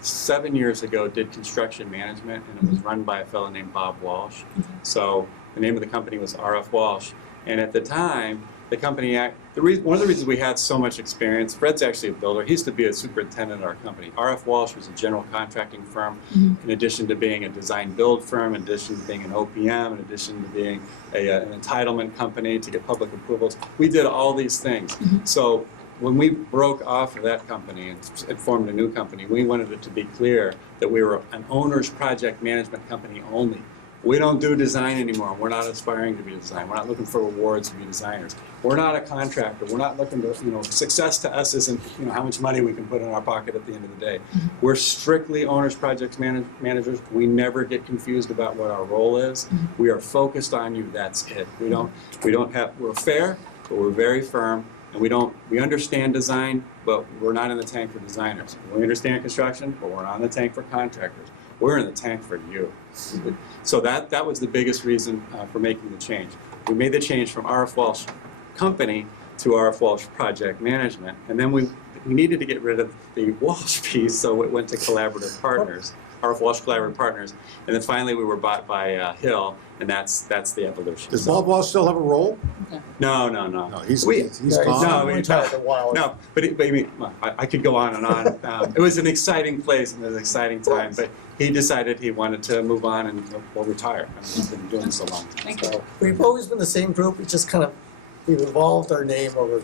7 years ago did construction management, and it was run by a fellow named Bob Walsh. So the name of the company was RF Walsh, and at the time, the company, one of the reasons we had so much experience, Fred's actually a builder. He used to be a superintendent at our company. RF Walsh was a general contracting firm, in addition to being a design build firm, in addition to being an OPM, in addition to being an entitlement company to get public approvals. We did all these things. So when we broke off of that company and formed a new company, we wanted it to be clear that we were an owner's project management company only. We don't do design anymore. We're not aspiring to be a designer. We're not looking for awards to be designers. We're not a contractor. We're not looking to, success to us isn't, how much money we can put in our pocket at the end of the day. We're strictly owners, project managers. We never get confused about what our role is. We are focused on you. That's it. We're fair, but we're very firm. And we understand design, but we're not in the tank for designers. We understand construction, but we're not in the tank for contractors. We're in the tank for you. So that was the biggest reason for making the change. We made the change from RF Walsh Company to RF Walsh Project Management, and then we needed to get rid of the Walsh piece, so it went to Collaborative Partners, RF Walsh Collaborative Partners, and then finally we were bought by Hill, and that's the evolution. Does Bob Walsh still have a role? No. No, he's gone. No, but I could go on and on. It was an exciting place and an exciting time, but he decided he wanted to move on and retire. He's been doing this so long. So we've always been the same group. We just we've evolved our name over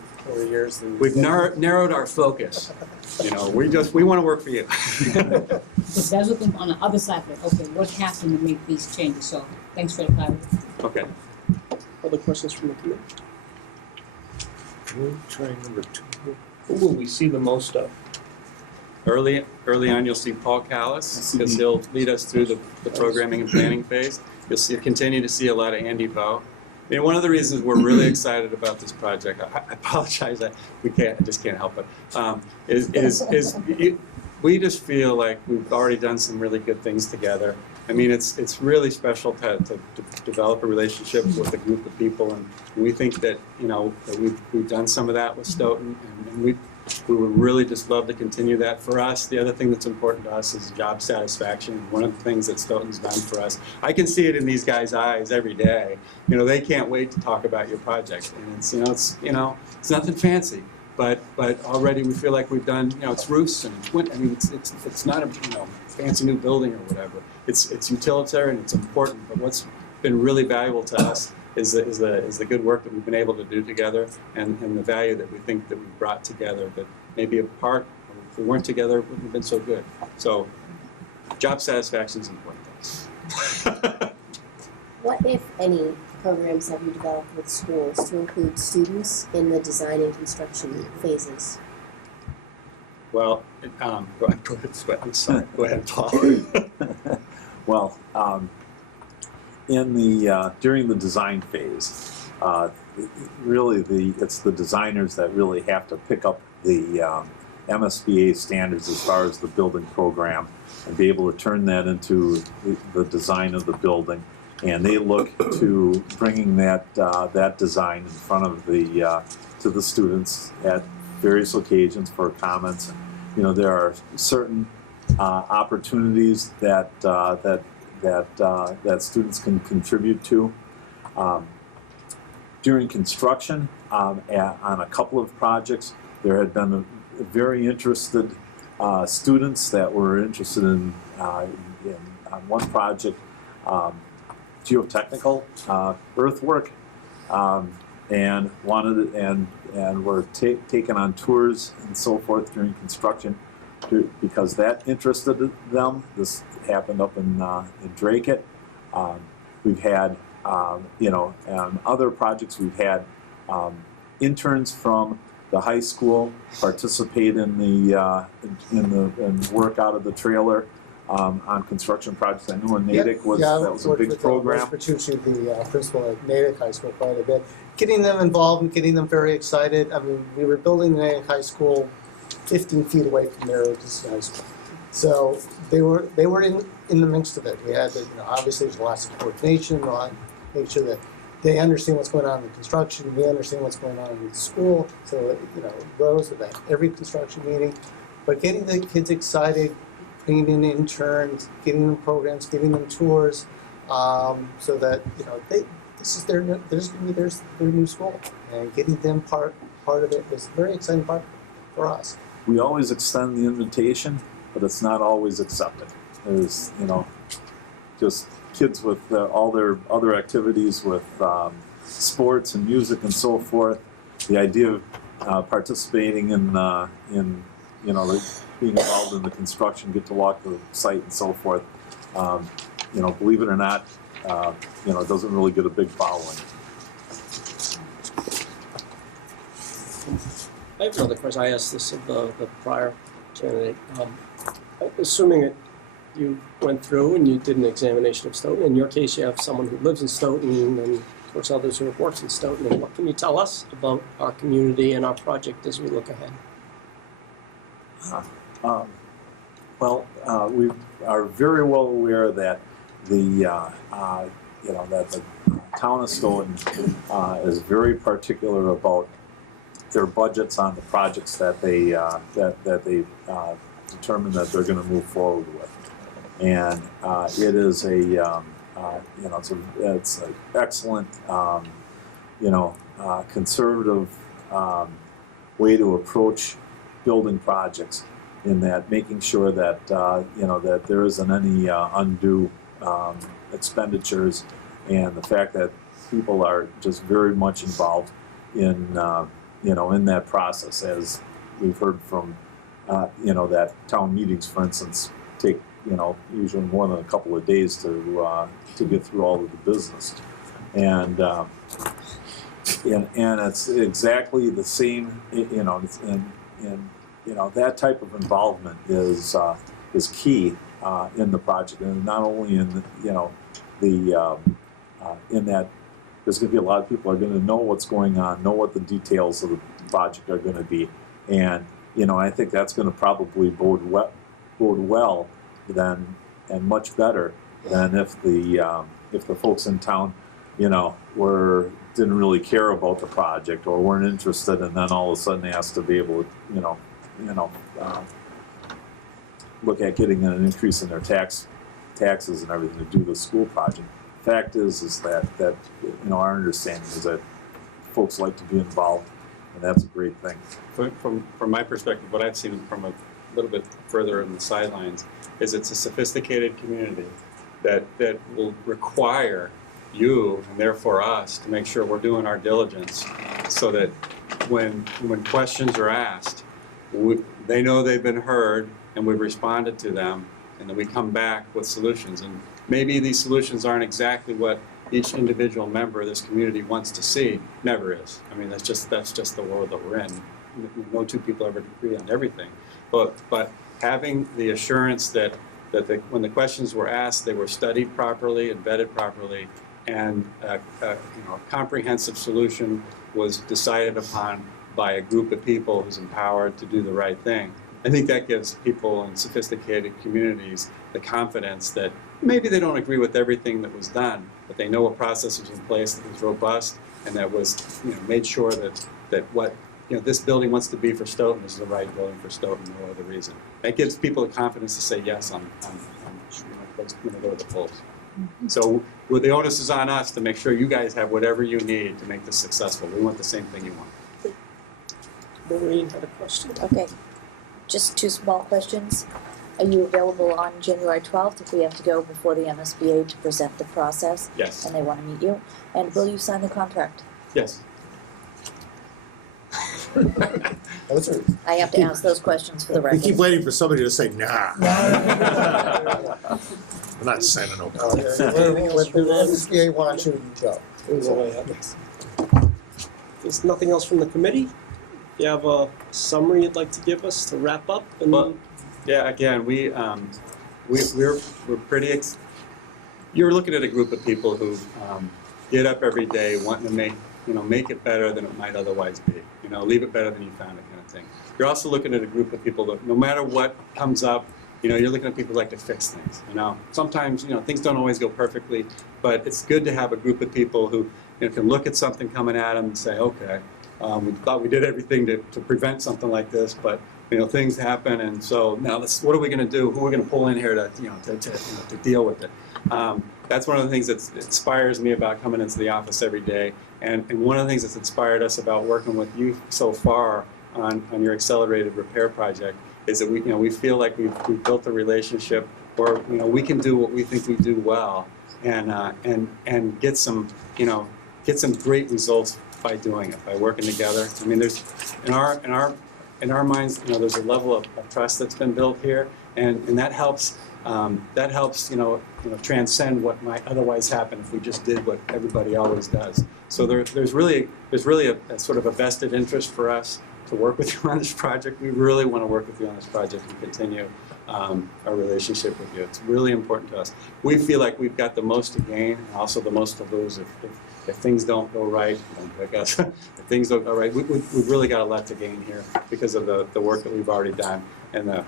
years. And we've narrowed our focus. We want to work for you. Because I was looking on the other side of it. Okay, what happened to make these changes? So thanks for the clarity. Okay. Other questions from the committee? Try number 2. Who will we see the most of? Early on, you'll see Paul Callis, because he'll lead us through the programming and planning phase. You'll continue to see a lot of Andy Vo. One of the reasons we're really excited about this project, I apologize, I just can't help it, we just feel like we've already done some really good things together. It's really special to develop a relationship with a group of people, and we think that that we've done some of that with Stoughton, and We would really just love to continue that. For us, the other thing that's important to us is job satisfaction. One of the things that Stoughton's done for us, I can see it in these guys' eyes every day. You know, they can't wait to talk about your project, and it's nothing fancy, but already we feel like we've done, it's roofs and it's not a fancy new building or whatever. It's utilitarian, it's important, but what's been really valuable to us is the good work that we've been able to do together, and the value that we think that we've brought together, that maybe apart, if we weren't together, it wouldn't have been so good. So job satisfaction is important to us. What, if any, programs have you developed with schools to include students in the design and construction phases? Well, go ahead, Sweat. I'm sorry. Go ahead, Paul. Well, in the during the design phase, really it's the designers that really have to pick up the MSBA standards as far as the building program and be able to turn that into the design of the building. And they look to bringing that design in front of to the students at various occasions for comments. There are certain opportunities that students can contribute to. During construction, on a couple of projects, there had been very interested students that were interested in on one project, geotechnical earthwork, and wanted and were taken on tours and so forth during construction because that interested them. This happened up in Drake. We've had on other projects we've had interns from the high school participate in work out of the trailer on construction projects. I know in Natick that was a big program. Bertucci, the principal at Natick High School, quite a bit. Getting them involved and getting them very excited. I mean, we were building the Natick High School 15 feet away from their existing high school. So they were in the midst of it. We had to, obviously there's lots of coordination, make sure that they understand what's going on in construction, we understand what's going on in the school. So, it grows with that every construction meeting. But getting the kids excited, bringing in interns, giving them programs, giving them tours, so that this is their new school, and getting them part of it is a very exciting part for us. We always extend the invitation, but it's not always accepted. There's just kids with all their other activities with sports and music and so forth. The idea of participating in being involved in the construction, get to walk the site and so forth, believe it or not, it doesn't really get a big following. I have another question. I asked this of the prior candidate. Assuming that you went through and you did an examination of Stoughton, in your case you have someone who lives in Stoughton and of course others who have worked in Stoughton. And what can you tell us about our community and our project as we look ahead? We are very well aware that the town of Stoughton is very particular about their budgets on the projects that they determine that they're going to move forward with, and it is it's an excellent conservative way to approach building projects, in that making sure that that there isn't any undue expenditures, and the fact that people are just very much involved in in that process, as we've heard from that town meetings, for instance, take usually more than a couple of days to get through all of the business, and it's exactly the same, that type of involvement is key in the project, and not only in in that there's going to be a lot of people are going to know what's going on, know what the details of the project are going to be, and I think that's going to probably bode well then, and much better than if the folks in town were didn't really care about the project or weren't interested, and then all of a sudden asked to be able to, look at getting an increase in their taxes and everything to do the school project. Fact is that our understanding is that folks like to be involved, and that's a great thing. From my perspective, what I've seen from a little bit further in the sidelines is it's a sophisticated community that will require you and therefore us to make sure we're doing our diligence so that when questions are asked, they know they've been heard and we've responded to them, and then we come back with solutions. And maybe these solutions aren't exactly what each individual member of this community wants to see. Never is. I mean, that's just the world that we're in. No two people ever agree on everything. But having the assurance that when the questions were asked, they were studied properly and vetted properly, and a comprehensive solution was decided upon by a group of people who's empowered to do the right thing. I think that gives people in sophisticated communities the confidence that maybe they don't agree with everything that was done, but they know a process was in place that was robust and that was made sure that what this building wants to be for Stoughton is the right building for Stoughton, no other reason. That gives people the confidence to say yes on go to the polls. So the onus is on us to make sure you guys have whatever you need to make this successful. We want the same thing you want. Maureen had a question. Okay, just two small questions. Are you available on January 12th if we have to go before the MSBA to present the process? Yes. And they want to meet you? And will you sign the contract? Yes. I have to ask those questions for the We record. keep waiting for somebody to say, nah. I'm not signing no contract. When the SBA wants you, you go. There's nothing else from the committee? You have a summary you'd like to give us to wrap up? And Well, yeah, again, we're pretty. You're looking at a group of people who get up every day wanting to make it better than it might otherwise be. Leave it better than you found it, kind of thing. You're also looking at a group of people that no matter what comes up, you're looking at people who like to fix things. Sometimes things don't always go perfectly, but it's good to have a group of people who can look at something coming at them and say, okay, we thought we did everything to prevent something like this, but things happen, and so now what are we going to do? Who are we going to pull in here to deal with it? That's one of the things that inspires me about coming into the office every day, and one of the things that's inspired us about working with you so far on your accelerated repair project is that we feel like we've built a relationship where we can do what we think we do well, and get some great results by doing it, by working together. I mean, there's in our minds, there's a level of trust that's been built here, and that helps. Transcend what might otherwise happen if we just did what everybody always does. So there's really a sort of a vested interest for us to work with you on this project. We really want to work with you on this project and continue our relationship with you. It's really important to us. We feel like we've got the most to gain and also the most to lose if things don't go right. I guess if things don't go right, we've really got a lot to gain here because of the work that we've already done. And the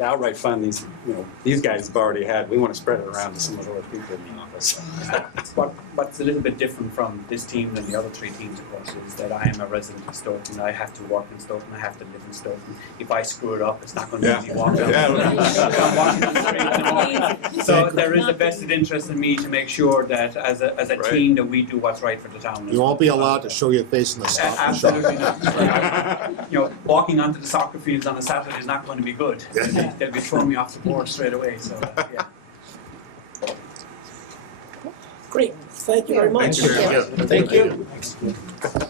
outright fund these guys have already had. We want to spread it around to some of the other people in the office. What's a little bit different from this team than the other three teams, of course, is that I am a resident of Stoughton. I have to work in Stoughton. I have to live in Stoughton. If I screw it up, it's not going to be easy walk down. I'm walking down the street in the morning. So there is a vested interest in me to make sure that as a team that we do what's right for the town. You won't be allowed to show your face in the soccer shop. Absolutely not. Walking onto the soccer fields on a Saturday is not going to be good. They'll be throwing me off the board straight away. So yeah. Great. Thank you very much. Thank you. Thank you.